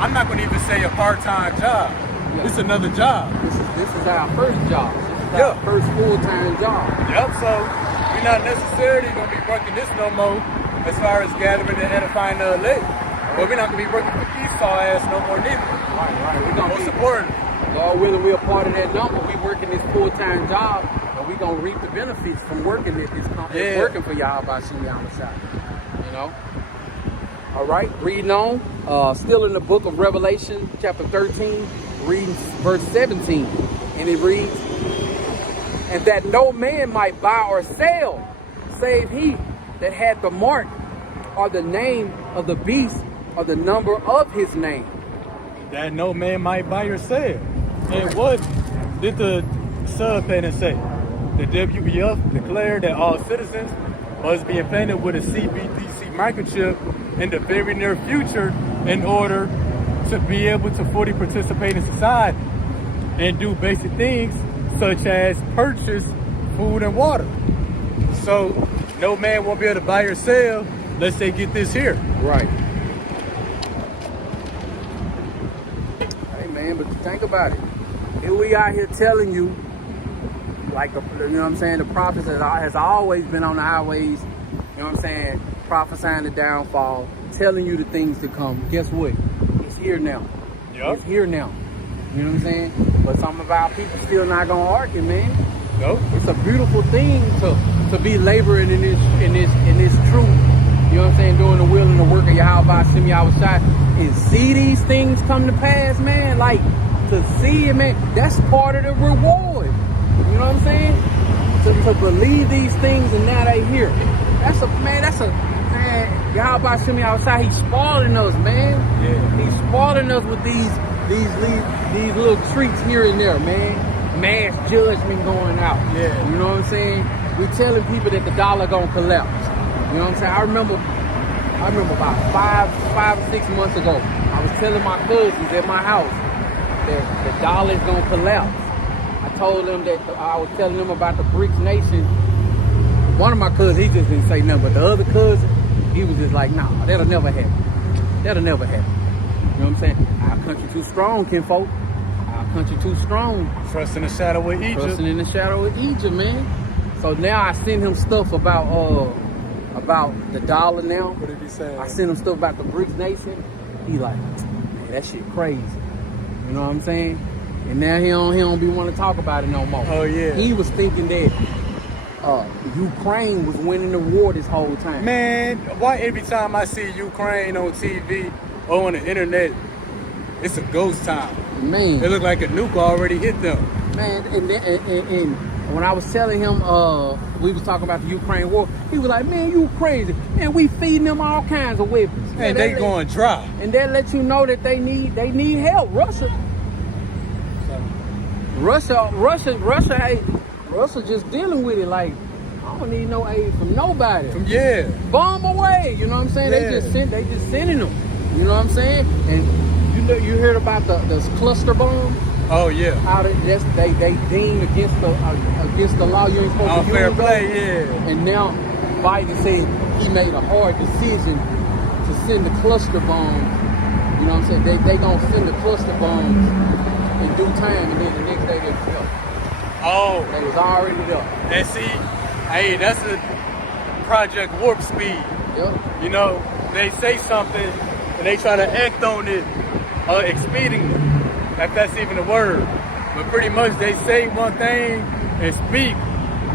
I'm not gonna even say a part-time job. Yeah. It's another job. This is our first job. This is our first full-time job. Yep. So we're not necessarily gonna be working this no more, as far as gathering and edifying the elect. But we're not gonna be working for Esau ass no more neither. Right. We're gonna Most important. Lord willing, we're a part of that number. We working this full-time job, and we gonna reap the benefits from working at this company, working for y'all by Shimmy Shot. You know. All right, reading on. Still in the book of Revelation, chapter 13, reading verse 17, and it reads, "And that no man might buy or sell, save he that had the mark, or the name of the beast, or the number of his name." That no man might buy or sell. And what did the subheading say? The WEF declared that all citizens must be implanted with a CBDC microchip in the very near future in order to be able to fully participate in society and do basic things such as purchase food and water. So no man won't be able to buy or sell unless they get this here. Right. Hey man, but think about it. Here we out here telling you, like, you know what I'm saying, the prophets has always been on the highways, you know what I'm saying, prophesying the downfall, telling you the things to come. Guess what? It's here now. Yep. It's here now. You know what I'm saying? But some of our people still not gonna argue, man. Nope. It's a beautiful thing to be laboring in this truth. You know what I'm saying? Doing the will and the work of Yahweh Shimmy Shot and see these things come to pass, man. Like, to see it, man, that's part of the reward. You know what I'm saying? To believe these things and now they here. Man, Yahweh Shimmy Shot, he's spoiling us, man. Yeah. He's spoiling us with these little treats here and there, man. Mass judgment going out. Yeah. You know what I'm saying? We telling people that the dollar gonna collapse. You know what I'm saying? I remember about five or 6 months ago, I was telling my cousins at my house that the dollar is gonna collapse. I told them that I was telling them about the BRICS nation. One of my cousins, he just didn't say nothing, but the other cousin, he was just like, nah, that'll never happen. That'll never happen. You know what I'm saying? Our country too strong, kinfolk. Our country too strong. Trust in the shadow of Egypt. Trusting in the shadow of Egypt, man. So now I send him stuff about about the dollar now. What did he say? I sent him stuff about the BRICS nation. He like, man, that shit crazy. You know what I'm saying? And now he don't be want to talk about it no more. Oh yeah. He was thinking that Ukraine was winning the war this whole time. Man, why every time I see Ukraine on TV or on the internet, it's a ghost town? Man, It looked like a nuke already hit them. man, and when I was telling him, we was talking about the Ukraine war, he was like, man, you crazy. Man, we feeding them all kinds of weapons. And they going dry. And that lets you know that they need help. Russia just dealing with it like, I don't need no aid from nobody. Yeah. Bomb away, you know what I'm saying? Yeah. They just sending them. You know what I'm saying? And you heard about the cluster bomb? Oh yeah. How they deemed against the law, you ain't supposed to use Unfair those. play, yeah. And now Biden said he made a hard decision to send the cluster bombs. You know what I'm saying? They gonna send the cluster bombs in due time, and then the next day they was up. Oh. They was already up. And see, hey, that's a Project Warp Speed. Yep. You know, they say something and they try to act on it expediently, if that's even a word. But pretty much they say one thing and speak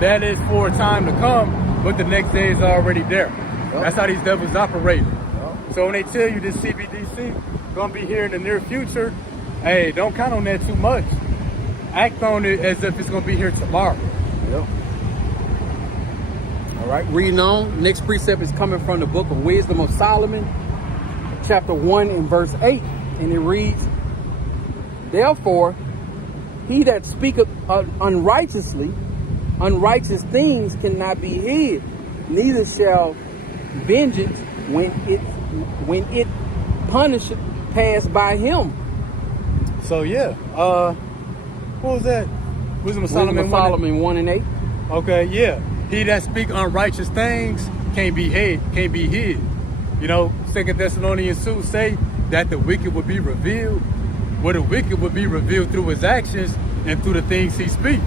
that is for a time to come, but the next day is already there. Yep. That's how these devils operate. Yep. So when they tell you this CBDC gonna be here in the near future, hey, don't count on that too much. Act on it as if it's gonna be here tomorrow. Yep. All right, reading on. Next precept is coming from the book of Wisdom of Solomon, chapter 1 and verse 8. And it reads, therefore, he that speaketh unrighteous things cannot be hid, neither shall vengeance when it punisheth pass by him. So yeah, what was that? Wisdom of Solomon 1 and 8. Okay, yeah. He that speak unrighteous things can't be hid. You know, 2 Thessalonians 2 say that the wicked will be revealed. Well, the wicked will be revealed through his actions and through the things he speaks.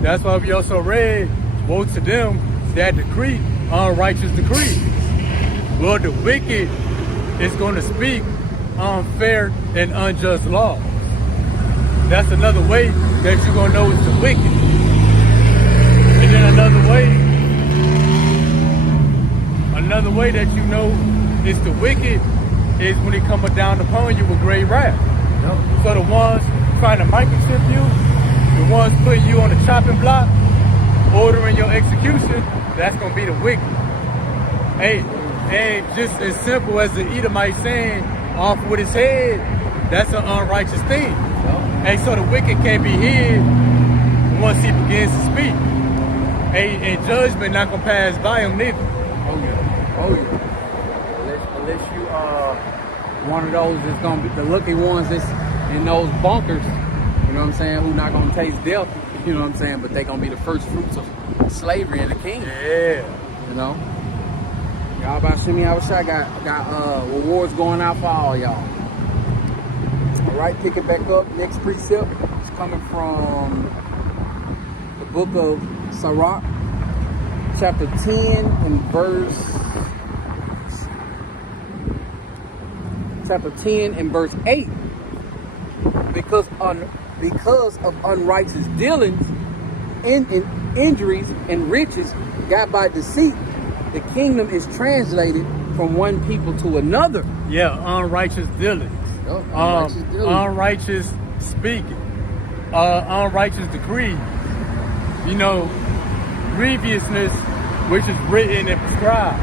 That's why we also read, woe to them that decree unrighteous decrees. Well, the wicked is going to speak unfair and unjust laws. That's another way that you're going to know it's the wicked. And then another way that you know it's the wicked is when he coming down upon you with great wrath. Yep. So the ones trying to microchip you, the ones putting you on the chopping block, ordering your execution, that's going to be the wicked. Hey, and just as simple as the Edomite saying, off with his head, that's an unrighteous thing. Hey, so the wicked can't be hid once he begins to speak. Hey, and judgment not gonna pass by him neither. Oh yeah. Unless you one of those that's gonna be the lucky ones that's in those bunkers, you know what I'm saying, who not gonna taste death, you know what I'm saying, but they gonna be the first fruits of slavery in the kingdom. Yeah. You know? Y'all about Shimmy Awashai got rewards going out for all y'all. Alright, pick it back up. Next precept is coming from the book of Sirach, chapter 10 and verse 8. Because of unrighteous dealings, injuries, and riches got by deceit, the kingdom is translated from one people to another. Yeah, unrighteous dealings. Unrighteous speaking. Unrighteous decrees. You know, grievousness, which is written and prescribed.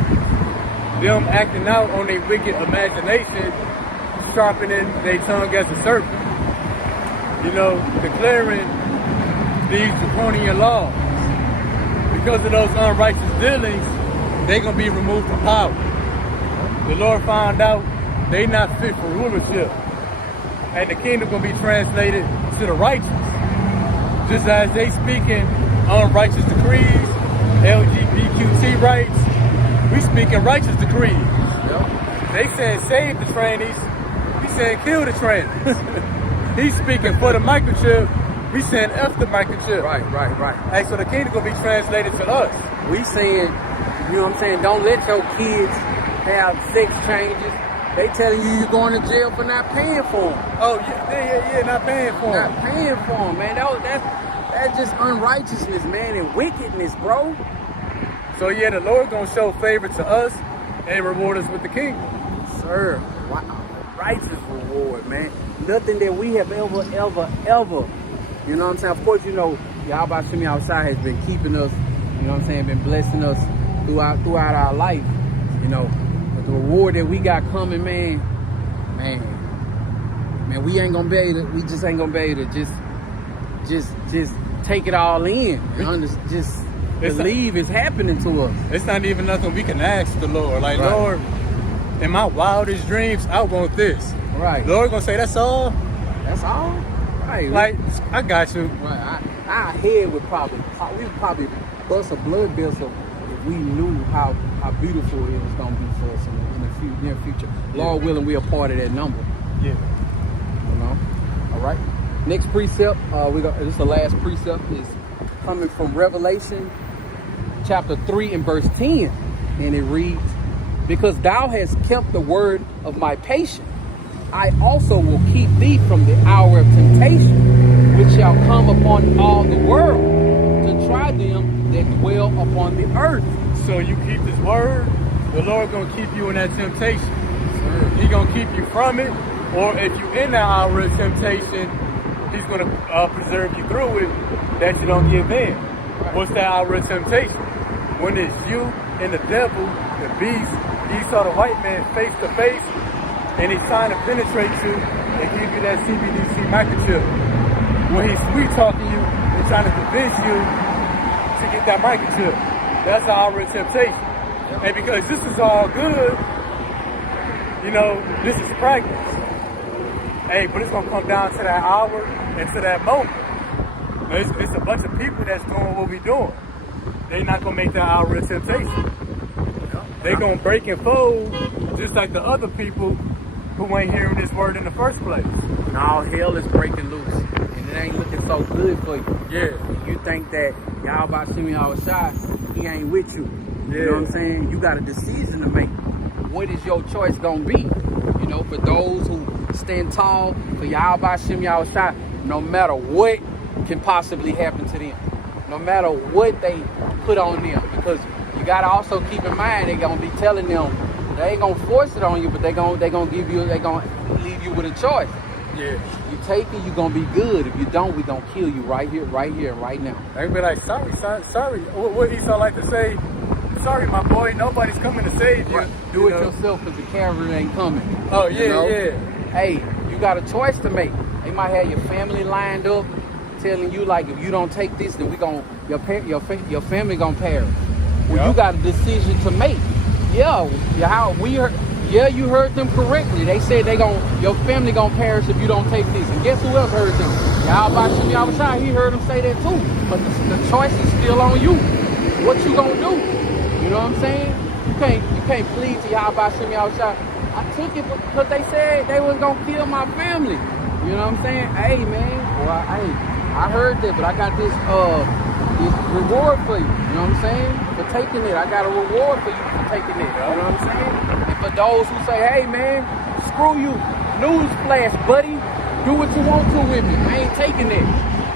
Them acting out on their wicked imagination, sharpening their tongue as a serpent. You know, declaring these draconian laws. Because of those unrighteous dealings, they're going to be removed from power. The Lord found out they not fit for rulership. And the kingdom going to be translated to the righteous. Just as they speaking unrighteous decrees, LGBTQ rights, we speaking righteous decrees. Yep. They saying save the trannies, we saying kill the trannies. He's speaking for the microchip, we saying F the microchip. Right. Hey, so the kingdom gonna be translated to us. We saying You know what I'm saying? Don't let your kids have sex changes. They telling you you're going to jail for not paying for them. Oh, yeah, not paying for Not them. paying for them, man. That's just unrighteousness, man, and wickedness, bro. So yeah, the Lord gonna show favor to us and reward us with the kingdom. Sir, wow. Righteous reward, man. Nothing that we have ever. You know what I'm saying? Of course, you know, Yahweh Shemi outside has been keeping us, you know what I'm saying, been blessing us throughout our life, you know. But the reward that we got coming, man, we ain't gonna be able to, we just ain't gonna be able to just take it all in. Just believe it's happening to us. It's not even nothing we can ask the Lord. Like, Right. Lord, in my wildest dreams, I want this. Right. Lord gonna say, that's all? That's all? Right. Like, I got you. Right. Our head would probably bust a blood vessel if we knew how beautiful it was gonna be for us in the near future. Lord willing, we are part of that number. Yeah. You know. All right. Next precept, this is the last precept, is coming from Revelation chapter 3 and verse 10, and it reads, "Because thou hast kept the word of my patience, I also will keep thee from the hour of temptation, which shall come upon all the world, to try them that dwell upon the earth." So you keep his word, the Lord gonna keep you in that temptation. He gonna keep you from it, or if you in that hour of temptation, he's gonna preserve you through it, that you don't give in. What's that hour of temptation? When it's you and the devil, the beast, Esau the white man, face to face, and he's trying to penetrate you and give you that CBDC microchip. When he's sweet talking you and trying to convince you to get that microchip, that's the hour of temptation. And because this is all good, you know, this is practice. Hey, but it's gonna come down to that hour and to that moment. It's a bunch of people that's doing what we doing. They not gonna make that hour of temptation. They gonna break and fold just like the other people who ain't hearing this word in the first place. Now hell is breaking loose, and it ain't looking so good for you. Yeah. You think that Yahweh Shemi outside, he ain't with you. You know what I'm saying? You got a decision to make. What is your choice gonna be? You know, for those who stand tall for Yahweh Shemi outside, no matter what can possibly happen to them, no matter what they put on them, because you gotta also keep in mind they're gonna be telling them, they ain't gonna force it on you, but they gonna leave you with a choice. Yeah. You take it, you're gonna be good. If you don't, we gonna kill you right here, right now. They be like, sorry. What Esau like to say? Sorry, my boy, nobody's coming to save you. Do it yourself, because the cavalry ain't coming. Oh yeah, you know? yeah. Hey, you got a choice to make. They might have your family lined up, telling you like, if you don't take this, then your family gonna perish. Well, Yep. you got a decision to make. You heard them correctly. They said your family gonna perish if you don't take this. And guess who else heard them? Yahweh Shemi outside, he heard them say that too. But the choice is still on you. What you gonna do? You know what I'm saying? You can't plead to Yahweh Shemi outside. I took it because they said they was gonna kill my family. You know what I'm saying? Hey man, well, I heard that, but I got this reward for you. You know what I'm saying? For taking it. I got a reward for you for taking it. You know what I'm saying? And for those who say, hey man, screw you, newsflash, buddy, do what you want to with me. I ain't taking it.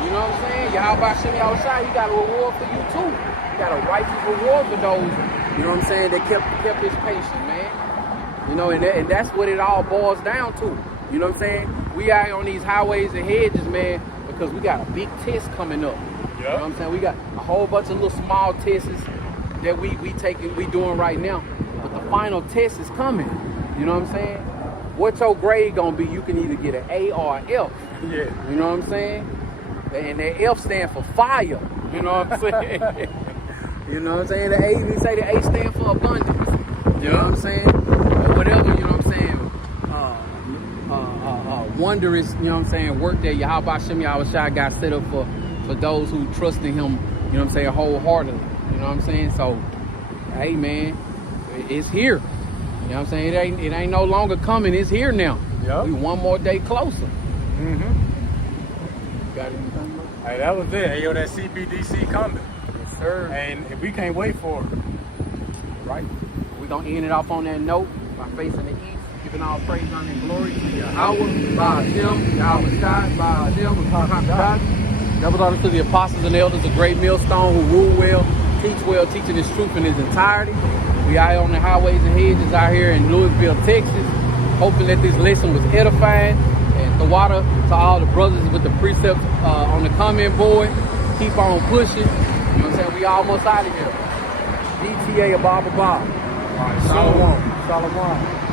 You know what I'm saying? Yahweh Shemi outside, he got a reward for you too. He got a righteous reward for those, you know what I'm saying, that kept his patience, man. You know, and that's what it all boils down to. You know what I'm saying? We out on these highways and hedges, man, because we got a big test coming up. You know what I'm saying? We got a whole bunch of little small tests that we doing right now. But the final test is coming. You know what I'm saying? What's your grade gonna be? You can either get an A or an F. Yeah. You know what I'm saying? And that F stand for fire. You know what I'm saying? You know what I'm saying? The A, we say the A stand for abundance. You know what I'm saying? Or whatever, you know what I'm saying? Wondrous, you know what I'm saying, work that Yahweh Shemi Awashai got set up for those who trust in him, you know what I'm saying, wholeheartedly. You know what I'm saying? So, hey man, it's here. You know what I'm saying? It ain't no longer coming, it's here now. Yep. We one more day closer. Mm-hmm. Got anything? Hey, that was it. Hey, yo, that CBDC coming. Yes, sir. And we can't wait for it. right? We're going to end it off on that note by facing the east, giving all praise, honor, and glory to Yahweh, by Hashem, Yahweh Shai, by Hashem, by Double honor to the apostles and elders, a great millstone who rule well, teach well, teaching his truth in its entirety. We are on the highways and hedges out here in Louisville, Texas, hoping that this lesson was edifying. And the water to all the brothers with the precepts on the comment board. Keep on pushing. You know what I'm saying? We almost out of here. DTA Abba. All right, Shalom. Shalom.